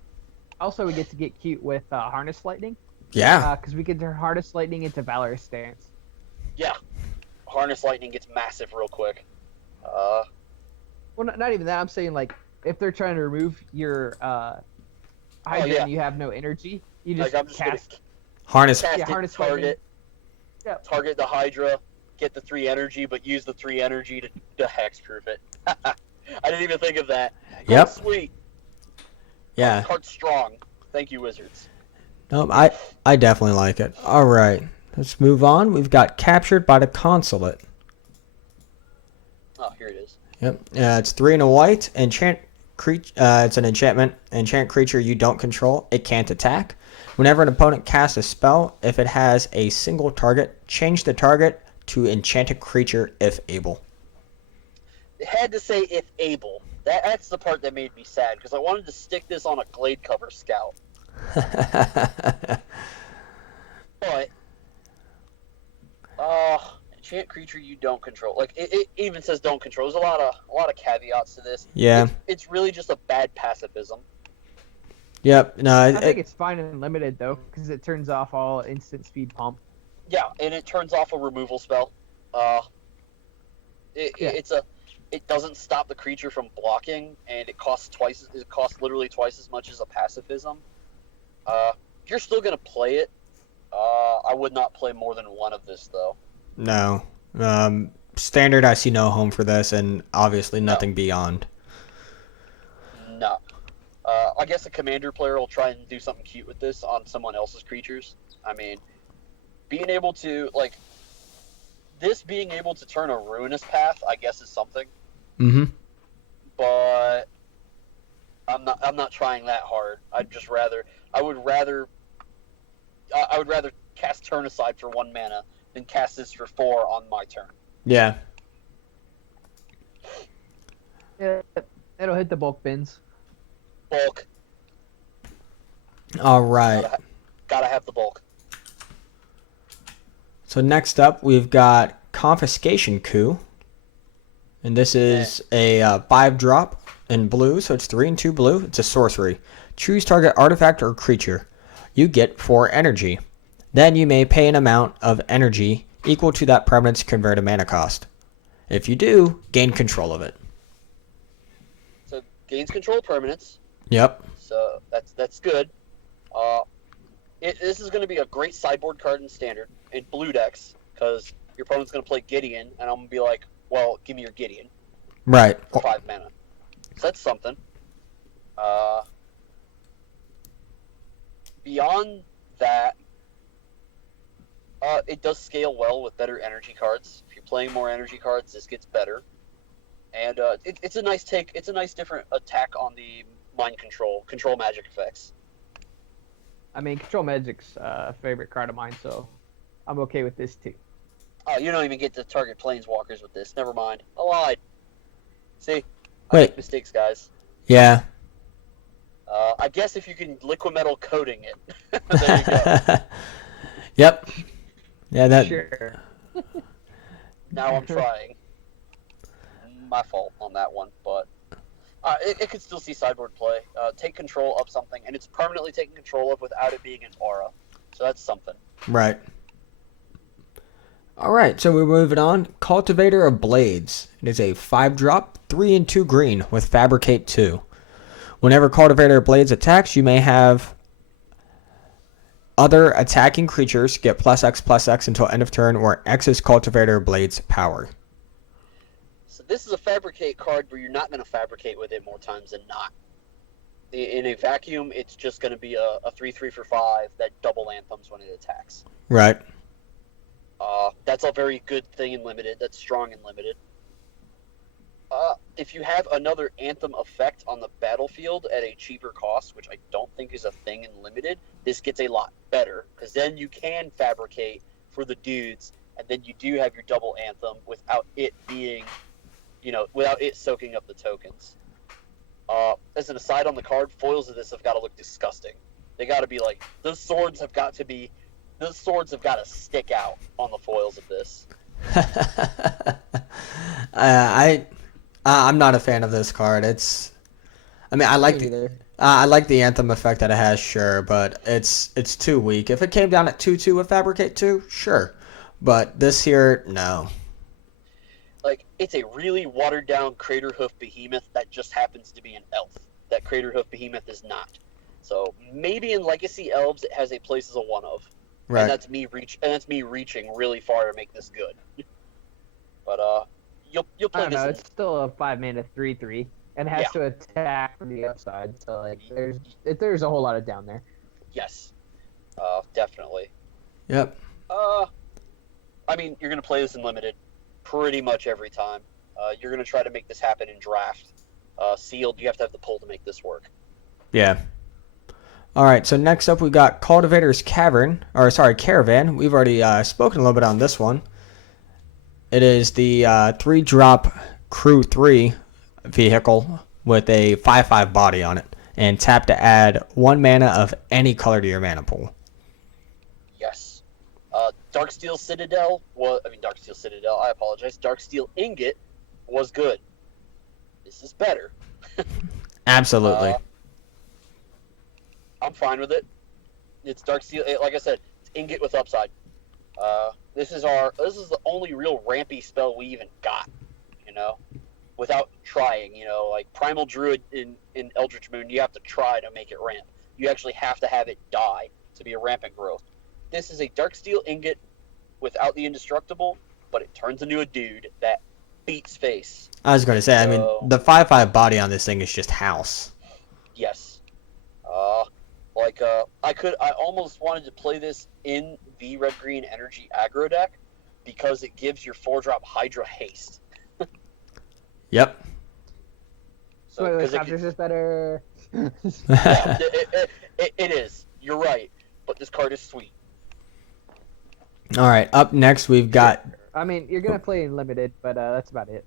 Also, we get to get cute with Harness Lightning. Yeah. Because we can turn Harness Lightning into Valorous Stance. Yeah. Harness Lightning gets massive real quick. Well, not even that. I'm saying, like, if they're trying to remove your Hydra and you have no energy, you just, I'm just cast. Harness. Cast Yeah, it, Harness target, Yep. target the Hydra, get the 3 energy, but use the 3 energy to hexproof it. I didn't even think of that. Yep. Sweet. Yeah. Card's strong. Thank you, Wizards. Nope, I definitely like it. All right. Let's move on. We've got Captured by the Consulate. Oh, here it is. Yep. It's 3 and a white. It's an enchantment. Enchant creature you don't control. It can't attack. Whenever an opponent casts a spell, if it has a single target, change the target to enchanted creature if able. It had to say if able. That's the part that made me sad, because I wanted to stick this on a Glade Cover Scout. But, enchant creature you don't control. Like, it even says don't control. There's a lot of caveats to this. Yeah. It's really just a bad pacifism. Yep. No, I think it's fine and limited, though, because it turns off all instant speed pump. Yeah, and it turns off a removal spell. It doesn't stop the creature from blocking, and it costs literally twice as much as a pacifism. You're still gonna play it. I would not play more than one of this though. No. Standard, I see no home for this, and obviously nothing beyond. No. I guess a commander player will try and do something cute with this on someone else's creatures. I mean, being able to turn a ruinous path, I guess, is something. Mm-hmm. But I'm not trying that hard. I would rather cast Turn Aside for 1 mana than cast this for 4 on my turn. Yeah. Yeah, it'll hit the bulk bins. Bulk. All right. Gotta have the bulk. So next up, we've got Confiscation Coup. And this is a 5-drop in blue, so it's 3 and 2 blue. It's a sorcery. Choose target artifact or creature. You get 4 energy. Then you may pay an amount of energy equal to that permanent's converted mana cost. If you do, gain control of it. So gains control of permanents. Yep. So that's good. This is going to be a great sideboard card in Standard in blue decks because your opponent's going to play Gideon, and I'm going to be like, well, give me your Gideon. Right. For 5 mana. So that's something. Beyond that, it does scale well with better energy cards. If you're playing more energy cards, this gets better. And it's a nice take. It's a nice different attack on the mind control magic effects. I mean, Control Magic's a favorite card of mine, so I'm okay with this too. Oh, you don't even get to target planeswalkers with this. Never mind. I lied. See? I Wait. make mistakes, guys. Yeah. I guess if you can liquid metal coating it, there you go. Yep. Yeah, that. Sure. Now I'm trying. My fault on that one, but it could still see sideboard play. Take control of something, and it's permanently taken control of without it being an aura. So that's something. Right. All right, so we're moving on. Cultivator of Blades. It is a 5-drop, 3 and 2 green with Fabricate 2. Whenever Cultivator of Blades attacks, you may have other attacking creatures get +X/+X until end of turn, or X is Cultivator of Blades power. So this is a Fabricate card where you're not going to fabricate with it more times than not. In a vacuum, it's just going to be a 3/3 for 5 that double anthems when it attacks. Right. That's a very good thing in Limited. That's strong in Limited. If you have another Anthem effect on the battlefield at a cheaper cost, which I don't think is a thing in Limited, this gets a lot better. Because then you can fabricate for the dudes, and then you do have your double Anthem without it being, without it soaking up the tokens. As an aside on the card, foils of this have got to look disgusting. They got to be like, those swords have got to stick out on the foils of this. I'm not a fan of this card. I like the Anthem effect that it has, sure, but it's too weak. If it came down at 2/2 with Fabricate 2, sure, but this here, no. Like, it's a really watered down Craterhoof Behemoth that just happens to be an elf. That Craterhoof Behemoth is not. So maybe in Legacy Elves it has a place as a one of. Right. And that's me reaching really far to make this good. But you'll I play don't know. this. It's still a 5-mana 3/3 and has to attack from the upside. So like, there's a whole lot of down there. Yes. Definitely. Yep. I mean, you're gonna play this in Limited pretty much every time. You're gonna try to make this happen in Draft. Sealed, you have to have the pull to make this work. Yeah. All right, so next up we got Cultivator's Caravan. We've already spoken a little bit on this one. It is the 3-drop Crew 3 vehicle with a 5/5 body on it, and tap to add 1 mana of any color to your mana pool. Yes. Darksteel Citadel I apologize. Darksteel Ingot was good. This is better. Absolutely. I'm fine with it. It's Darksteel. Like I said, it's Ingot with upside. This is the only real rampy spell we even got. Without trying. Like Primal Druid in Eldritch Moon, you have to try to make it ramp. You actually have to have it die to be a rampant growth. This is a Darksteel Ingot without the indestructible, but it turns into a dude that beats face. I was going to say, the 5/5 body on this thing is just house. Yes. I almost wanted to play this in the red-green energy aggro deck because it gives your 4-drop Hydra haste. Yep. So Counters is better. Yeah, it is. You're right. But this card is sweet. All right, up next we've got... I mean, you're going to play in Limited, but that's about it.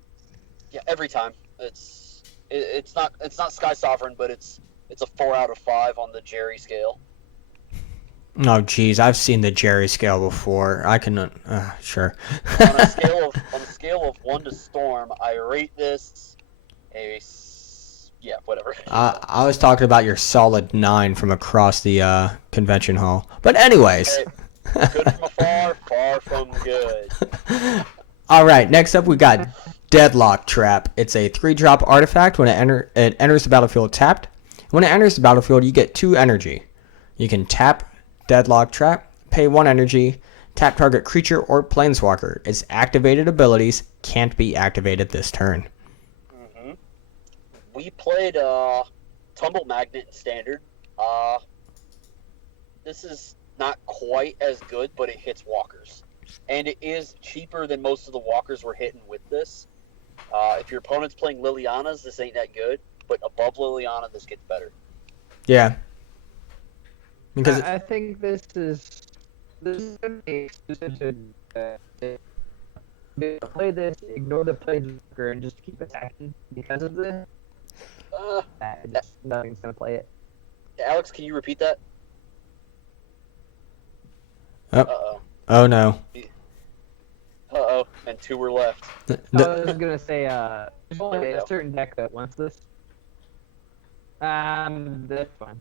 Yeah, every time. It's not Sky Sovereign, but it's a 4 out of 5 on the Jerry scale. Oh, geez, I've seen the Jerry scale before. I can, sure. On a scale of 1 to storm, I rate this yeah, whatever. I was talking about your solid 9 from across the convention hall. But anyways. Hey, good from afar, far from good. All right, next up we got Deadlock Trap. It's a 3-drop artifact. When it enters the battlefield tapped. When it enters the battlefield, you get 2 energy. You can tap Deadlock Trap, pay 1 energy, tap target creature or planeswalker. Its activated abilities can't be activated this turn. Mm-hmm. We played Tumble Magnet in Standard. This is not quite as good, but it hits walkers. And it is cheaper than most of the walkers we're hitting with this. If your opponent's playing Lilianas, this ain't that good. But above Liliana, this gets better. Yeah. Because I think this is gonna be exclusive to play this, ignore the planeswalker, and just keep attacking because of this. Nothing's gonna play it. Alex, can you repeat that? Oh. Uh-oh. Oh no. Uh-oh. And 2 were left. I was gonna say, there's only a certain deck that wants this. That's fine.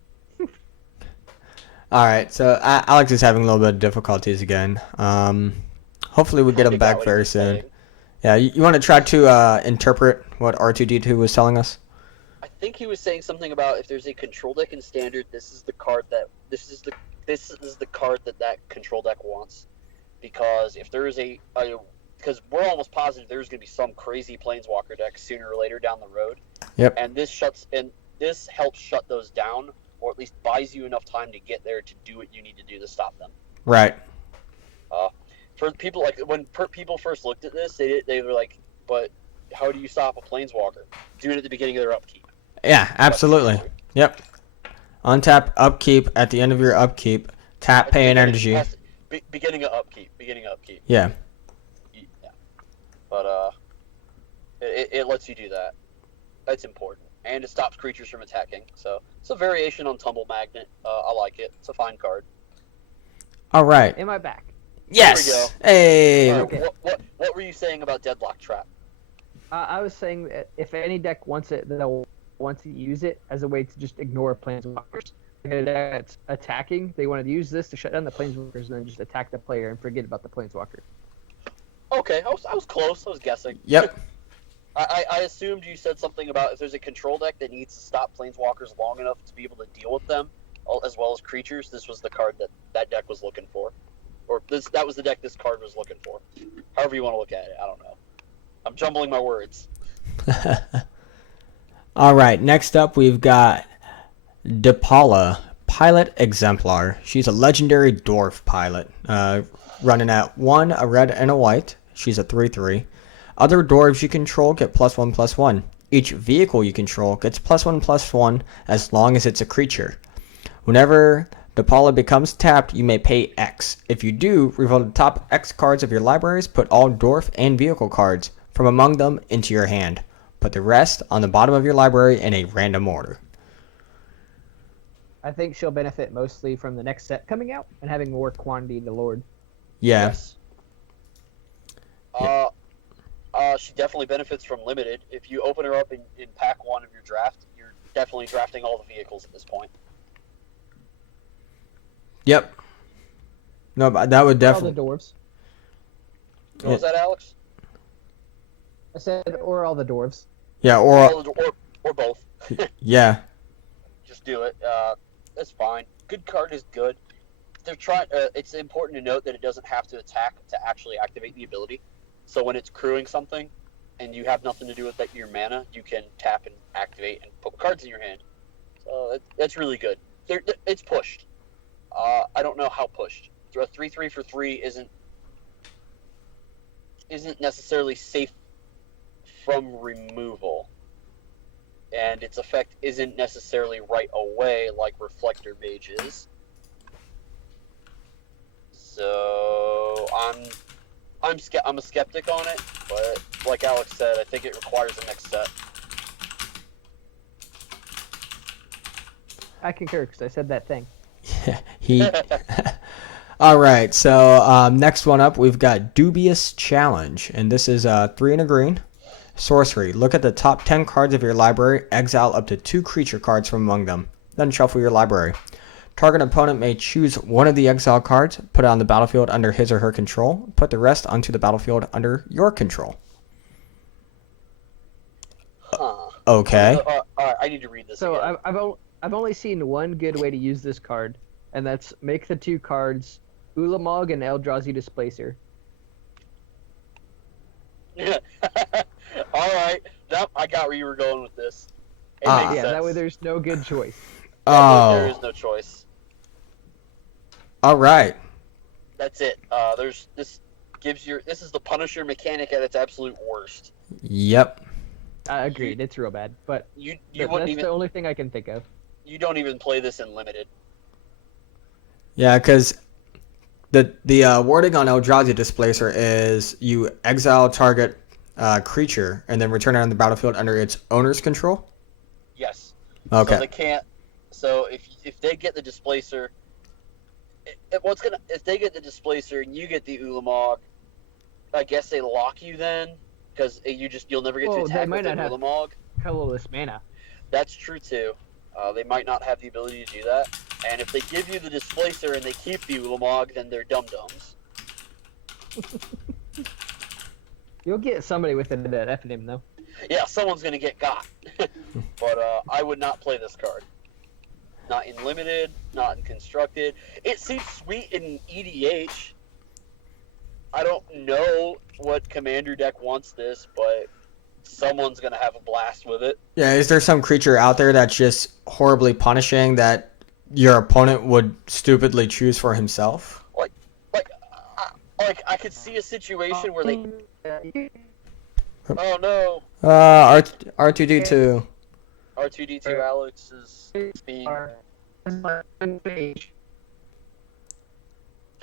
All right, so Alex is having a little bit of difficulties again. Hopefully we get him back very soon. Yeah, you want to try to interpret what R2D2 was telling us? I think he was saying something about if there's a control deck in Standard, this is the card that control deck wants. Because if there is because we're almost positive there's going to be some crazy Planeswalker deck sooner or later down the road. Yep. And this helps shut those down, or at least buys you enough time to get there to do what you need to do to stop them. Right. For people, when people first looked at this, they were like, but how do you stop a Planeswalker? Do it at the beginning of their upkeep. Yeah, absolutely. Yep. Untap, upkeep, at the end of your upkeep, tap, pay an energy. Beginning of upkeep. Yeah. But it lets you do that. That's important. And it stops creatures from attacking. So it's a variation on Tumble Magnet. I like it. It's a fine card. All right. Am I back? Yes. There we go. Hey. Okay. What were you saying about Deadlock Trap? I was saying that if any deck wants it, they'll want to use it as a way to just ignore planeswalkers. If a deck that's attacking, they want to use this to shut down the planeswalkers and then just attack the player and forget about the planeswalker. Okay, I was close. I was guessing. Yep. I assumed you said something about if there's a control deck that needs to stop planeswalkers long enough to be able to deal with them, as well as creatures. This was the card that deck was looking for, or that was the deck this card was looking for. However you want to look at it, I don't know. I'm jumbling my words. All right. Next up, we've got Depala, Pilot Exemplar. She's a legendary dwarf pilot, running at 1, a red and a white. She's a 3/3. Other dwarves you control get +1/+1. Each vehicle you control gets +1/+1 as long as it's a creature. Whenever Depala becomes tapped, you may pay X. If you do, reveal the top X cards of your libraries, put all dwarf and vehicle cards from among them into your hand. Put the rest on the bottom of your library in a random order. I think she'll benefit mostly from the next set coming out and having more quantity to Lord. Yeah. Yes. She definitely benefits from limited. If you open her up in pack 1 of your draft, you're definitely drafting all the vehicles at this point. Yep. No, but that would All definitely. the dwarves. What was that, Alex? I said, or all the dwarves. Yeah, Or both. yeah. Just do it. That's fine. Good card is good. They're trying. It's important to note that it doesn't have to attack to actually activate the ability. So when it's crewing something, and you have nothing to do with your mana, you can tap and activate and put cards in your hand. So that's really good. It's pushed. I don't know how pushed. A 3/3 for 3 isn't necessarily safe from removal, and its effect isn't necessarily right away like Reflector Mage is. So I'm a skeptic on it, but like Alex said, I think it requires the next set. I concur because I said that thing. he. All right, so next one up, we've got Dubious Challenge, and this is 3 and a green. Sorcery. Look at the top 10 cards of your library. Exile up to 2 creature cards from among them. Then shuffle your library. Target opponent may choose one of the exile cards, put it on the battlefield under his or her control. Put the rest onto the battlefield under your control. Huh. Okay. All right, I need to read this So again. I've only seen one good way to use this card, and that's make the 2 cards Ulamog and Eldrazi Displacer. All right. Nope, I got where you were going with this. It Ah. makes Yeah, sense. that way there's no good choice. There is Oh. no choice. All right. That's it. This is the Punisher mechanic at its absolute worst. Yep. Agreed, it's real bad, but You that's wouldn't even the only thing I can think of. you don't even play this in limited. Yeah, because the wording on Eldrazi Displacer is you exile target creature and then return it on the battlefield under its owner's control. Yes. Okay. So they can't. So if they get the displacer, if they get the displacer and you get the Ulamog, I guess they lock you then because you'll never get to Well, they attack might with the not have- Ulamog. Colorless mana. That's true too. They might not have the ability to do that. And if they give you the displacer and they keep the Ulamog, then they're dum-dums. You'll get somebody with an eponym though. Yeah, someone's gonna get got. But I would not play this card. Not in limited, not in constructed. It seems sweet in EDH. I don't know what commander deck wants this, but someone's gonna have a blast with it. Yeah, is there some creature out there that's just horribly punishing that your opponent would stupidly choose for himself? Like I could see a situation where they. Oh no, R2D2. R2D2 Alex is being. I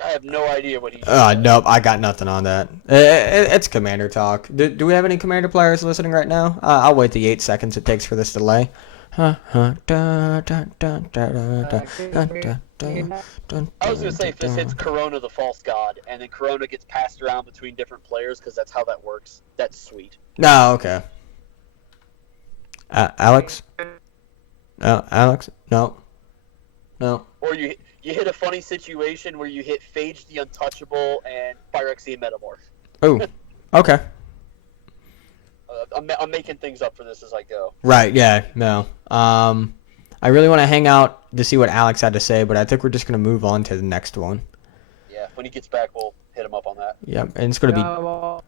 have no idea what he's. Nope, I got nothing on that. It's commander talk. Do we have any commander players listening right now? I'll wait the 8 seconds it takes for this delay. I was gonna say if this hits Corona the False God, and then Corona gets passed around between different players because that's how that works. That's sweet. No, okay. Alex? Alex? No. No. Or you hit a funny situation where you hit Phage the Untouchable and Phyrexian Metamorph. Oh, okay. I'm making things up for this as I go. Right, yeah, no. I really want to hang out to see what Alex had to say, but I think we're just going to move on to the next one. Yeah, when he gets back, we'll hit him up on that. Yep, and it's going to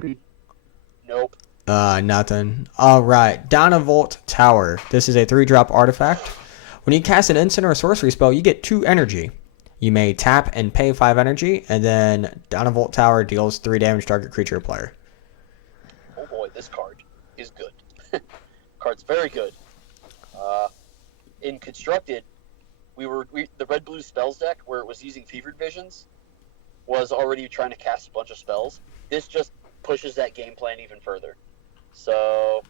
be... Nope. Nothing. Alright, Dynavolt Tower. This is a 3-drop artifact. When you cast an instant or a sorcery spell, you get 2 energy. You may tap and pay 5 energy, and then Dynavolt Tower deals 3 damage to target creature or player. Oh boy, this card is good. Card's very good. In Constructed, the red-blue spells deck, where it was using Fevered Visions, was already trying to cast a bunch of spells. This just pushes that game plan even further. So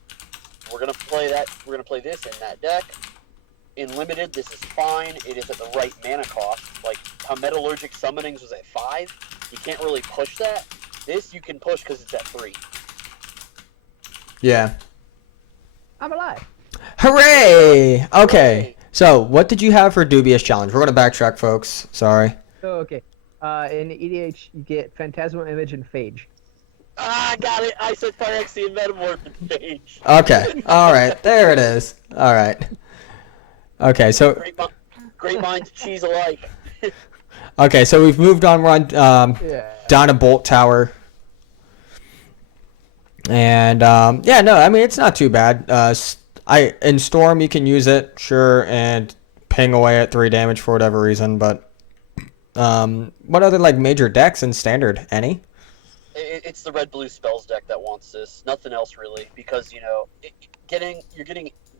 we're gonna play that. We're gonna play this in that deck. In limited, this is fine. It is at the right mana cost. Like how Metallurgic Summonings was at 5, you can't really push that. This you can push because it's at 3. Yeah. I'm alive. Hooray! Okay, Hooray. so what did you have for Dubious Challenge? We're going to backtrack, folks. Sorry. Oh, okay. In EDH, you get Phantasmal Image and Phage. Ah, I got it. I said Phyrexian Metamorph and Phage. Okay, alright, there it is. Alright. Okay, so... Great minds cheese alike. Okay, so we've moved on. We're on Yeah. Dynavolt Tower. And, yeah, no, I mean, it's not too bad. In Storm, you can use it, sure, and ping away at 3 damage for whatever reason, but what other, like, major decks in Standard? Any? It's the red-blue spells deck that wants this. Nothing else, really, because, you're getting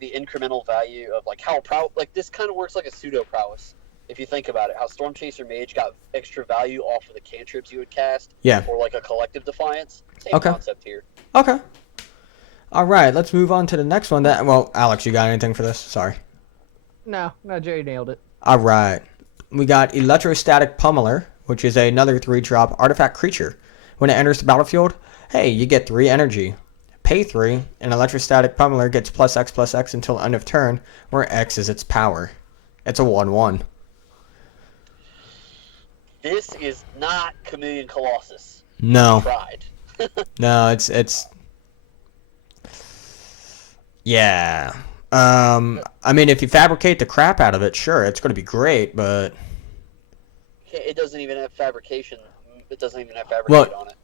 the incremental value of, like, how like, this kind of works like a pseudo-prowess. If you think about it, how Storm Chaser Mage got extra value off of the cantrips you would cast, Yeah. or like a Collective Defiance. Same Okay. concept here. Okay. Alright, let's move on to the next one. Well, Alex, you got anything for this? Sorry. No, Jerry nailed it. All right. We got Electrostatic Pummeler, which is another 3-drop artifact creature. When it enters the battlefield, hey, you get 3 energy. Pay 3, and Electrostatic Pummeler gets +X/+X until end of turn, where X is its power. It's a 1/1. This is not Chameleon Colossus. No. Tried. No, it's yeah. I mean, if you fabricate the crap out of it, sure, it's going to be great, but It doesn't even have fabrication. It doesn't even have fabricate on it.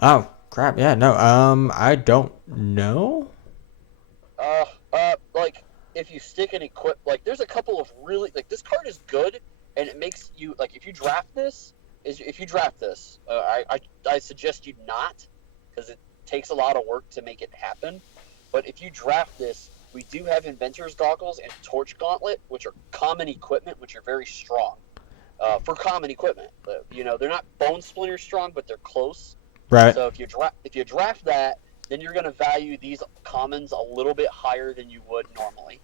oh crap, yeah, no, I don't know. Like if you stick an like there's a couple of really like this card is good, and it makes you like if you draft this, I suggest you not, because it takes a lot of work to make it happen. But if you draft this, we do have Inventor's Goggles and Torch Gauntlet, which are common equipment, which are very strong. For common equipment, they're not Bone Splinter strong, but they're close. Right. So if you draft that, then you're going to value these commons a little bit higher than you would normally.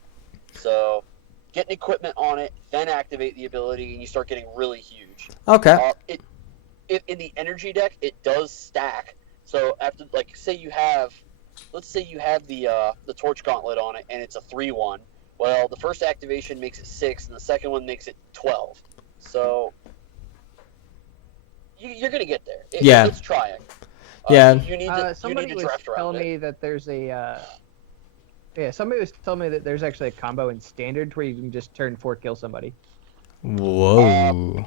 So get an equipment on it, then activate the ability, and you start getting really huge. Okay. In the energy deck, it does stack. So after, like, let's say you have the Torch Gauntlet on it, and it's a 3/1. Well, the first activation makes it 6, and the second one makes it 12. So you're gonna get there. Yeah. It's trying. Yeah. You need to Somebody was draft around telling it. me that there's somebody was telling me that there's actually a combo in standard where you can just turn 4 kill somebody. Whoa.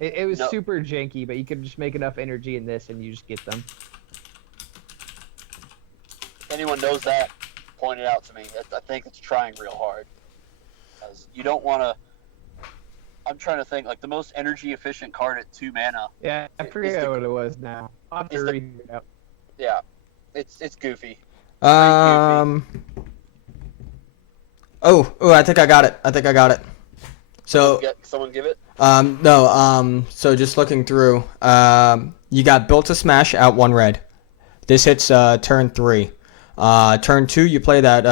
It was super janky, but you could just make enough energy in this and you just get them. If anyone knows that, point it out to me. I think it's trying real hard. Because you don't want to. I'm trying to think, like, the most energy efficient card at 2 mana. Yeah, I forget what it was now. I'll have to read it out. Yeah, it's goofy. Oh, I think I got it. So, Someone give it. no, so just looking through, you got Built to Smash out 1 red. This hits turn 3. Turn 2, you play that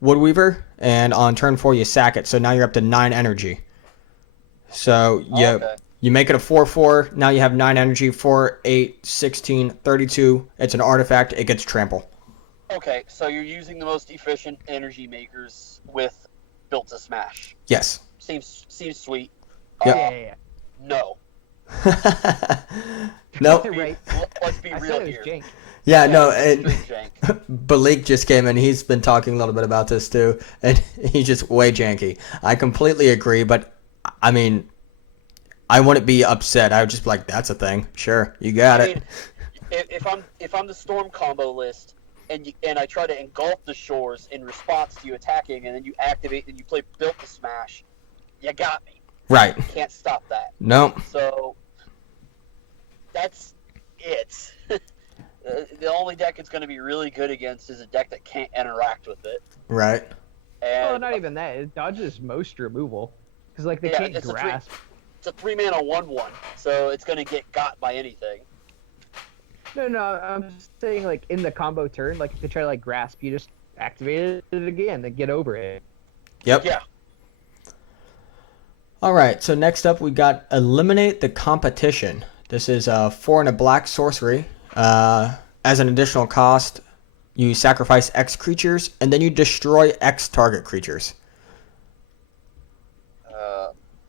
Woodweaver, and on turn 4, you sack it. So now you're up to 9 energy. So you make it a 4/4. Now you have 9 energy. 4, 8, 16, 32. It's an artifact. It gets trample. Okay, so you're using the most efficient energy makers with Built to Smash. Yes. Seems sweet. Yep. No. Nope. Right. Let's be I real said it here. was jank. Yeah, no, it's and straight jank. Balik just came in. He's been talking a little bit about this too, and he's just way janky. I completely agree, but I mean, I wouldn't be upset. I would just be like, "That's a thing. Sure, you got it." Mean, if I'm the Storm combo list, and I try to engulf the shores in response to you attacking, and then you activate and you play Built to Smash, you got me. Right. You can't stop that. Nope. So that's it. The only deck it's going to be really good against is a deck that can't interact with it. Right. And Well, not even that. It dodges most removal. Because, like, they can't it's grasp. it's a 3-mana 1/1, so it's going to get got by anything. No, I'm saying, like, in the combo turn, like, if they try to, like, grasp, you just activate it again and get over it. Yep. Yeah. All right. So next up, we got Eliminate the Competition. This is 4 and a black sorcery. As an additional cost, you sacrifice X creatures, and then you destroy X target creatures.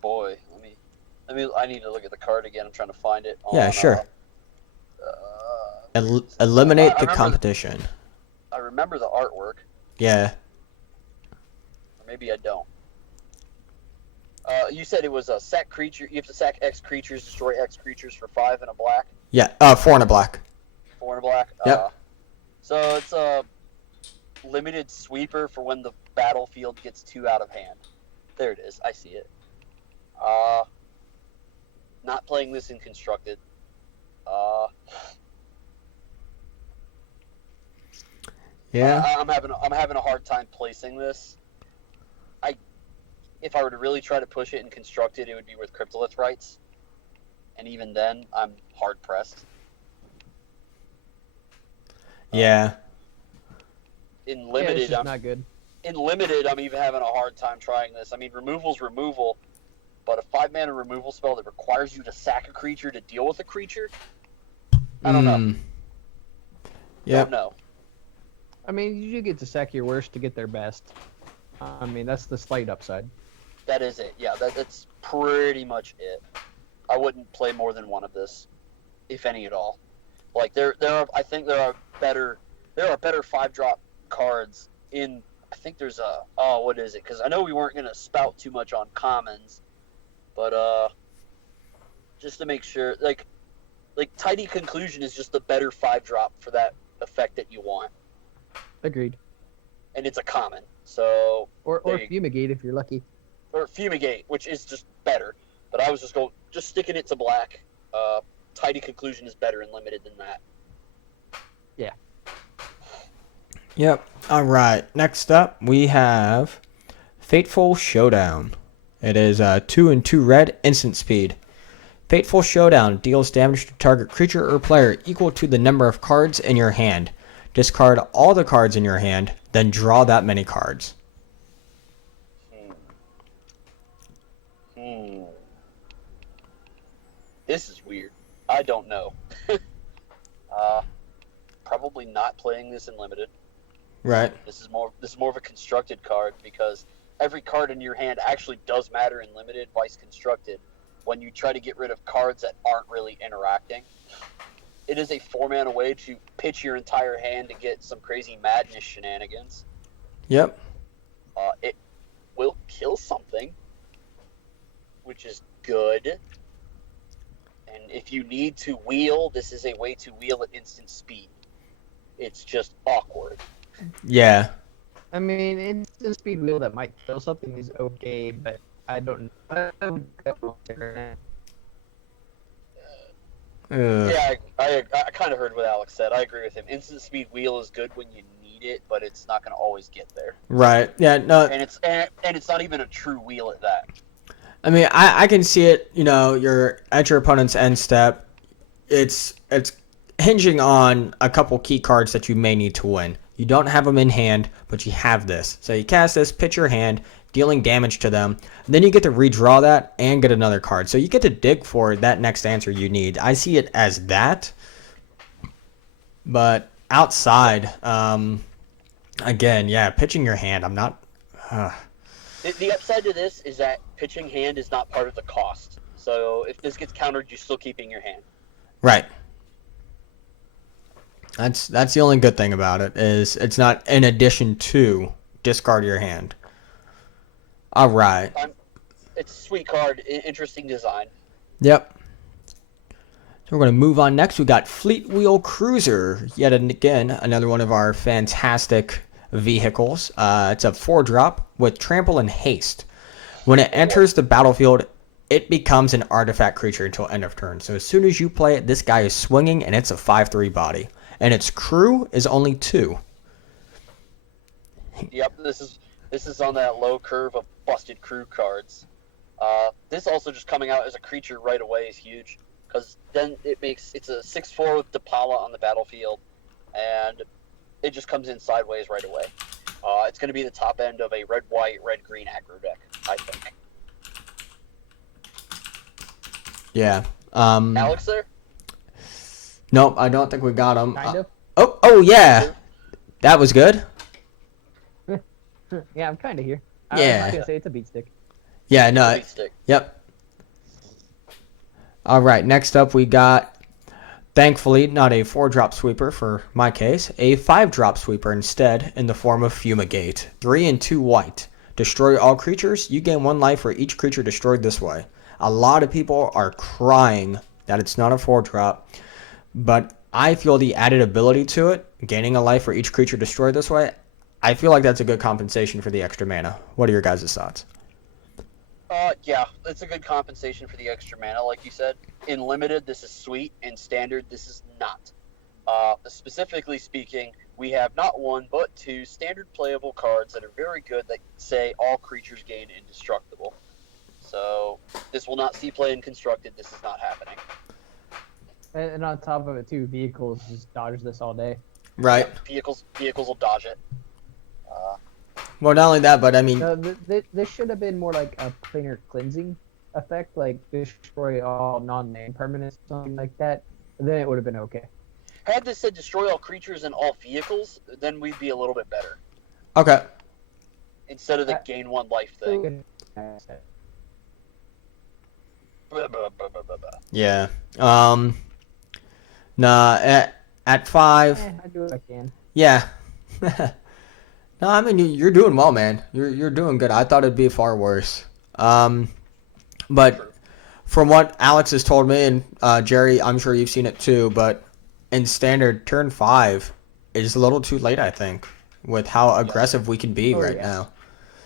Boy, I need to look at the card again. I'm trying to find it. Yeah, sure. Eliminate the remember competition. I remember the artwork. Yeah. Or maybe I don't. You said it was a sack creature. You have to sack X creatures, destroy X creatures for 5 and a black. Yeah. 4 and a black. 4 and a black. Yep. So it's a limited sweeper for when the battlefield gets 2 out of hand. There it is. I see it. Not playing this in constructed. Yeah. I'm having a hard time placing this. If I were to really try to push it in constructed, it would be with Cryptolith rights, and even then, I'm hard pressed. Yeah. In Yeah, limited, it's just not good. I'm even having a hard time trying this. I mean, removal's removal, but a 5-mana removal spell that requires you to sack a creature to deal with a creature. I don't know. Yep. Don't know. I mean, you do get to sack your worst to get their best. I mean, that's the slight upside. That is it. Yeah, that's pretty much it. I wouldn't play more than one of this, if any at all. Like I think there are better 5-drop cards in. I think there's what is it? Because I know we weren't gonna spout too much on commons, but just to make sure, like Tidy Conclusion is just a better 5-drop for that effect that you want, Agreed. and it's a common. So Or Fumigate if you're lucky. or Fumigate, which is just better. But I was just sticking it to black. Tidy Conclusion is better in limited than that. Yep. All right. Next up, we have Fateful Showdown. It is 2 and 2 red, instant speed. Fateful Showdown deals damage to target creature or player equal to the number of cards in your hand. Discard all the cards in your hand, then draw that many cards. This is weird. I don't know. Probably not playing this in limited. Right. This is more of a constructed card because every card in your hand actually does matter in limited, vice constructed. When you try to get rid of cards that aren't really interacting, it is a 4-mana way to pitch your entire hand to get some crazy madness shenanigans. Yep. It will kill something, which is good. And if you need to wheel, this is a way to wheel at instant speed. It's just awkward. Yeah. I mean, it's a speed wheel that might kill something is okay, but I don't know. Yeah, I kind of heard what Alex said. I agree with him. Instant speed wheel is good when you need it, but it's not going to always get there. Right. Yeah. No. And it's not even a true wheel at that. I mean, I can see it. You know, you're at your opponent's end step. It's hinging on a couple key cards that you may need to win. You don't have them in hand, but you have this. So you cast this, pitch your hand, dealing damage to them. Then you get to redraw that and get another card. So you get to dig for that next answer you need. I see it as that. But outside, again, yeah, pitching your hand, I'm not... The upside to this is that pitching hand is not part of the cost. So if this gets countered, you're still keeping your hand. Right. That's the only good thing about it, is it's not in addition to discard your hand. All right. It's a sweet card, interesting design. Yep. So we're going to move on next. We got Fleet Wheel Cruiser. Yet again, another one of our fantastic vehicles. It's a 4-drop with Trample and Haste. When it enters the battlefield, it becomes an artifact creature until end of turn. So as soon as you play it, this guy is swinging, and it's a 5/3 body. And its crew is only 2. Yep, this is on that low curve of busted crew cards. This also just coming out as a creature right away is huge, because then it's a 6/4 with Depala on the battlefield, and it just comes in sideways right away. It's going to be the top end of a red-white, red-green aggro deck, I think. Yeah. Alex there? Nope, I don't think we got him. Kind of. Oh yeah. That was good. Yeah, I'm kind of here. Yeah. I'm not gonna say it's a beat stick. Yeah, no. Beat stick. Yep. All right, next up we got, thankfully, not a 4-drop sweeper for my case, a 5-drop sweeper instead in the form of Fumigate. 3 and 2 white. Destroy all creatures. You gain 1 life for each creature destroyed this way. A lot of people are crying that it's not a 4-drop, but I feel the added ability to it, gaining a life for each creature destroyed this way, I feel like that's a good compensation for the extra mana. What are your guys' thoughts? Yeah, it's a good compensation for the extra mana, like you said. In limited, this is sweet. In standard, this is not. Specifically speaking, we have not 1, but 2 standard playable cards that are very good that say all creatures gain indestructible. So this will not see play in constructed. This is not happening. And on top of it too, vehicles just dodge this all day. Right. Vehicles will dodge it. Well, not only that, but I mean... No, this should have been more like a planar cleansing effect, like destroy all non-land permanents, something like that, then it would have been okay. Had this said destroy all creatures and all vehicles, then we'd be a little bit better. Okay. Instead of the gain 1 life thing. Blah, blah, blah, blah, blah, blah. Yeah. Nah. At 5. I do what I can. Yeah. No, I mean you're doing well, man. You're doing good. I thought it'd be far worse. But from what Alex has told me, and Jerry, I'm sure you've seen it too, but in standard, turn 5 is a little too late, I think, with how aggressive we can be right now.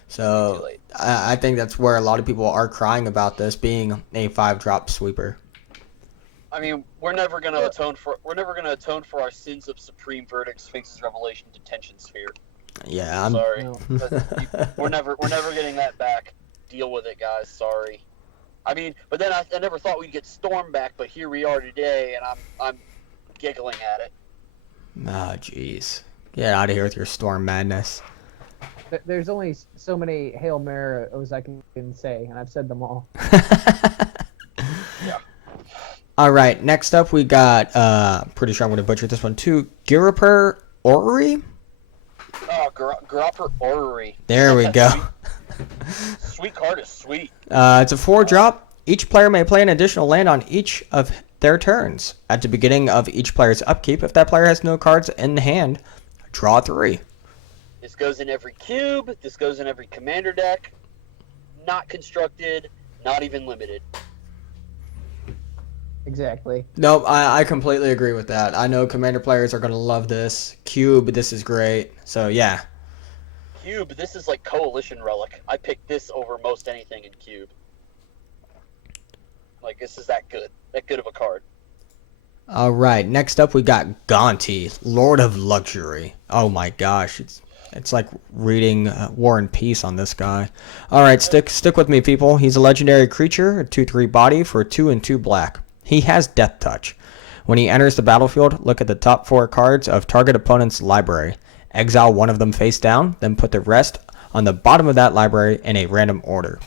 So I think that's where a lot of people are crying about this being a 5-drop sweeper. I mean, we're never gonna atone for our sins of Supreme Verdict, Sphinx's Revelation, Detention Sphere. Yeah, I'm Sorry, No. but we're never getting that back. Deal with it, guys. Sorry. I mean, but then I never thought we'd get Storm back, but here we are today, and I'm giggling at it. Oh, jeez. Get out of here with your storm madness. There's only so many Hail Marys I can say, and I've said them all. Yeah. All right, next up we got, pretty sure I'm going to butcher this one too, Giriper Orrery? Oh, Gropper Orrery. There we go. Sweet card is sweet. It's a 4-drop. Each player may play an additional land on each of their turns. At the beginning of each player's upkeep, if that player has no cards in hand, draw 3. This goes in every cube. This goes in every commander deck. Not constructed. Not even limited. Exactly. Nope, I completely agree with that. I know commander players are going to love this. Cube, this is great. So, yeah. Cube, this is like Coalition Relic. I picked this over most anything in Cube. Like, this is that good. That good of a card. All right, next up we got Gonti, Lord of Luxury. Oh my gosh, it's like reading War and Peace on this guy. All right, stick with me, people. He's a legendary creature, a 2/3 body for 2 and 2 black. He has Death Touch. When he enters the battlefield, look at the top 4 cards of target opponent's library. Exile one of them face down, then put the rest on the bottom of that library in a random order.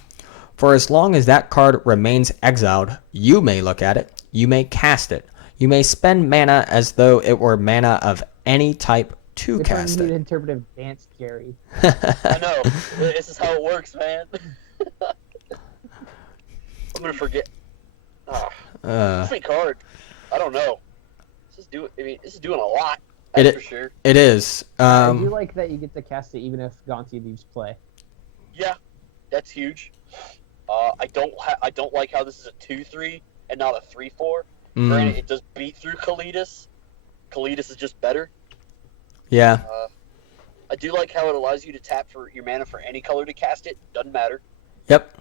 For as long as that card remains exiled, you may look at it, you may cast it. You may spend mana as though it were mana of any type to Which cast one you it. need interpretive dance, Jerry? I know. This is how it works, man. I'm gonna forget. Sweet card. I don't know. This is doing a lot. That's for sure. It is. I do like that you get to cast it even if Gonti leaves play. Yeah, that's huge. I don't like how this is a 2/3 and not a 3/4. Granted, it does beat through Kaladesh. Kaladesh is just better. Yeah. I do like how it allows you to tap for your mana for any color to cast it. Doesn't matter. Yep.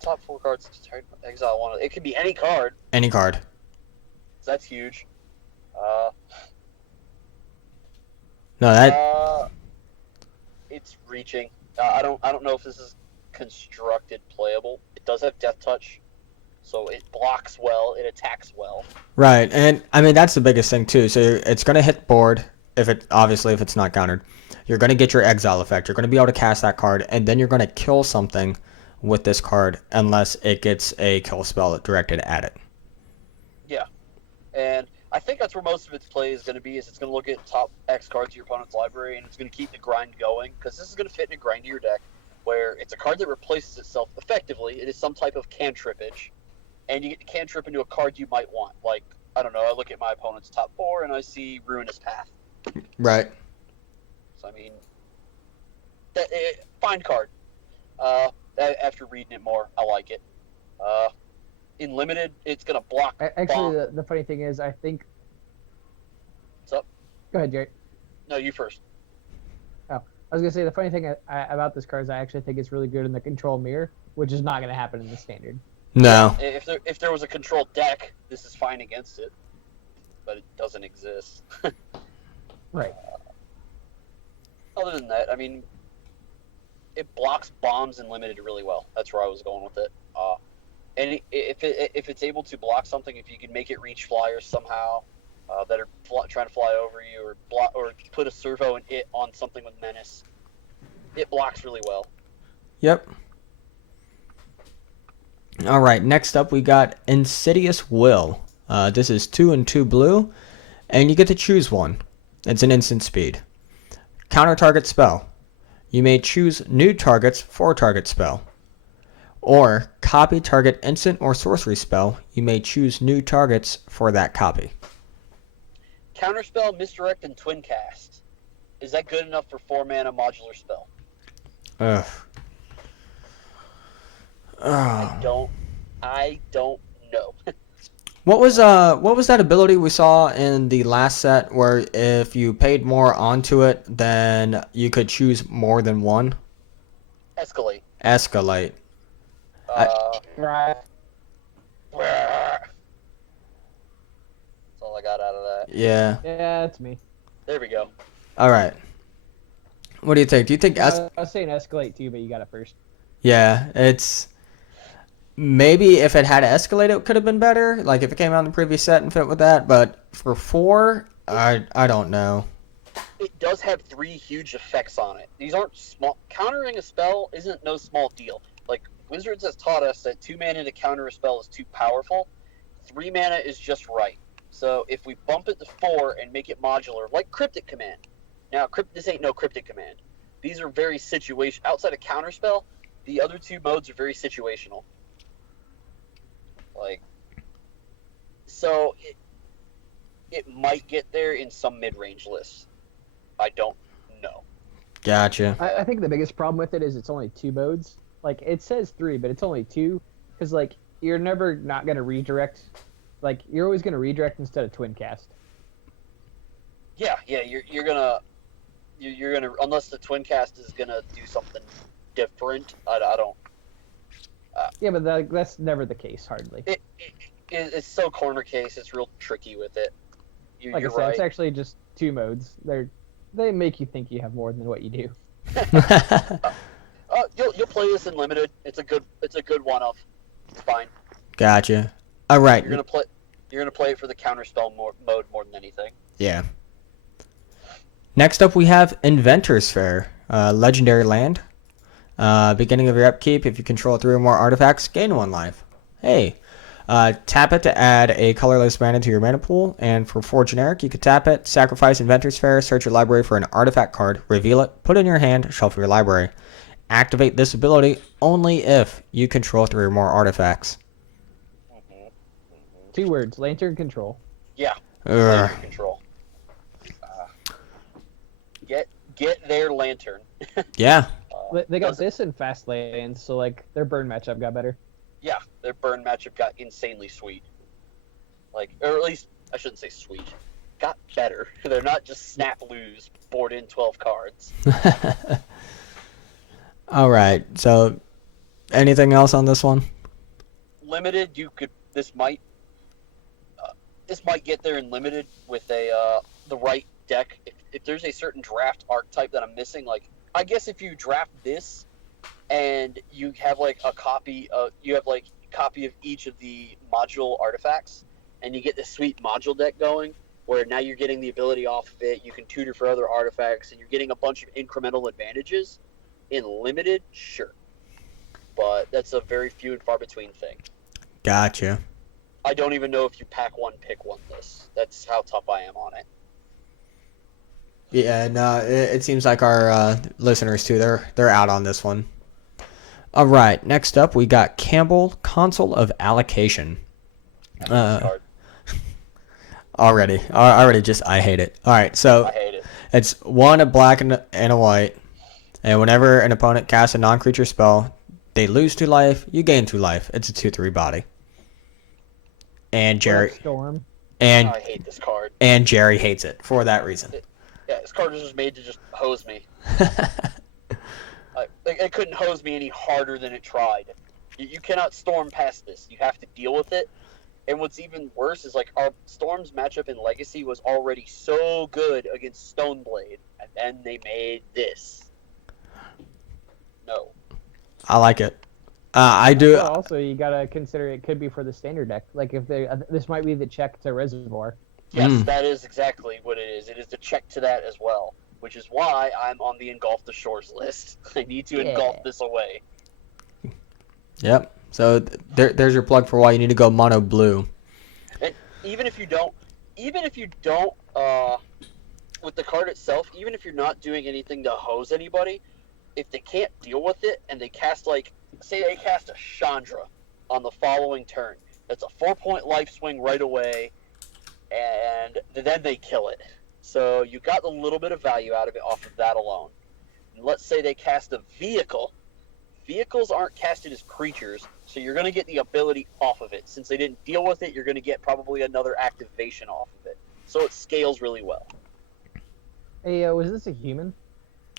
Top 4 cards to exile one. It can be any card. Any card. So that's huge. No, that. It's reaching. I don't know if this is constructed playable. It does have Death Touch, so it blocks well. It attacks well. Right, and I mean that's the biggest thing too. So it's gonna hit board if it's not countered. You're gonna get your exile effect. You're gonna be able to cast that card, and then you're gonna kill something with this card unless it gets a kill spell directed at it. Yeah, and I think that's where most of its play is going to be. Is it's going to look at top X cards of your opponent's library, and it's going to keep the grind going because this is going to fit in a grindier deck where it's a card that replaces itself effectively. It is some type of cantrippage, and you get to cantrip into a card you might want. Like, I don't know, I look at my opponent's top 4 and I see Ruinous Path. Right. So I mean, fine card. After reading it more, I like it. In limited, it's gonna block. Actually, the funny thing is, I think. What's up? Go ahead, Jerry. No, you first. Oh, I was gonna say the funny thing about this card is I actually think it's really good in the control mirror, which is not gonna happen in the standard. No. If there was a controlled deck, this is fine against it, but it doesn't exist. Right. Other than that, I mean, it blocks bombs in limited really well. That's where I was going with it. And if it's able to block something, if you can make it reach flyers somehow that are trying to fly over you, or put a servo and it on something with menace, it blocks really well. Yep. All right, next up we got Insidious Will. This is 2 and 2 blue, and you get to choose one. It's an instant speed. Counter target spell. You may choose new targets for target spell. Or copy target instant or sorcery spell. You may choose new targets for that copy. Counterspell, Misdirect, and Twin Cast. Is that good enough for 4-mana modular spell? Ugh. I don't know. What was that ability we saw in the last set where if you paid more onto it, then you could choose more than one? Escalate. Escalate. Right. That's all I got out of that. Yeah. Yeah, that's me. There we go. All right. What do you think? Do you think I was saying escalate too, but you got it first. Yeah, it's maybe if it had escalate, it could have been better. Like if it came out in the previous set and fit with that. But for 4, I don't know. It does have 3 huge effects on it. These aren't small. Countering a spell isn't no small deal. Like Wizards has taught us that 2 mana to counter a spell is too powerful. 3 mana is just right. So if we bump it to 4 and make it modular, like Cryptic Command. Now, this ain't no Cryptic Command. These are very outside of counterspell, the other 2 modes are very situational. Like, so it might get there in some mid-range lists. I don't know. Gotcha. I think the biggest problem with it is it's only 2 modes. Like it says 3, but it's only 2, because like you're never not gonna redirect. Like you're always gonna redirect instead of twin cast. Yeah, you're gonna unless the twin cast is gonna do something different. I don't. Yeah, but that's never the case, hardly. It's so corner case. It's real tricky with it. Like you're I said, right. it's actually just 2 modes. They make you think you have more than what you do. You'll play this in limited. It's a good one-off. It's fine. Gotcha. All right. You're gonna play it for the counterspell mode more than anything. Yeah. Next up, we have Inventor's Fair, legendary land. Beginning of your upkeep, if you control 3 or more artifacts, gain 1 life. Hey. Tap it to add a colorless mana to your mana pool, and for 4 generic, you could tap it, sacrifice Inventor's Fair, search your library for an artifact card, reveal it, put it in your hand, shuffle your library. Activate this ability only if you control 3 or more artifacts. 2 words: lantern control. Yeah. Ugh. Lantern control. Get their lantern. Yeah. They got this in fast lanes, so like their burn matchup got better. Yeah, their burn matchup got insanely sweet. Like, or at least I shouldn't say sweet. Got better. They're not just snap lose, board in 12 cards. All right. So, anything else on this one? Limited, this might get there in limited with the right deck. If there's a certain draft archetype that I'm missing, like I guess if you draft this and you have like a copy of each of the module artifacts, and you get this sweet module deck going, where now you're getting the ability off of it, you can tutor for other artifacts, and you're getting a bunch of incremental advantages. In limited, sure, but that's a very few and far between thing. Gotcha. I don't even know if you pack one, pick one list. That's how tough I am on it. Yeah, no, it seems like our listeners too. They're out on this one. All right, next up we got Campbell, Console of Allocation. Card. Already, I hate it. All right, so I hate it. it's 1 a black and a white, and whenever an opponent casts a non-creature spell, they lose 2 life. You gain 2 life. It's a 2/3 body. And Jerry Storm. and I hate this card. and Jerry hates it for that reason. Yeah, this card was just made to just hose me. It couldn't hose me any harder than it tried. You cannot storm past this. You have to deal with it. And what's even worse is like our Storm's matchup in Legacy was already so good against Stoneblade, and then they made this. No. I like it. I do. Well, also, you gotta consider it could be for the standard deck. Like if this might be the check to Reservoir. Yes, that is exactly what it is. It is the check to that as well, which is why I'm on the Engulf the Shores list. I need to engulf this away. Yep. So there's your plug for why you need to go mono blue. And even if you don't, with the card itself, even if you're not doing anything to hose anybody, if they can't deal with it and they cast say they cast a Chandra on the following turn, that's a 4-point life swing right away, and then they kill it. So you got a little bit of value out of it off of that alone. And let's say they cast a vehicle. Vehicles aren't casted as creatures, so you're going to get the ability off of it. Since they didn't deal with it, you're going to get probably another activation off of it. So it scales really well. Hey, was this a human?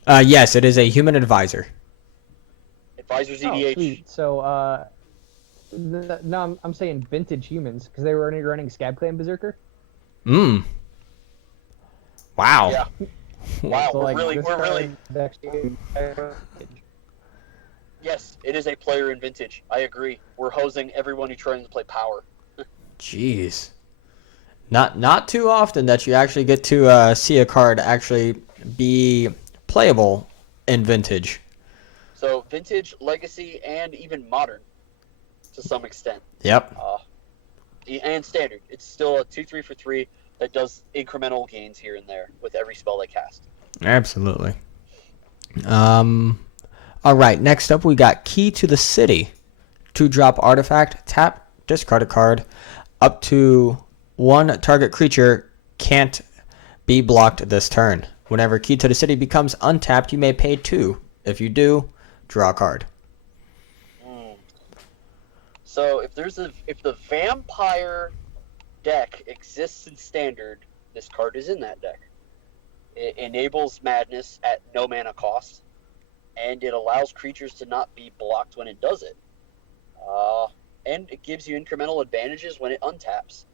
Yes, it is a human advisor. Advisors Oh, EDH. sweet. So, no, I'm saying vintage humans because they were only running Scab Clan Berserker. Wow. Yeah. Wow, So, like, we're this really. card actually- Yes, it is a player in vintage. I agree. We're hosing everyone who's trying to play power. Jeez. Not too often that you actually get to see a card actually be playable in vintage. So vintage, legacy, and even modern, to some extent. Yep. And standard. It's still a 2-3 for 3 that does incremental gains here and there with every spell they cast. Absolutely. All right. Next up, we got Key to the City. 2-drop artifact. Tap. Discard a card. Up to 1 target creature can't be blocked this turn. Whenever Key to the City becomes untapped, you may pay 2. If you do, draw a card. So if the vampire deck exists in standard, this card is in that deck. It enables madness at no mana cost, and it allows creatures to not be blocked when it does it. And it gives you incremental advantages when it untaps.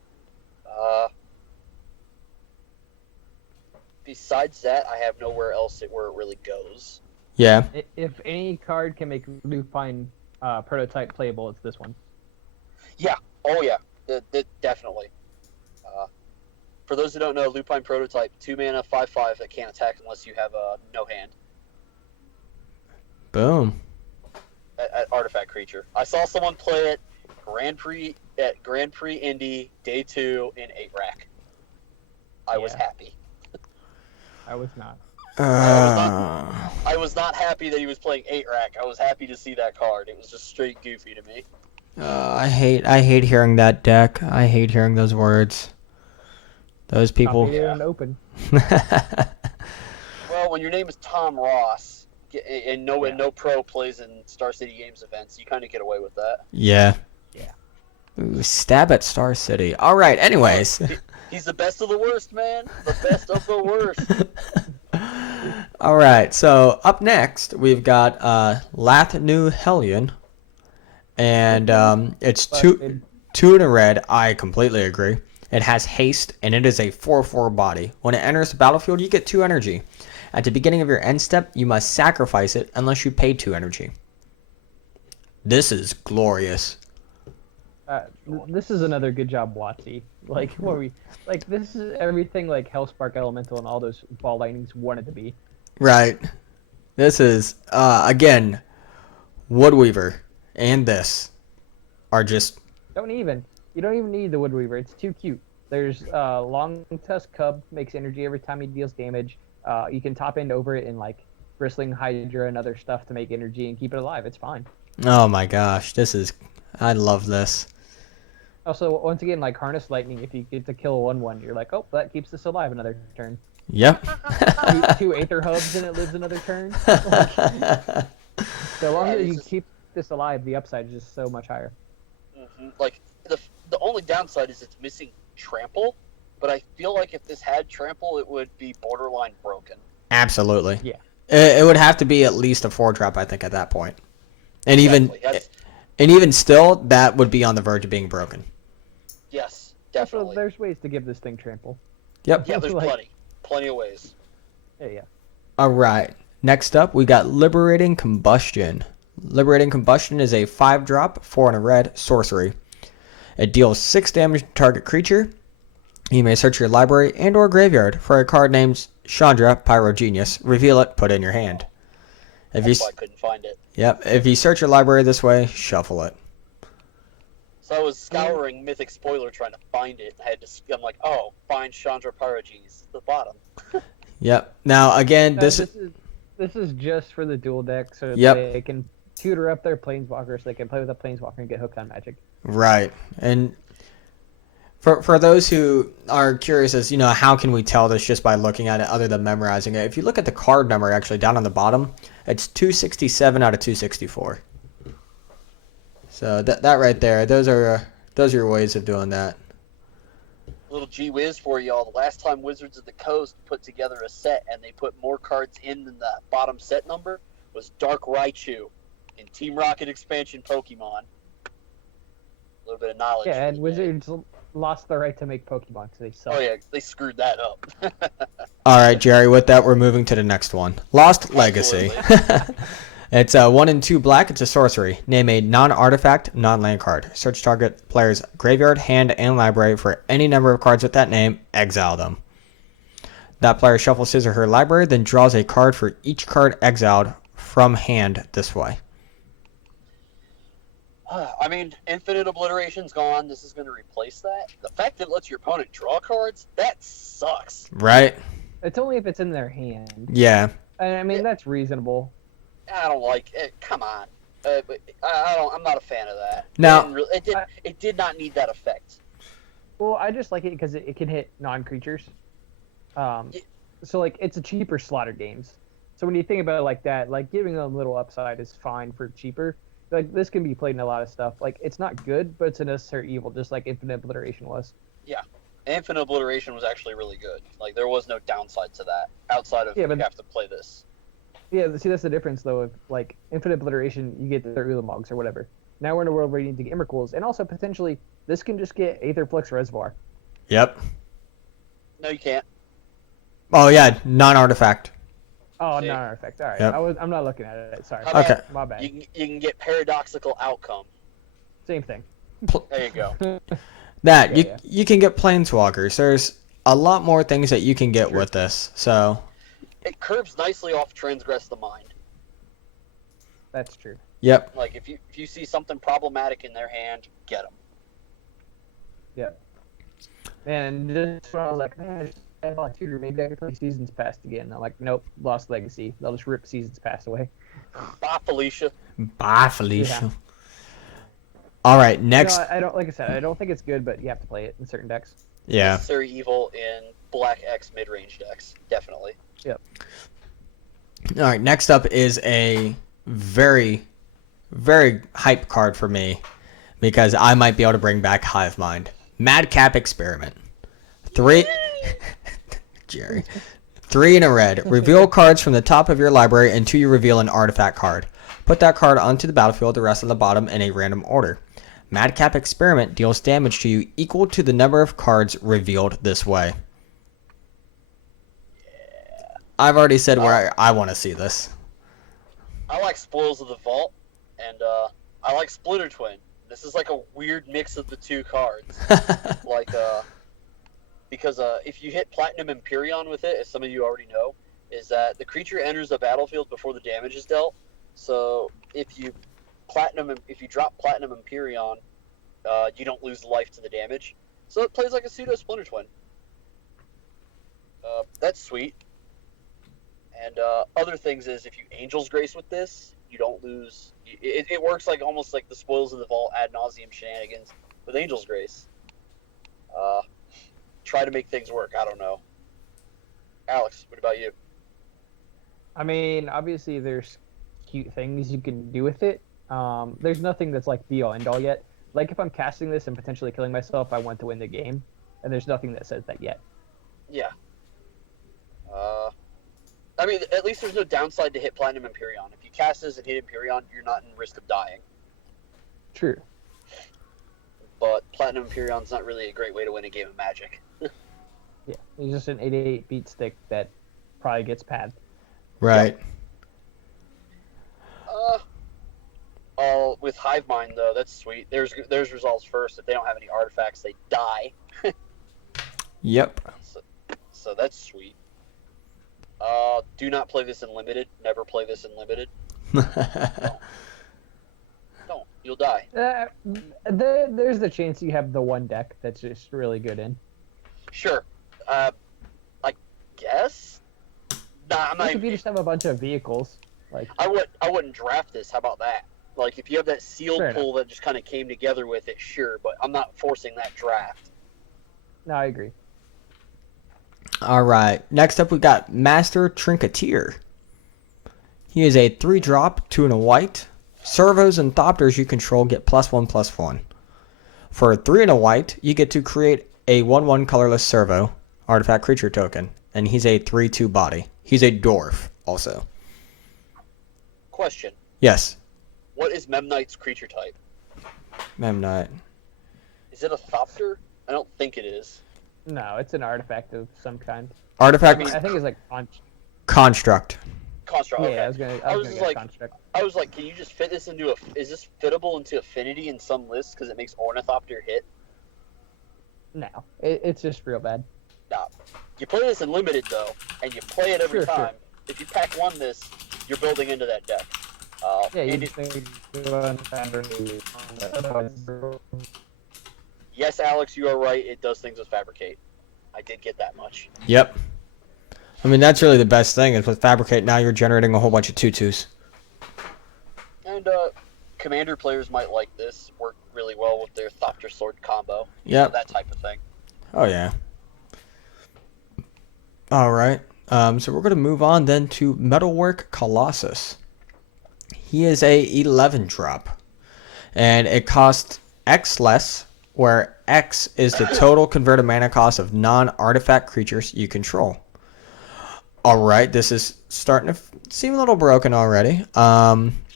Besides that, I have nowhere else where it really goes. Yeah. If any card can make Lupine prototype playable, it's this one. Yeah. Oh yeah. Definitely. For those who don't know, Lupine Prototype, 2 mana, 5/5 that can't attack unless you have no hand. Boom. At artifact creature. I saw someone play it Grand Prix Indy Day 2 in 8-rack. I was Yeah. happy. I was not. I was not happy that he was playing 8-rack. I was happy to see that card. It was just straight goofy to me. I hate hearing that deck. I hate hearing those words. Those people. Copy it and open. Well, when your name is Tom Ross and no pro plays in Star City Games events, you kind of get away with that. Yeah. Yeah. Ooh, stab at Star City. All right. Anyways. He's the best of the worst, man. The best of the worst. All right. So up next we've got Lathnu Hellion, and it's two in a red. I completely agree. It has haste, and it is a 4/4 body. When it enters the battlefield, you get 2 energy. At the beginning of your end step, you must sacrifice it unless you pay 2 energy. This is glorious. This is another good job, Watsy. Like, what we like. This is everything like Hellspark Elemental and all those ball lightnings wanted to be. Right. This is again, Woodweaver and this are just. You don't even need the Woodweaver. It's too cute. There's Long Tusk Cub, makes energy every time he deals damage. You can top end over it in like Bristling Hydra and other stuff to make energy and keep it alive. It's fine. Oh my gosh, I love this. Also, once again, like Harness Lightning, if you get to kill a 1/1, you're like, oh, that keeps this alive another turn. Yep. two Aether Hubs and it lives another turn. So long as you keep this alive, the upside is just so much higher. Mm-hmm. Like the only downside is it's missing trample, but I feel like if this had trample, it would be borderline broken. Absolutely. Yeah. It would have to be at least a 4-drop, I think, at that point. And Exactly. even still, that would be on the verge of being broken. Yes, Also, definitely. there's ways to give this thing trample. Yep. Yeah, there's like- plenty of ways. Yeah. All right. Next up, we got Liberating Combustion. Liberating Combustion is a 5-drop, 4 and a red sorcery. It deals 6 damage to target creature. You may search your library and or graveyard for a card named Chandra Pyrogenius. Reveal it, put it in your hand. That's why I couldn't find it. If you search your library this way, shuffle it. So I was scouring Mythic Spoiler trying to find it. I'm like, oh, find Chandra Parages at the bottom. Yep. Now again, No, this is just for the dual deck, so Yep. they can tutor up their planeswalker, so they can play with a planeswalker and get hooked on Magic. right. And for those who are curious as, how can we tell this just by looking at it other than memorizing it? If you look at the card number actually down on the bottom, it's 267 out of 264. So that right there, those are your ways of doing that. Little gee whiz for y'all. The last time Wizards of the Coast put together a set and they put more cards in than the bottom set number was Dark Raichu in Team Rocket expansion Pokemon. A little bit of knowledge. Yeah, and for the day. Wizards lost the right to make Pokemon, so they suck. Oh yeah, they screwed that up. All right, Jerry, with that, we're moving to the next one. Lost Legacy. It's 1 and 2 black. It's a sorcery. Name a non-artifact, non-land card. Search target player's graveyard, hand, and library for any number of cards with that name. Exile them. That player shuffles his or her library, then draws a card for each card exiled from hand this way. I mean, Infinite Obliteration's gone. This is going to replace that. The fact that it lets your opponent draw cards, that sucks. Right? It's only if it's in their hand. Yeah. And I mean, that's reasonable. I don't like it. Come on. But I'm not a fan of that. Now- It did not need that effect. Well, I just like it because it can hit non-creatures. So like it's a cheaper slaughter games. So when you think about it like that, like giving them a little upside is fine for cheaper. Like this can be played in a lot of stuff. Like it's not good, but it's a necessary evil, just like Infinite Obliteration was. Infinite Obliteration was actually really good. Like there was no downside to that outside of Yeah, but- you have to play this. Yeah, see that's the difference though. Of like Infinite Obliteration, you get their Ulamogs or whatever. Now we're in a world where you need to get Emrakuls, and also potentially this can just get Aetherflux Reservoir. Yep. No, you can't. Oh, yeah, non-artifact. Oh, See? non-artifact. All right, Yep. I'm not looking at it. Sorry. How about Okay. My bad. You can get Paradoxical Outcome. Same thing. There you go. That, Yeah, you can get Planeswalkers. There's a lot more things that you can get Sure. with this. So, It curbs nicely off Transgress the Mind. That's true. yep. Like if you see something problematic in their hand, get them. And this one I was like, man, I just had a tutor. Maybe I could play Seasons Past again. I'm like, nope, Lost Legacy. They'll just rip Seasons Past away. Bye, Felicia. Bye, Felicia. Yeah. All right, next. No, I don't. Like I said, I don't think it's good, but you have to play it in certain decks. Yeah. Necessary evil in Black X mid-range decks. Definitely. All right, next up is a very, very hype card for me because I might be able to bring back Hive Mind. Madcap Experiment. 3. Jerry. 3 in a red. Reveal cards from the top of your library until you reveal an artifact card. Put that card onto the battlefield, the rest on the bottom in a random order. Madcap Experiment deals damage to you equal to the number of cards revealed this way. I've already said where I want to see this. I like Spoils of the Vault, and I like Splitter Twin. This is like a weird mix of the two cards. Because if you hit Platinum Empyrean with it, as some of you already know, is that the creature enters the battlefield before the damage is dealt. So if you drop Platinum Empyrean, you don't lose life to the damage. So it plays like a pseudo Splinter Twin. That's sweet. And other things is if you Angel's Grace with this, you don't lose. It works like almost like the Spoils of the Vault ad nauseum shenanigans with Angel's Grace. Try to make things work. I don't know. Alex, what about you? I mean, obviously there's cute things you can do with it. There's nothing that's like be all end all yet. Like if I'm casting this and potentially killing myself, I want to win the game, and there's nothing that says that yet. Yeah. I mean, at least there's no downside to hit Platinum Empyrean. If you cast this and hit Empyrean, you're not in risk of dying. True. But Platinum Empyrean's not really a great way to win a game of Magic. Yeah, it's just an 8/8 beat stick that probably gets pad. Right. With Hive Mind though, that's sweet. There's resolves first. If they don't have any artifacts, they die. Yep. So that's sweet. Do not play this in limited. Never play this in limited. you'll die. There's the chance you have the one deck that's just really good in. Sure. I guess. Nah, I'm not Like if you even. just have a bunch of vehicles, like I wouldn't draft this. How about that? Like if you have that sealed Fair pool that just kind of came together with it, sure. But I'm not forcing that draft. no, I agree. All right. Next up, we got Master Trinketeer. He is a 3-drop, 2 and a white. Servos and Thopters you control get +1/+1. For a 3 and a white, you get to create a 1/1 colorless servo artifact creature token, and he's a 3/2 body. He's a dwarf also. Question: Yes, what is Memnite's creature type? Memnite. Is it a Thopter? I don't think it is. No, it's an artifact of some kind. Artifact I think it's like construct. Construct. yeah. Okay. I was gonna just get like, construct. I was like, can you just fit this into a? Is this fittable into Affinity in some lists because it makes Ornithopter hit? No, it's just real bad. Nah. You play this in Limited though, and you play it every Sure, time. sure. If you pack one this, you're building into that deck. Yeah, you and just think go on Fabric. yes, Alex, you are right. It does things with Fabricate. I did get that much. Yep. I mean, that's really the best thing is with Fabricate, now you're generating a whole bunch of 2/2s. And Commander players might like this. Work really well with their Thopter Sword combo. Yep. That type of thing. Oh, yeah. All right. So we're going to move on then to Metalwork Colossus. He is a 11-drop. And it costs X less, where X is the total converted mana cost of non-artifact creatures you control. All right. This is starting to seem a little broken already.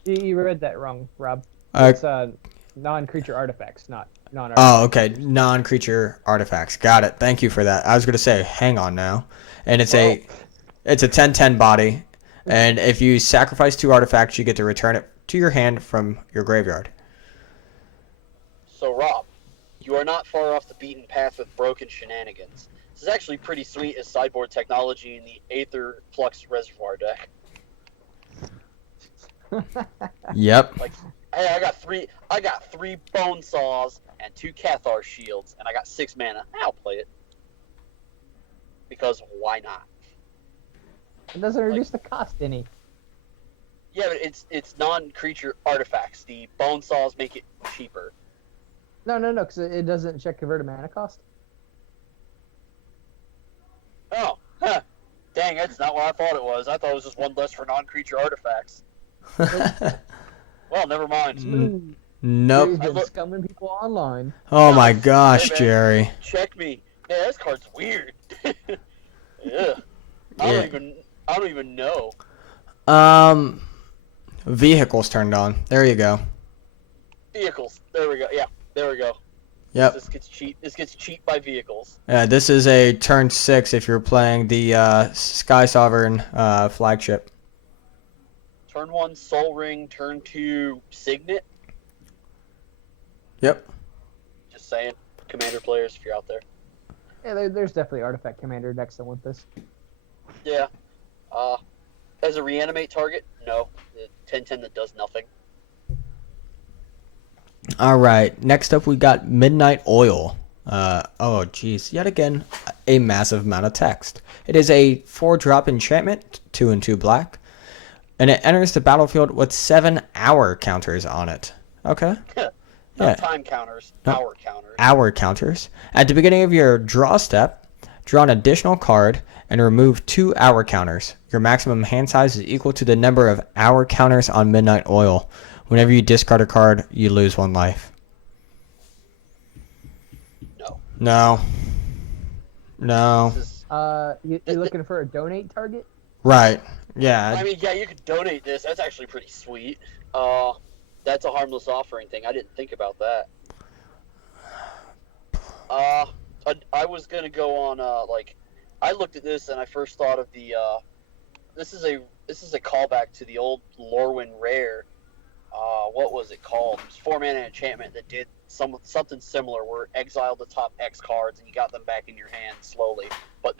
You read that wrong, Rob. Uh, It's non-creature artifacts, not non-artifacts. Oh, okay. Non-creature artifacts. Got it. Thank you for that. I was going to say, hang on now. And it's a 10/10 body. And if you sacrifice 2 artifacts, you get to return it to your hand from your graveyard. So, Rob, you are not far off the beaten path with broken shenanigans. This is actually pretty sweet as sideboard technology in the Aether Flux Reservoir deck. Yep. Like, hey, I got three bone saws and 2 Cathar shields, and I got 6 mana. I'll play it. Because why not? It doesn't reduce the cost any. Yeah, but it's non-creature artifacts. The bone saws make it cheaper. No, because it doesn't check converted mana cost. Oh, huh. Dang, that's not what I thought it was. I thought it was just one less for non-creature artifacts. Well, never mind. Nope. You've been scumming people online. Oh my gosh, Hey, man. Jerry. Check me. Yeah, this card's weird. Yeah. I don't even know. Vehicles turned on. There you go. Vehicles. There we go. Yeah, there we go. Yep. This gets cheap. This gets cheap by vehicles. Yeah, this is a turn 6 if you're playing the Sky Sovereign flagship. Turn 1 Soul Ring. Turn 2 Signet. Yep. Just saying, Commander players, if you're out there. Yeah, there's definitely artifact commander decks that want this. Yeah. As a reanimate target, no. The 10/10 that does nothing. All right. Next up, we got Midnight Oil. Oh, geez. Yet again, a massive amount of text. It is a 4-drop enchantment, 2 and 2 black, and it enters the battlefield with 7-hour counters on it. Okay. Not Yeah. time counters, No. hour counters. Hour counters. At the beginning of your draw step, draw an additional card and remove 2 hour counters. Your maximum hand size is equal to the number of hour counters on Midnight Oil. Whenever you discard a card, you lose 1 life. No. No. No. This is, You're looking for a donate target? Right. Yeah. I mean, yeah, you could donate this. That's actually pretty sweet. That's a harmless offering thing. I didn't think about that. I was gonna go on I looked at this and I first thought of the this is a callback to the old Lorwyn Rare. What was it called? It was 4-mana enchantment that did something similar, where exiled the top X cards and you got them back in your hand slowly. But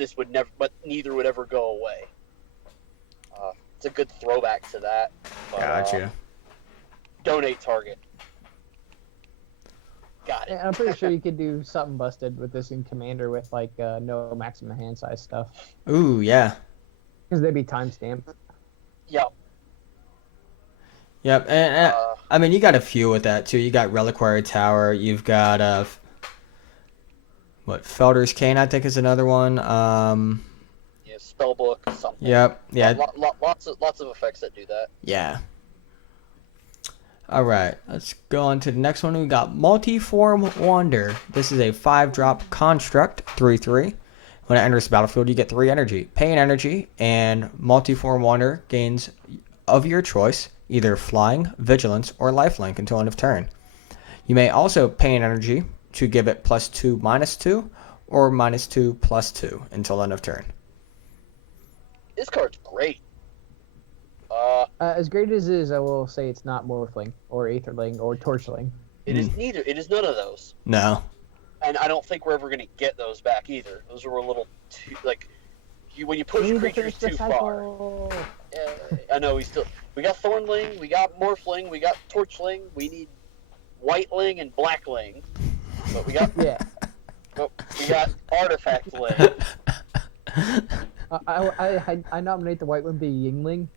neither would ever go away. It's a good throwback to that. But, Gotcha. Donate target. Got it. And I'm pretty sure you could do something busted with this in Commander with like no maximum hand size stuff, Ooh, yeah. because they'd be time stamped. Yep. Yep. And Uh, I mean, you got a few with that too. You got Reliquary Tower. You've got what Felder's Cane, I think, is another one. yeah, spellbook, something. Yep. Yeah. Lots of effects that do that. Yeah. All right. Let's go on to the next one. We got Multiform Wander. This is a 5-drop construct, 3/3. When it enters the battlefield, you get 3 energy. Pay an energy, and Multiform Wander gains of your choice, either Flying, Vigilance, or Lifelink until end of turn. You may also pay an energy to give it +2, -2, or -2, +2 until end of turn. This card's great. As great as it is, I will say it's not Morphling or Aetherling or Torchling. It is neither. It is none of those. No. And I don't think we're ever going to get those back either. Those were a little too, like, when you push We need to creatures finish the too far. cycle. I know, we got Thornling, we got Morphling, we got Torchling, we need Whiteling and Blackling. But we got Yeah. Artifact Ling. I nominate the white one be Yingling.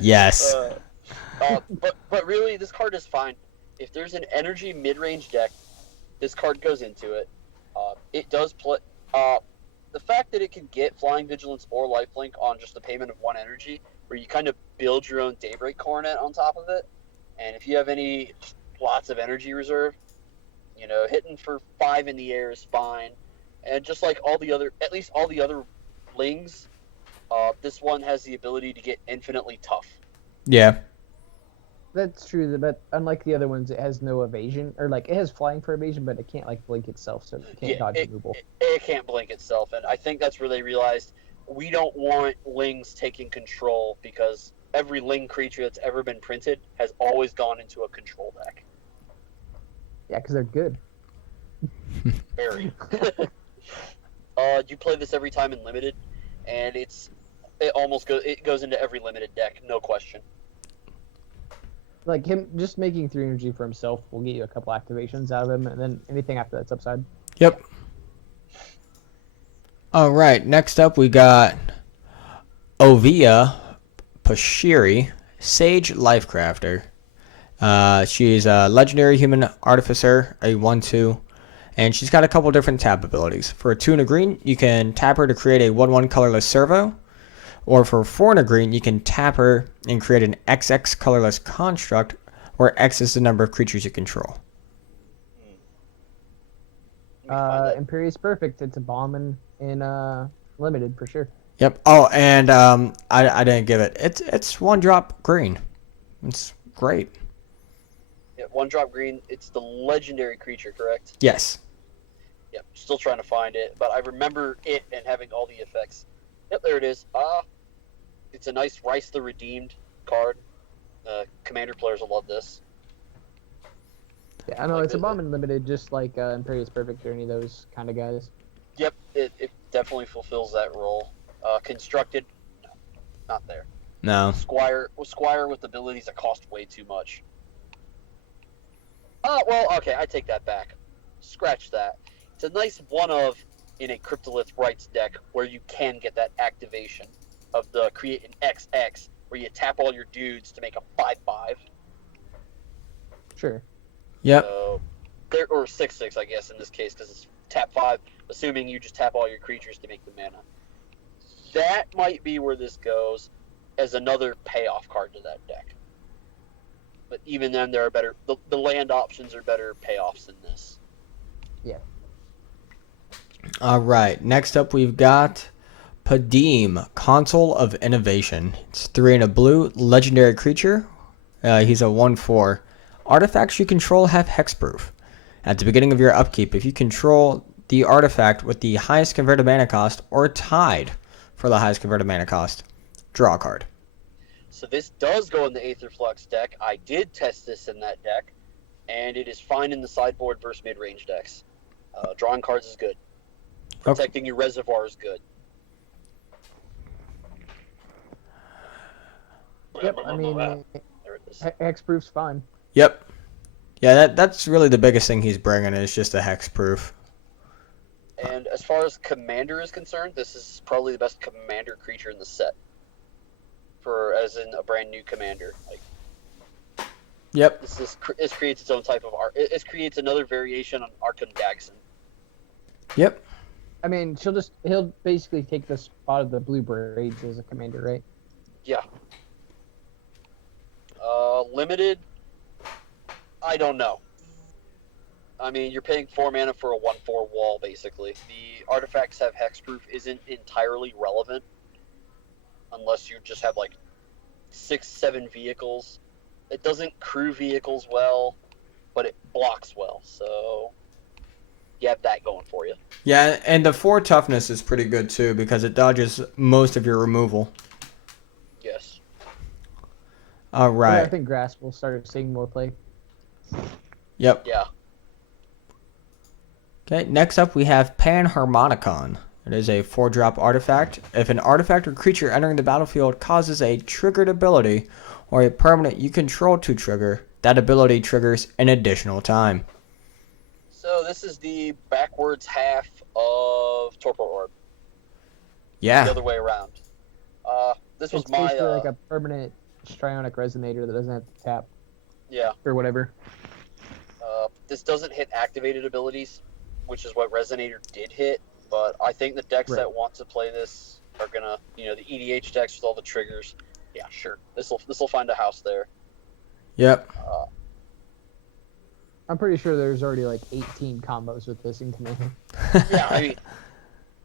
Yes. But really, this card is fine. If there's an energy mid-range deck, this card goes into it. It does play. The fact that it can get Flying Vigilance or Lifelink on just the payment of 1 energy, where you kind of build your own Daybreak Coronet on top of it, and if you have lots of energy reserve, hitting for 5 in the air is fine. And just like at least all the other Lings, this one has the ability to get infinitely tough. Yeah. That's true, but unlike the other ones, it has no evasion, or like it has flying for evasion, but it can't like blink itself, so it can't dodge removal. It can't blink itself, and I think that's where they realized we don't want Lings taking control, because every Ling creature that's ever been printed has always gone into a control deck. Yeah, because they're good. Very. You play this every time in limited, and it goes into every limited deck, no question. Like him just making 3 energy for himself will get you a couple activations out of him, and then anything after that's upside. Yep. All right. Next up, we got Ovia Pashiri, Sage Lifecrafter. She's a legendary human artificer, a 1/2, and she's got a couple different tap abilities. For a 2 and a green, you can tap her to create a 1/1 colorless servo. Or for 4 and a green, you can tap her and create an XX colorless construct, where X is the number of creatures you control. Imperious Perfect. It's a bomb in limited for sure. Yep. Oh, and I didn't give it. It's 1-drop green. It's great. Yeah, 1-drop green. It's the legendary creature, correct? Yes. Yep. Still trying to find it, but I remember it and having all the effects. Yep, there it is. It's a nice Rice the Redeemed card. Commander players will love this. Yeah, I know it's a bomb in limited, just like Imperious Perfect or any of those kind of guys. Yep, it definitely fulfills that role. Constructed, no, not there. No. Squire with abilities that cost way too much. Oh, well, okay, I take that back. Scratch that. It's a nice one-of in a Cryptolith Rights deck where you can get that activation of the create an XX, where you tap all your dudes to make a 5/5. Sure. Yep. Or 6/6, I guess, in this case, because it's tap 5, assuming you just tap all your creatures to make the mana. That might be where this goes as another payoff card to that deck. But even then, there are better. The land options are better payoffs than this. Yeah. All right. Next up, we've got Padim, Console of Innovation. It's 3 and a blue, legendary creature. He's a 1/4. Artifacts you control have hexproof. At the beginning of your upkeep, if you control the artifact with the highest converted mana cost or tied for the highest converted mana cost, draw a card. So this does go in the Aetherflux deck. I did test this in that deck, and it is fine in the sideboard versus mid-range decks. Drawing cards is good. Protecting your reservoir is good. Yep, I mean, There it Hexproof's fine. Yep. Yeah, that's really the biggest thing he's bringing is just a hexproof. And as far as commander is concerned, this is probably the best commander creature in the set. As in a brand new commander. Like, Yep. this creates its own type of art. It creates another variation on Arkham Dagson. Yep. I mean, he'll basically take the spot of the Blue Braids as a commander, right? Yeah. Limited, I don't know. I mean, you're paying 4 mana for a 1/4 wall, basically. The artifacts have hexproof isn't entirely relevant unless you just have like 6-7 vehicles. It doesn't crew vehicles well, but it blocks well, so you have that going for you. Yeah, and the 4 toughness is pretty good too because it dodges most of your removal. Yes. All right. I think Grasp will start seeing more play. Yep. Yeah. Okay, next up we have Panharmonicon. It is a 4-drop artifact. If an artifact or creature entering the battlefield causes a triggered ability or a permanent you control to trigger, that ability triggers an additional time. So this is the backwards half of Torpor Orb. Yeah. The other way around. This was It's my basically like a permanent Strionic Resonator that doesn't have to tap yeah. or whatever. This doesn't hit activated abilities, which is what Resonator did hit. But I think the decks that want to play this are gonna, the EDH decks with all the triggers. Yeah, sure. This will find a house there. Yep. I'm pretty sure there's already like 18 combos with this in Commander. Yeah, I mean,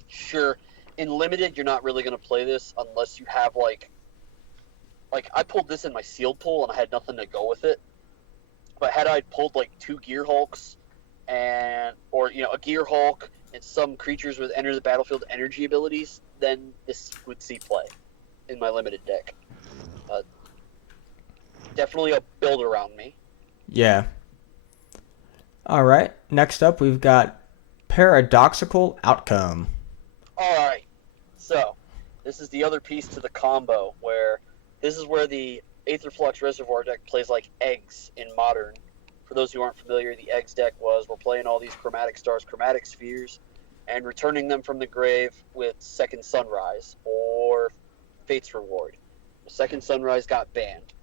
sure. In Limited, you're not really gonna play this unless you have like I pulled this in my sealed pool and I had nothing to go with it. But had I pulled like 2 Gear Hulks or a Gear Hulk and some creatures with enter the battlefield energy abilities, then this would see play in my Limited deck. Definitely a build around me. Yeah. All right. Next up, we've got Paradoxical Outcome. All right. So, this is the other piece to the combo where this is where the Aetherflux Reservoir deck plays like eggs in Modern. For those who aren't familiar, the eggs deck was we're playing all these Chromatic Stars, Chromatic Spheres, and returning them from the grave with Second Sunrise or Fate's Reward. The Second Sunrise got banned.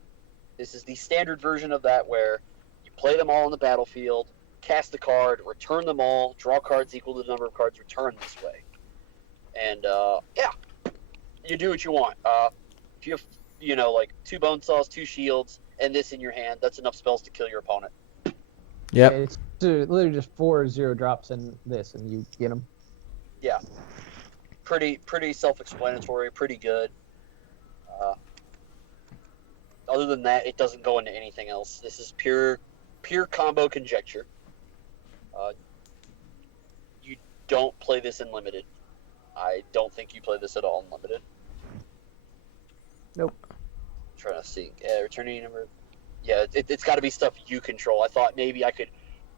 This is the standard version of that where you play them all on the battlefield, cast a card, return them all, draw cards equal to the number of cards returned this way. And, yeah, you do what you want. If you have, like 2 Bone Saws, 2 Shields, and this in your hand, that's enough spells to kill your opponent. Yep. Yeah, it's literally just 4 0 drops in this, and you get them. Yeah. Pretty self-explanatory, pretty good. Other than that, it doesn't go into anything else. This is pure combo conjecture. You don't play this in Limited. I don't think you play this at all in Limited. Nope. I'm trying to see. Returning number. Yeah, it's got to be stuff you control. I thought maybe I could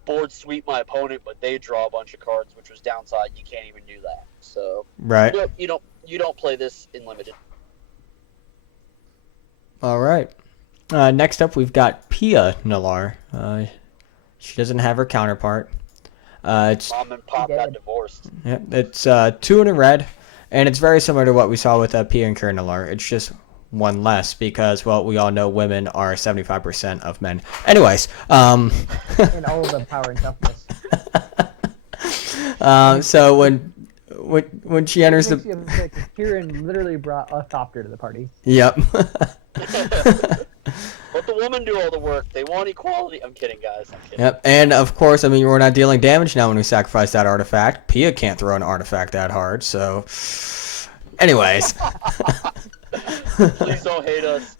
board sweep my opponent, but they draw a bunch of cards, which was downside. You can't even do that. So Right. you don't play this in Limited. All right. Next up, we've got Pia Nalar. She doesn't have her counterpart. It's Mom and Pop got divorced. yeah, it's 2 in a red, and it's very similar to what we saw with Pia and Karen Nalar. It's just 1 less because, well, we all know women are 75% of men. Anyways, And all of the power and toughness. so when she enters Makes the you upset 'cause Kieran literally brought a Thopter to the party. yep. Let the woman do all the work. They want equality. I'm kidding, guys. I'm kidding. Yep, and of course, I mean, we're not dealing damage now when we sacrifice that artifact. Pia can't throw an artifact that hard, so. Anyways. Please don't hate us.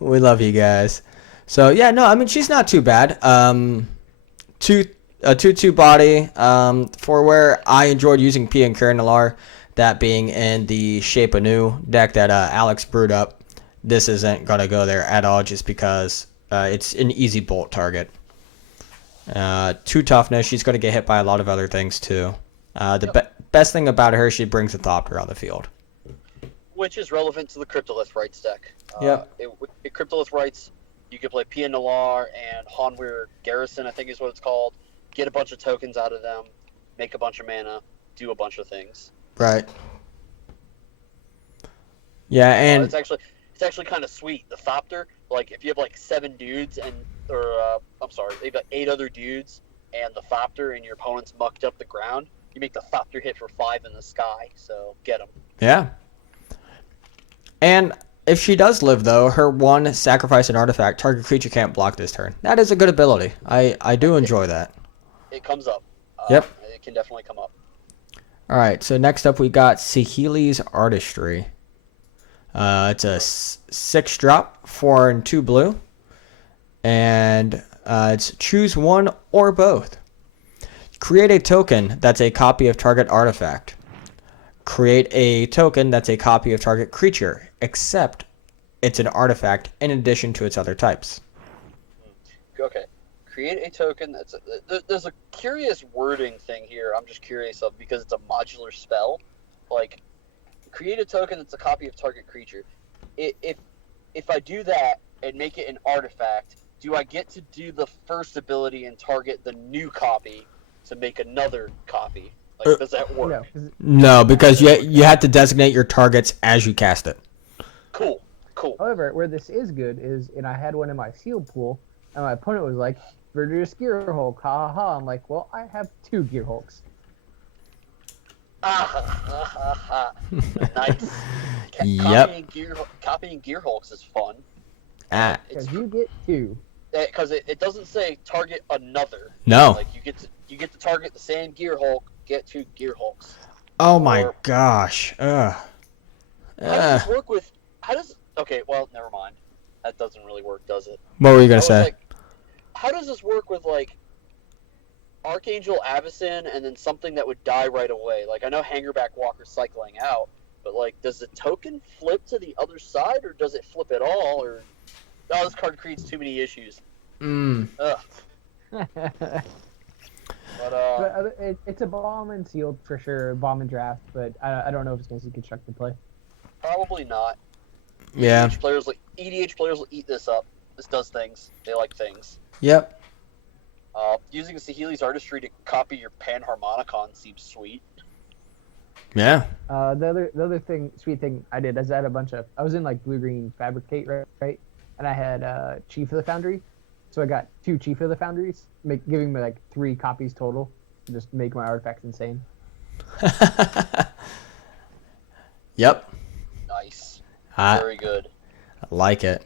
We love you guys. So yeah, no, I mean she's not too bad. 2/2 body. For where I enjoyed using Pia and Karen Nalar, that being in the Shape Anew deck that Alex brewed up. This isn't gonna go there at all, just because it's an easy bolt target. 2 toughness. She's gonna get hit by a lot of other things too. The best thing about her, she brings a Thopter on the field. which is relevant to the Cryptolith Rights deck. Yep. Cryptolith Rights, you can play Pia Nalar and Hanweir Garrison, I think is what it's called. Get a bunch of tokens out of them, make a bunch of mana, do a bunch of things. Right. Yeah, and it's actually kind of sweet. The Thopter, like if you have like 7 dudes they've got 8 other dudes and the Thopter and your opponent's mucked up the ground, you make the Thopter hit for 5 in the sky. So get them. yeah. And if she does live, though, her 1 sacrifice an artifact, target creature can't block this turn. That is a good ability. I do enjoy that. It comes up. Yep. It can definitely come up. All right, so next up we got Sahili's Artistry. It's a 6-drop, 4 and 2 blue. And it's choose one or both. Create a token that's a copy of target artifact. Create a token that's a copy of target creature, except it's an artifact in addition to its other types. Okay. Create a token that's there's a curious wording thing here. I'm just curious of because it's a modular spell. Like, create a token that's a copy of target creature. If I do that and make it an artifact, do I get to do the first ability and target the new copy to make another copy? Like, does that work? No, because you have to designate your targets as you cast it. Cool. However, where this is good is, and I had one in my sealed pool, and my opponent was like, Verdurous Gear Hulk, ha ha ha. I'm like, well, I have 2 Gear Hulks. Nice. Yep. Copying Gear Hulks is fun. Because you get 2. Because it doesn't say target another. No. Like you get to target the same Gear Hulk, get 2 Gear Hulks. Oh my gosh. How does this work with? Okay, well, never mind. That doesn't really work, does it? What were you gonna say? Like, how does this work with like Archangel Avacyn and then something that would die right away? Like I know Hangerback Walker's cycling out, but like, does the token flip to the other side, or does it flip at all? Or this card creates too many issues. Ugh. But it's a bomb and sealed for sure, bomb and draft, but I don't know if it's going to see constructed play. probably not. Yeah. EDH players will eat this up. This does things. They like things. Yep. Using Sahili's Artistry to copy your Panharmonicon seems sweet. Yeah. The other sweet thing I did is I had I was in like blue-green Fabricate, right? And I had Chief of the Foundry. So I got 2 Chief of the Foundries, giving me like 3 copies total to just make my artifacts insane. Yep. Nice. I Very good. like it.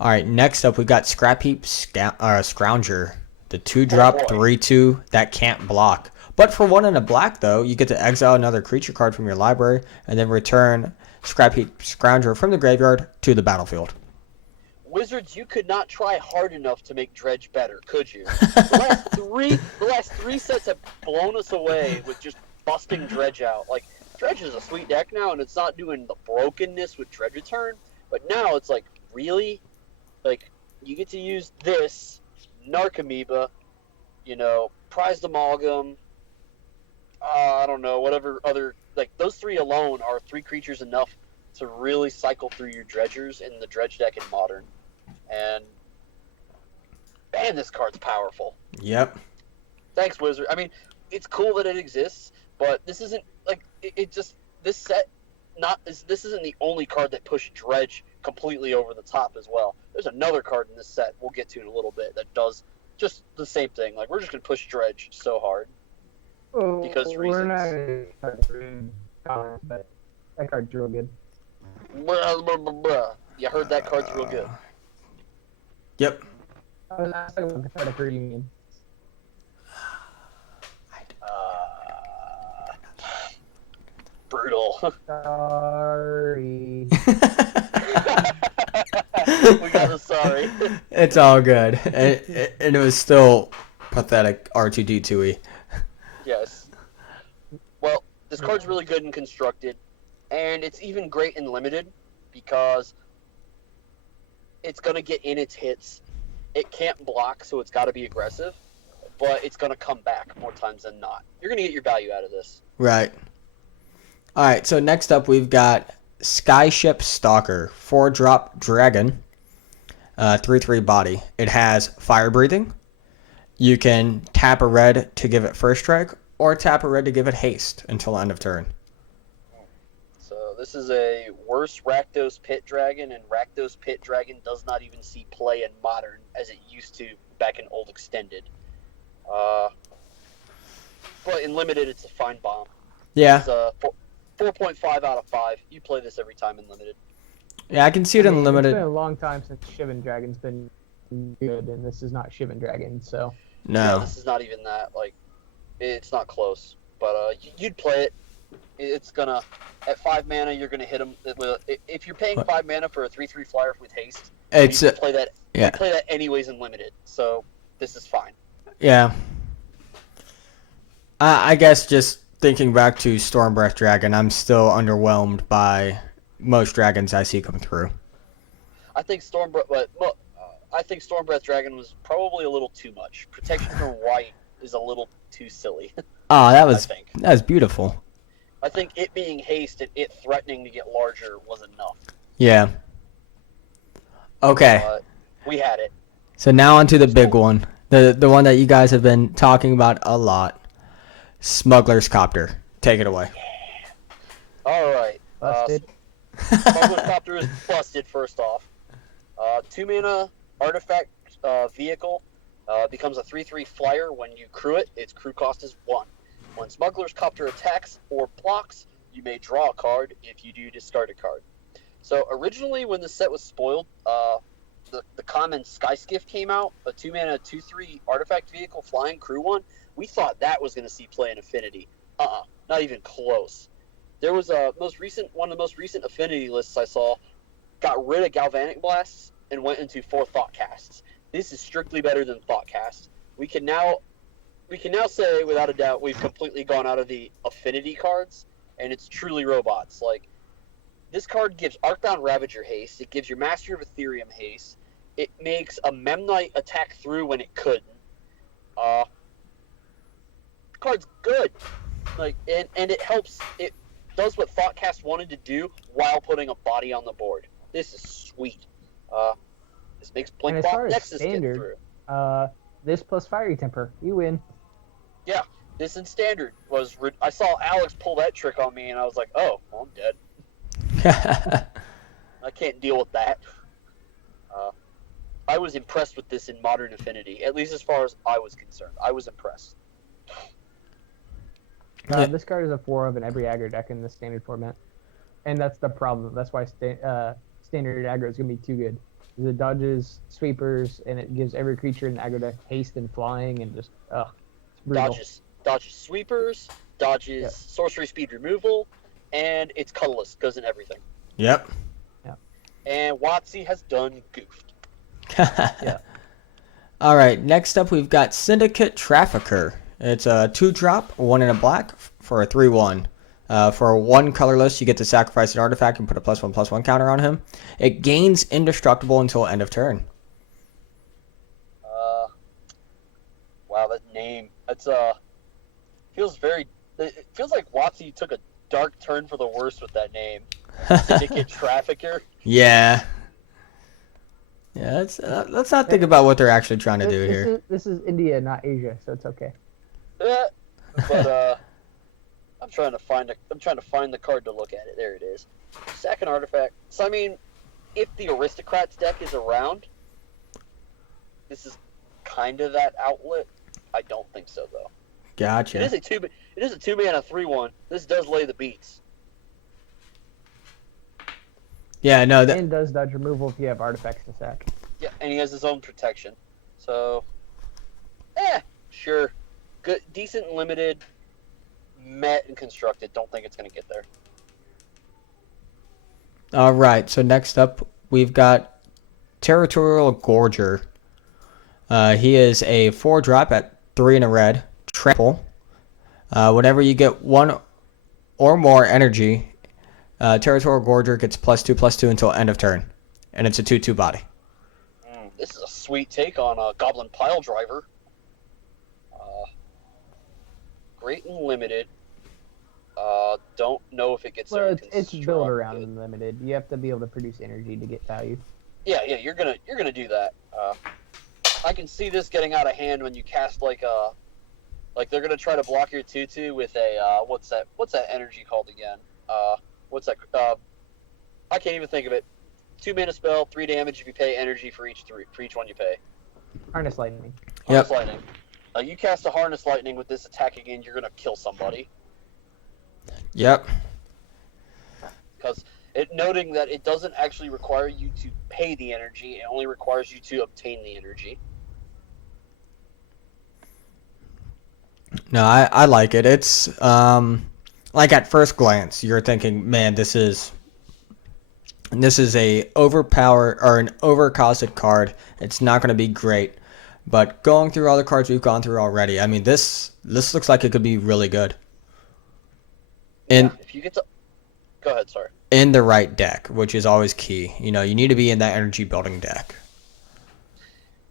All right, next up we got Scrap Heap Scrounger, the 2-drop Oh, boy. 3/2 that can't block. But for 1 and a black though, you get to exile another creature card from your library and then return Scrap Heap Scrounger from the graveyard to the battlefield. Wizards, you could not try hard enough to make Dredge better, could you? The last three sets have blown us away with just busting Dredge out. Like, Dredge is a sweet deck now, and it's not doing the brokenness with Dredge Return, but now it's like, really? Like, you get to use this, Narcomoeba, Prized Amalgam, I don't know, whatever other, like, those 3 alone are 3 creatures enough to really cycle through your dredgers in the Dredge deck in Modern. And man, this card's powerful. Yep. Thanks, Wizard. I mean, it's cool that it exists, but this isn't like this set. This isn't the only card that pushed Dredge completely over the top as well. There's another card in this set we'll get to in a little bit that does just the same thing. Like, we're just gonna push Dredge so hard because we're reasons. not but that card's real good. Blah, blah, blah, blah. You heard that card's real good. Yep. I was talking about the card of Union. Brutal. Sorry. We got a sorry. It's all good. And it was still pathetic R2D2E. Yes. Well, this card's really good and constructed, and it's even great in limited because it's going to get in its hits. It can't block, so it's got to be aggressive, but it's going to come back more times than not. You're going to get your value out of this. Right. All right, so next up we've got Skyship Stalker, 4-drop dragon, 3/3 body. It has fire breathing. You can tap a red to give it first strike, or tap a red to give it haste until end of turn. So this is a worse Rakdos Pit Dragon, and Rakdos Pit Dragon does not even see play in Modern as it used to back in Old Extended. But in Limited, it's a fine bomb. Yeah. It's a 4.5 out of 5. You play this every time in Limited. Yeah, I can see it in It's limited. been a long time since Shivan Dragon's been good, and this is not Shivan Dragon, so. No. This is not even that. Like, it's not close. But you'd play it. It's gonna at 5 mana. You're gonna hit him. If you're paying 5 mana for a 3/3 flyer with haste, It's you can play that. yeah. You play that anyways in Limited. So this is fine. Yeah. I guess just thinking back to Stormbreath Dragon, I'm still underwhelmed by most dragons I see come through. I think Stormbreath Dragon was probably a little too much. Protection from white is a little too silly. Oh, that I was think. beautiful. I think it being haste and it threatening to get larger was enough. Yeah. Okay. We had it. So now onto the big one. The one that you guys have been talking about a lot. Smuggler's Copter. Take it away. All right. Busted. Smuggler's Copter is busted, first off. 2 mana artifact vehicle becomes a 3/3 flyer. When you crew it, its crew cost is 1. When Smuggler's Copter attacks or blocks, you may draw a card. If you do, discard a card. So originally, when the set was spoiled, the common Sky Skiff came out, a 2 mana 2/3 artifact vehicle flying crew 1. We thought that was going to see play in Affinity. Not even close. There was one of the most recent Affinity lists I saw got rid of Galvanic Blasts and went into 4 Thought Casts. This is strictly better than Thought Cast. We can now say without a doubt we've completely gone out of the Affinity cards, and it's truly robots. Like, this card gives Arcbound Ravager haste. It gives your Master of Ethereum haste. It makes a Memnite attack through when it couldn't. The card's good. Like, and it helps. It does what Thoughtcast wanted to do while putting a body on the board. This is sweet. This makes And as Blinkbot far as Nexus get standard, through. this plus Fiery Temper, you win. Yeah, this in standard was. I saw Alex pull that trick on me, and I was like, "Oh, well, I'm dead. I can't deal with that." I was impressed with this in Modern Affinity, at least as far as I was concerned. I was impressed. This card is a 4 of in every aggro deck in the standard format, and that's the problem. That's why standard aggro is gonna be too good. It dodges sweepers, and it gives every creature in the aggro deck haste and flying, and just it's brutal. Dodges sweepers, dodges sorcery speed removal, and it's colorless, goes in everything. Yep. Yeah. And WotC has done goofed. Yeah. All right. Next up, we've got Syndicate Trafficker. It's a 2-drop, 1 and a black for a 3/1. For 1 colorless, you get to sacrifice an artifact and put a +1/+1 counter on him. It gains indestructible until end of turn. Wow, that name. That's feels very. It feels like WotC took a dark turn for the worse with that name. Syndicate Trafficker. Yeah. Yeah. Let's not think about what they're actually trying to do here. This is India, not Asia, so it's okay. But I'm trying to find the card to look at it. There it is. Sack an artifact. So I mean, if the Aristocrats deck is around, this is kind of that outlet. I don't think so though. Gotcha. It is a 2 mana 3/1. This does lay the beats. Yeah, no. And does dodge removal if you have artifacts to sack. Yeah, and he has his own protection. So, sure. Good, decent, and limited, met, and constructed. Don't think it's going to get there. All right. So next up, we've got Territorial Gorger. He is a 4-drop at 3 and a red. Trample. Whenever you get 1 or more energy, Territorial Gorger gets +2/+2 until end of turn, and it's a 2/2 body. This is a sweet take on a Goblin Pile Driver. Great and limited. don't know if it gets Well, there. it's built around unlimited. You have to be able to produce energy to get value. Yeah, you're gonna do that. I can see this getting out of hand when you cast like they're gonna try to block your 2/2 with a what's that energy called again? What's that? I can't even think of it. 2-mana spell, 3 damage if you pay energy for each one you pay. Harness lightning. Harness lightning. You cast a harness lightning with this attack again, you're gonna kill somebody. Yep. Because noting that it doesn't actually require you to pay the energy, it only requires you to obtain the energy. No, I like it. It's like at first glance you're thinking, man, this is a overpowered or an overcosted card. It's not going to be great. But going through all the cards we've gone through already, I mean, this looks like it could be really good. If you get to, go ahead, sorry. In the right deck, which is always key. You need to be in that energy building deck.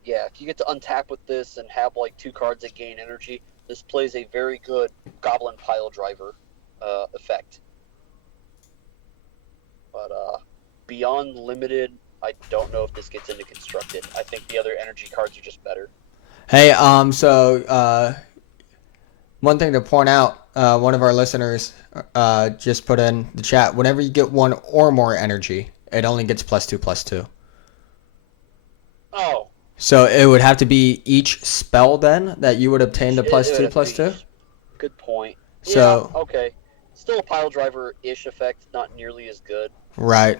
Yeah, if you get to untap with this and have like 2 cards that gain energy, this plays a very good Goblin Pile Driver effect. But beyond limited, I don't know if this gets into constructed. I think the other energy cards are just better. Hey, so one thing to point out, one of our listeners just put in the chat, whenever you get 1 or more energy, it only gets +2/+2. Oh. So it would have to be each spell then that you would obtain the +2/+2? Good point. So, yeah, okay. Still a pile driver-ish effect, not nearly as good. Right.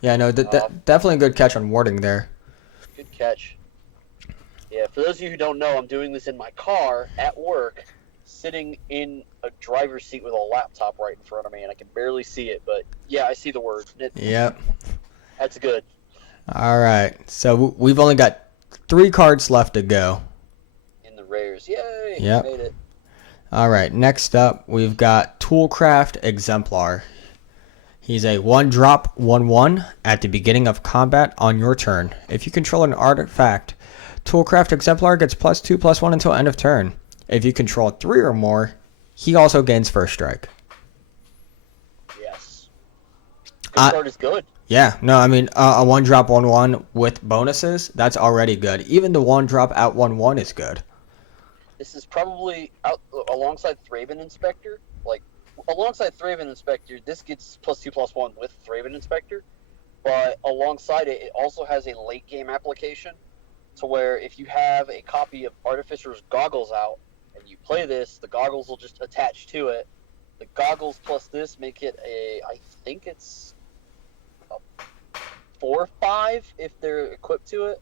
Yeah, no, definitely a good catch on warding there. Good catch. Yeah, for those of you who don't know, I'm doing this in my car at work, sitting in a driver's seat with a laptop right in front of me, and I can barely see it, but yeah, I see the word. Yep. That's good. All right. So we've only got 3 cards left to go. In the rares. Yay! Yep. Made it. All right. Next up, we've got Toolcraft Exemplar. He's a 1-drop 1/1 at the beginning of combat on your turn. If you control an artifact, Toolcraft Exemplar gets +2/+1 until end of turn. If you control 3 or more, he also gains first strike. Yes. Good card is good. Yeah, no, I mean, a 1-drop 1/1 with bonuses, that's already good. Even the 1-drop out 1/1 is good. This is probably out alongside Thraben Inspector. Like, alongside Thraben Inspector, this gets +2/+1 with Thraben Inspector. But alongside it, it also has a late game application to where if you have a copy of Artificer's Goggles out and you play this, the goggles will just attach to it. The goggles plus this make it I think it's a 4/5 if they're equipped to it.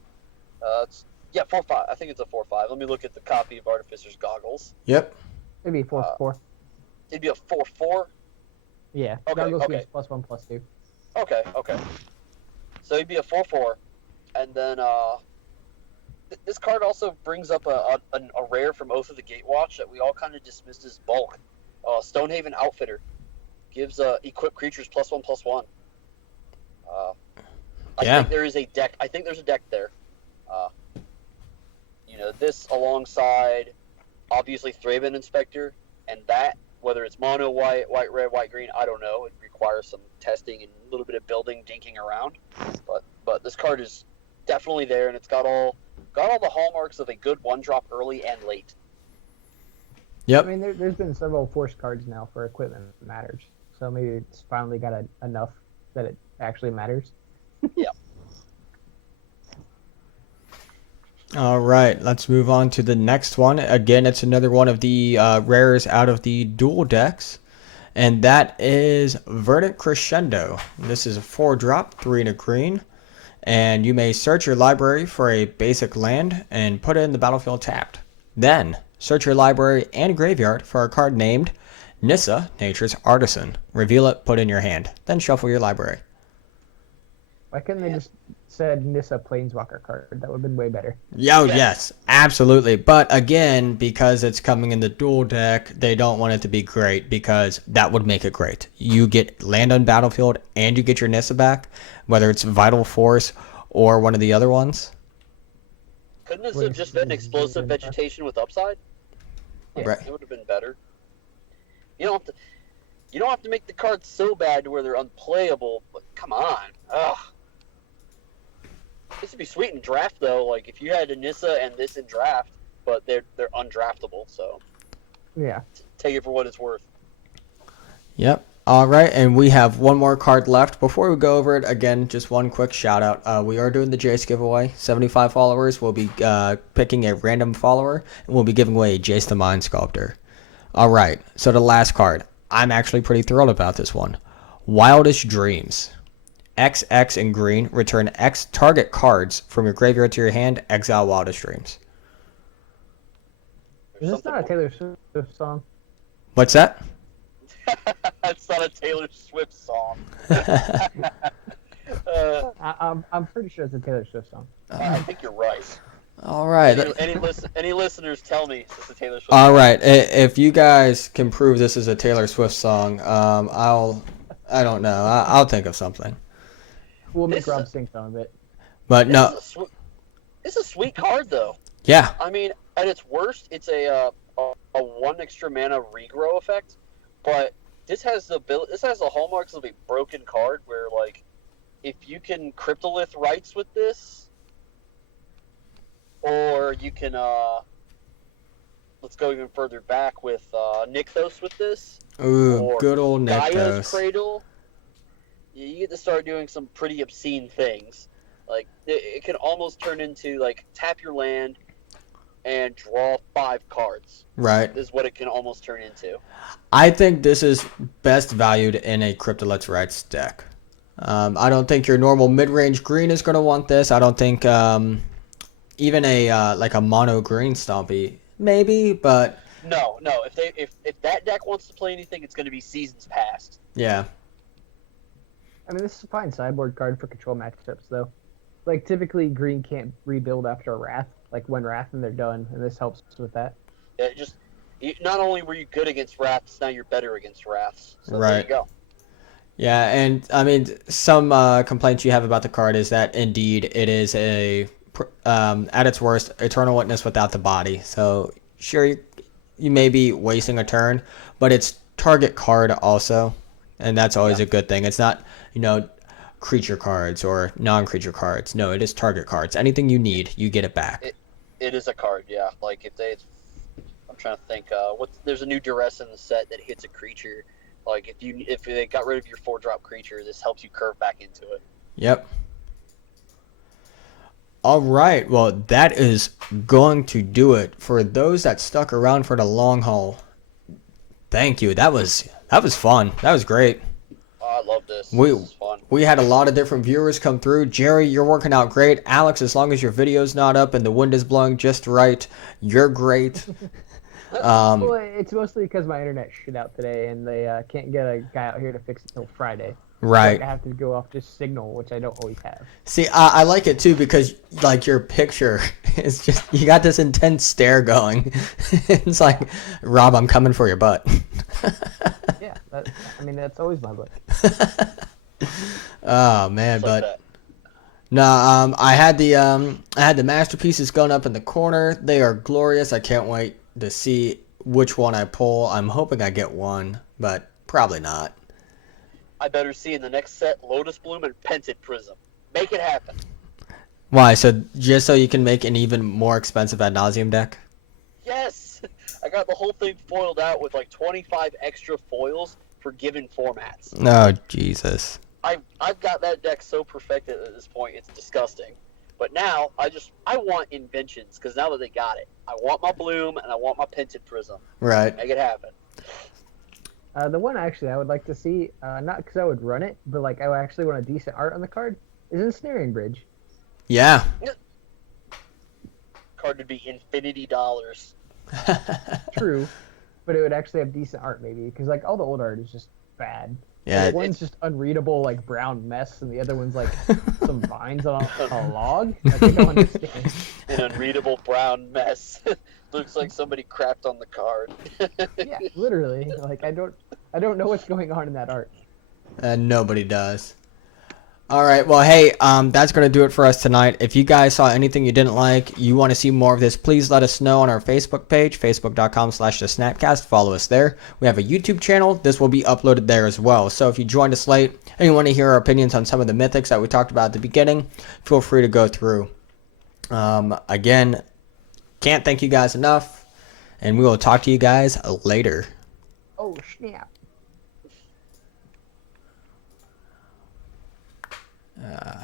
4/5. I think it's a 4/5. Let me look at the copy of Artificer's Goggles. Yep. Maybe 4/4. It'd be a 4/4. Yeah. Okay, Goggles okay. gives +1/+2. Okay. So it'd be a 4/4, and then this card also brings up a rare from Oath of the Gatewatch that we all kind of dismissed as bulk. Stonehaven Outfitter gives equipped creatures +1/+1. I think there is a deck. I think there's a deck there. This alongside obviously Thraben Inspector, and that whether it's mono white, white red, white green, I don't know. It requires some testing and a little bit of building, dinking around. But this card is definitely there, and it's got all the hallmarks of a good 1-drop early and late. Yep. I mean, there's been several force cards now for equipment that matters. So maybe it's finally got enough that it actually matters. Yeah. All right, let's move on to the next one. Again, it's another one of the rares out of the dual decks, and that is Verdant Crescendo. This is a 4-drop, 3 and a green, and you may search your library for a basic land and put it in the battlefield tapped. Then, search your library and graveyard for a card named Nissa, Nature's Artisan. Reveal it, put it in your hand, then shuffle your library. Why couldn't they just said Nissa Planeswalker card? That would have been way better. Yes, absolutely. But again, because it's coming in the dual deck, they don't want it to be great because that would make it great. You get land on battlefield and you get your Nissa back, whether it's Vital Force or one of the other ones. Couldn't this have just been explosive vegetation with upside? Right. It would have been better. You don't have to. You don't have to make the cards so bad to where they're unplayable, but come on. Ugh. This would be sweet in draft, though. Like, if you had Anissa and this in draft, but they're undraftable, so Yeah. take it for what it's worth. Yep. All right, and we have one more card left. Before we go over it, again, just one quick shout out. We are doing the Jace giveaway. 75 followers. We'll be picking a random follower, and we'll be giving away a Jace the Mind Sculptor. All right, so the last card. I'm actually pretty thrilled about this one. Wildest Dreams. XX in green. Return X target cards from your graveyard to your hand. Exile Wildest Dreams. Is this not a Taylor Swift song? What's that? It's not a Taylor Swift song. I'm pretty sure it's a Taylor Swift song. I think you're right. All right. Any listeners tell me it's a Taylor Swift All song. right. If you guys can prove this is a Taylor Swift song, I don't know. I'll think of something. We'll make This- Rob sing some of it. But no, It's a sweet card, though. yeah, I mean, at its worst, it's a 1 extra mana regrow effect, but this has the hallmarks of a broken card where, like, if you can Cryptolith Rights with this, or you can let's go even further back with Nykthos with this, ooh, or good old Gaia's Nykthos. Cradle. You get to start doing some pretty obscene things. Like, it can almost turn into, like, tap your land and draw 5 cards. Right. Is what it can almost turn into. I think this is best valued in a Cryptolith's Rights deck. I don't think your normal mid-range green is going to want this. I don't think even a like a mono green Stompy maybe, but No. If that deck wants to play anything, it's going to be Seasons Past. yeah. I mean, this is a fine sideboard card for control matchups, though. Like, typically, green can't rebuild after a Wrath. Like, when Wrath and they're done, and this helps with that. Not only were you good against Wraths, now you're better against Wraths. So there Right. you go. Yeah, and I mean, some complaints you have about the card is that indeed it is at its worst, Eternal Witness without the body. So sure, you may be wasting a turn, but it's target card also, and that's always a good thing. It's not, creature cards or non-creature cards. No, it is target cards. Anything you need, you get it back. It is a card, yeah. Like, I'm trying to think. There's a new duress in the set that hits a creature. Like, if they got rid of your 4-drop creature, this helps you curve back into it. Yep. All right. Well, that is going to do it for those that stuck around for the long haul. Thank you. That was fun. That was great. Oh, I love this. We- This is fun. We had a lot of different viewers come through. Jerry, you're working out great. Alex, as long as your video's not up and the wind is blowing just right, you're great. Well, it's mostly because my internet shit out today, and they can't get a guy out here to fix it till Friday. Right. Like, I have to go off just Signal, which I don't always have. See, I like it too because like your picture is just you got this intense stare going. It's like, Rob, I'm coming for your butt. Yeah, that's always my butt. Oh man, Just like but that. no, I had the masterpieces going up in the corner. They are glorious. I can't wait to see which one I pull. I'm hoping I get one, but probably not. I better see in the next set Lotus Bloom and Pented Prism. Make it happen. Why? So just so you can make an even more expensive ad nauseum deck? Yes! I got the whole thing foiled out with like 25 extra foils for given formats. Oh Jesus. I've got that deck so perfected at this point, it's disgusting. But now, I want inventions, because now that they got it, I want my Bloom and I want my Pented Prism. Right. Make it happen. The one actually I would like to see, not because I would run it, but like I actually want a decent art on the card, is Ensnaring Bridge. Yeah. Card would be infinity dollars. True, but it would actually have decent art maybe, because like all the old art is just bad. Yeah. Like, one's just unreadable, like brown mess, and the other one's like some vines on a log. Like, I don't understand. An unreadable brown mess. Looks like somebody crapped on the card. Yeah, literally. Like I don't know what's going on in that art. Nobody does. All right. Well, hey, that's going to do it for us tonight. If you guys saw anything you didn't like, you want to see more of this, please let us know on our Facebook page, facebook.com/thesnapcast. Follow us there. We have a YouTube channel. This will be uploaded there as well. So if you joined us late and you want to hear our opinions on some of the mythics that we talked about at the beginning, feel free to go through. Again, can't thank you guys enough, and we will talk to you guys later. Oh snap! Uh...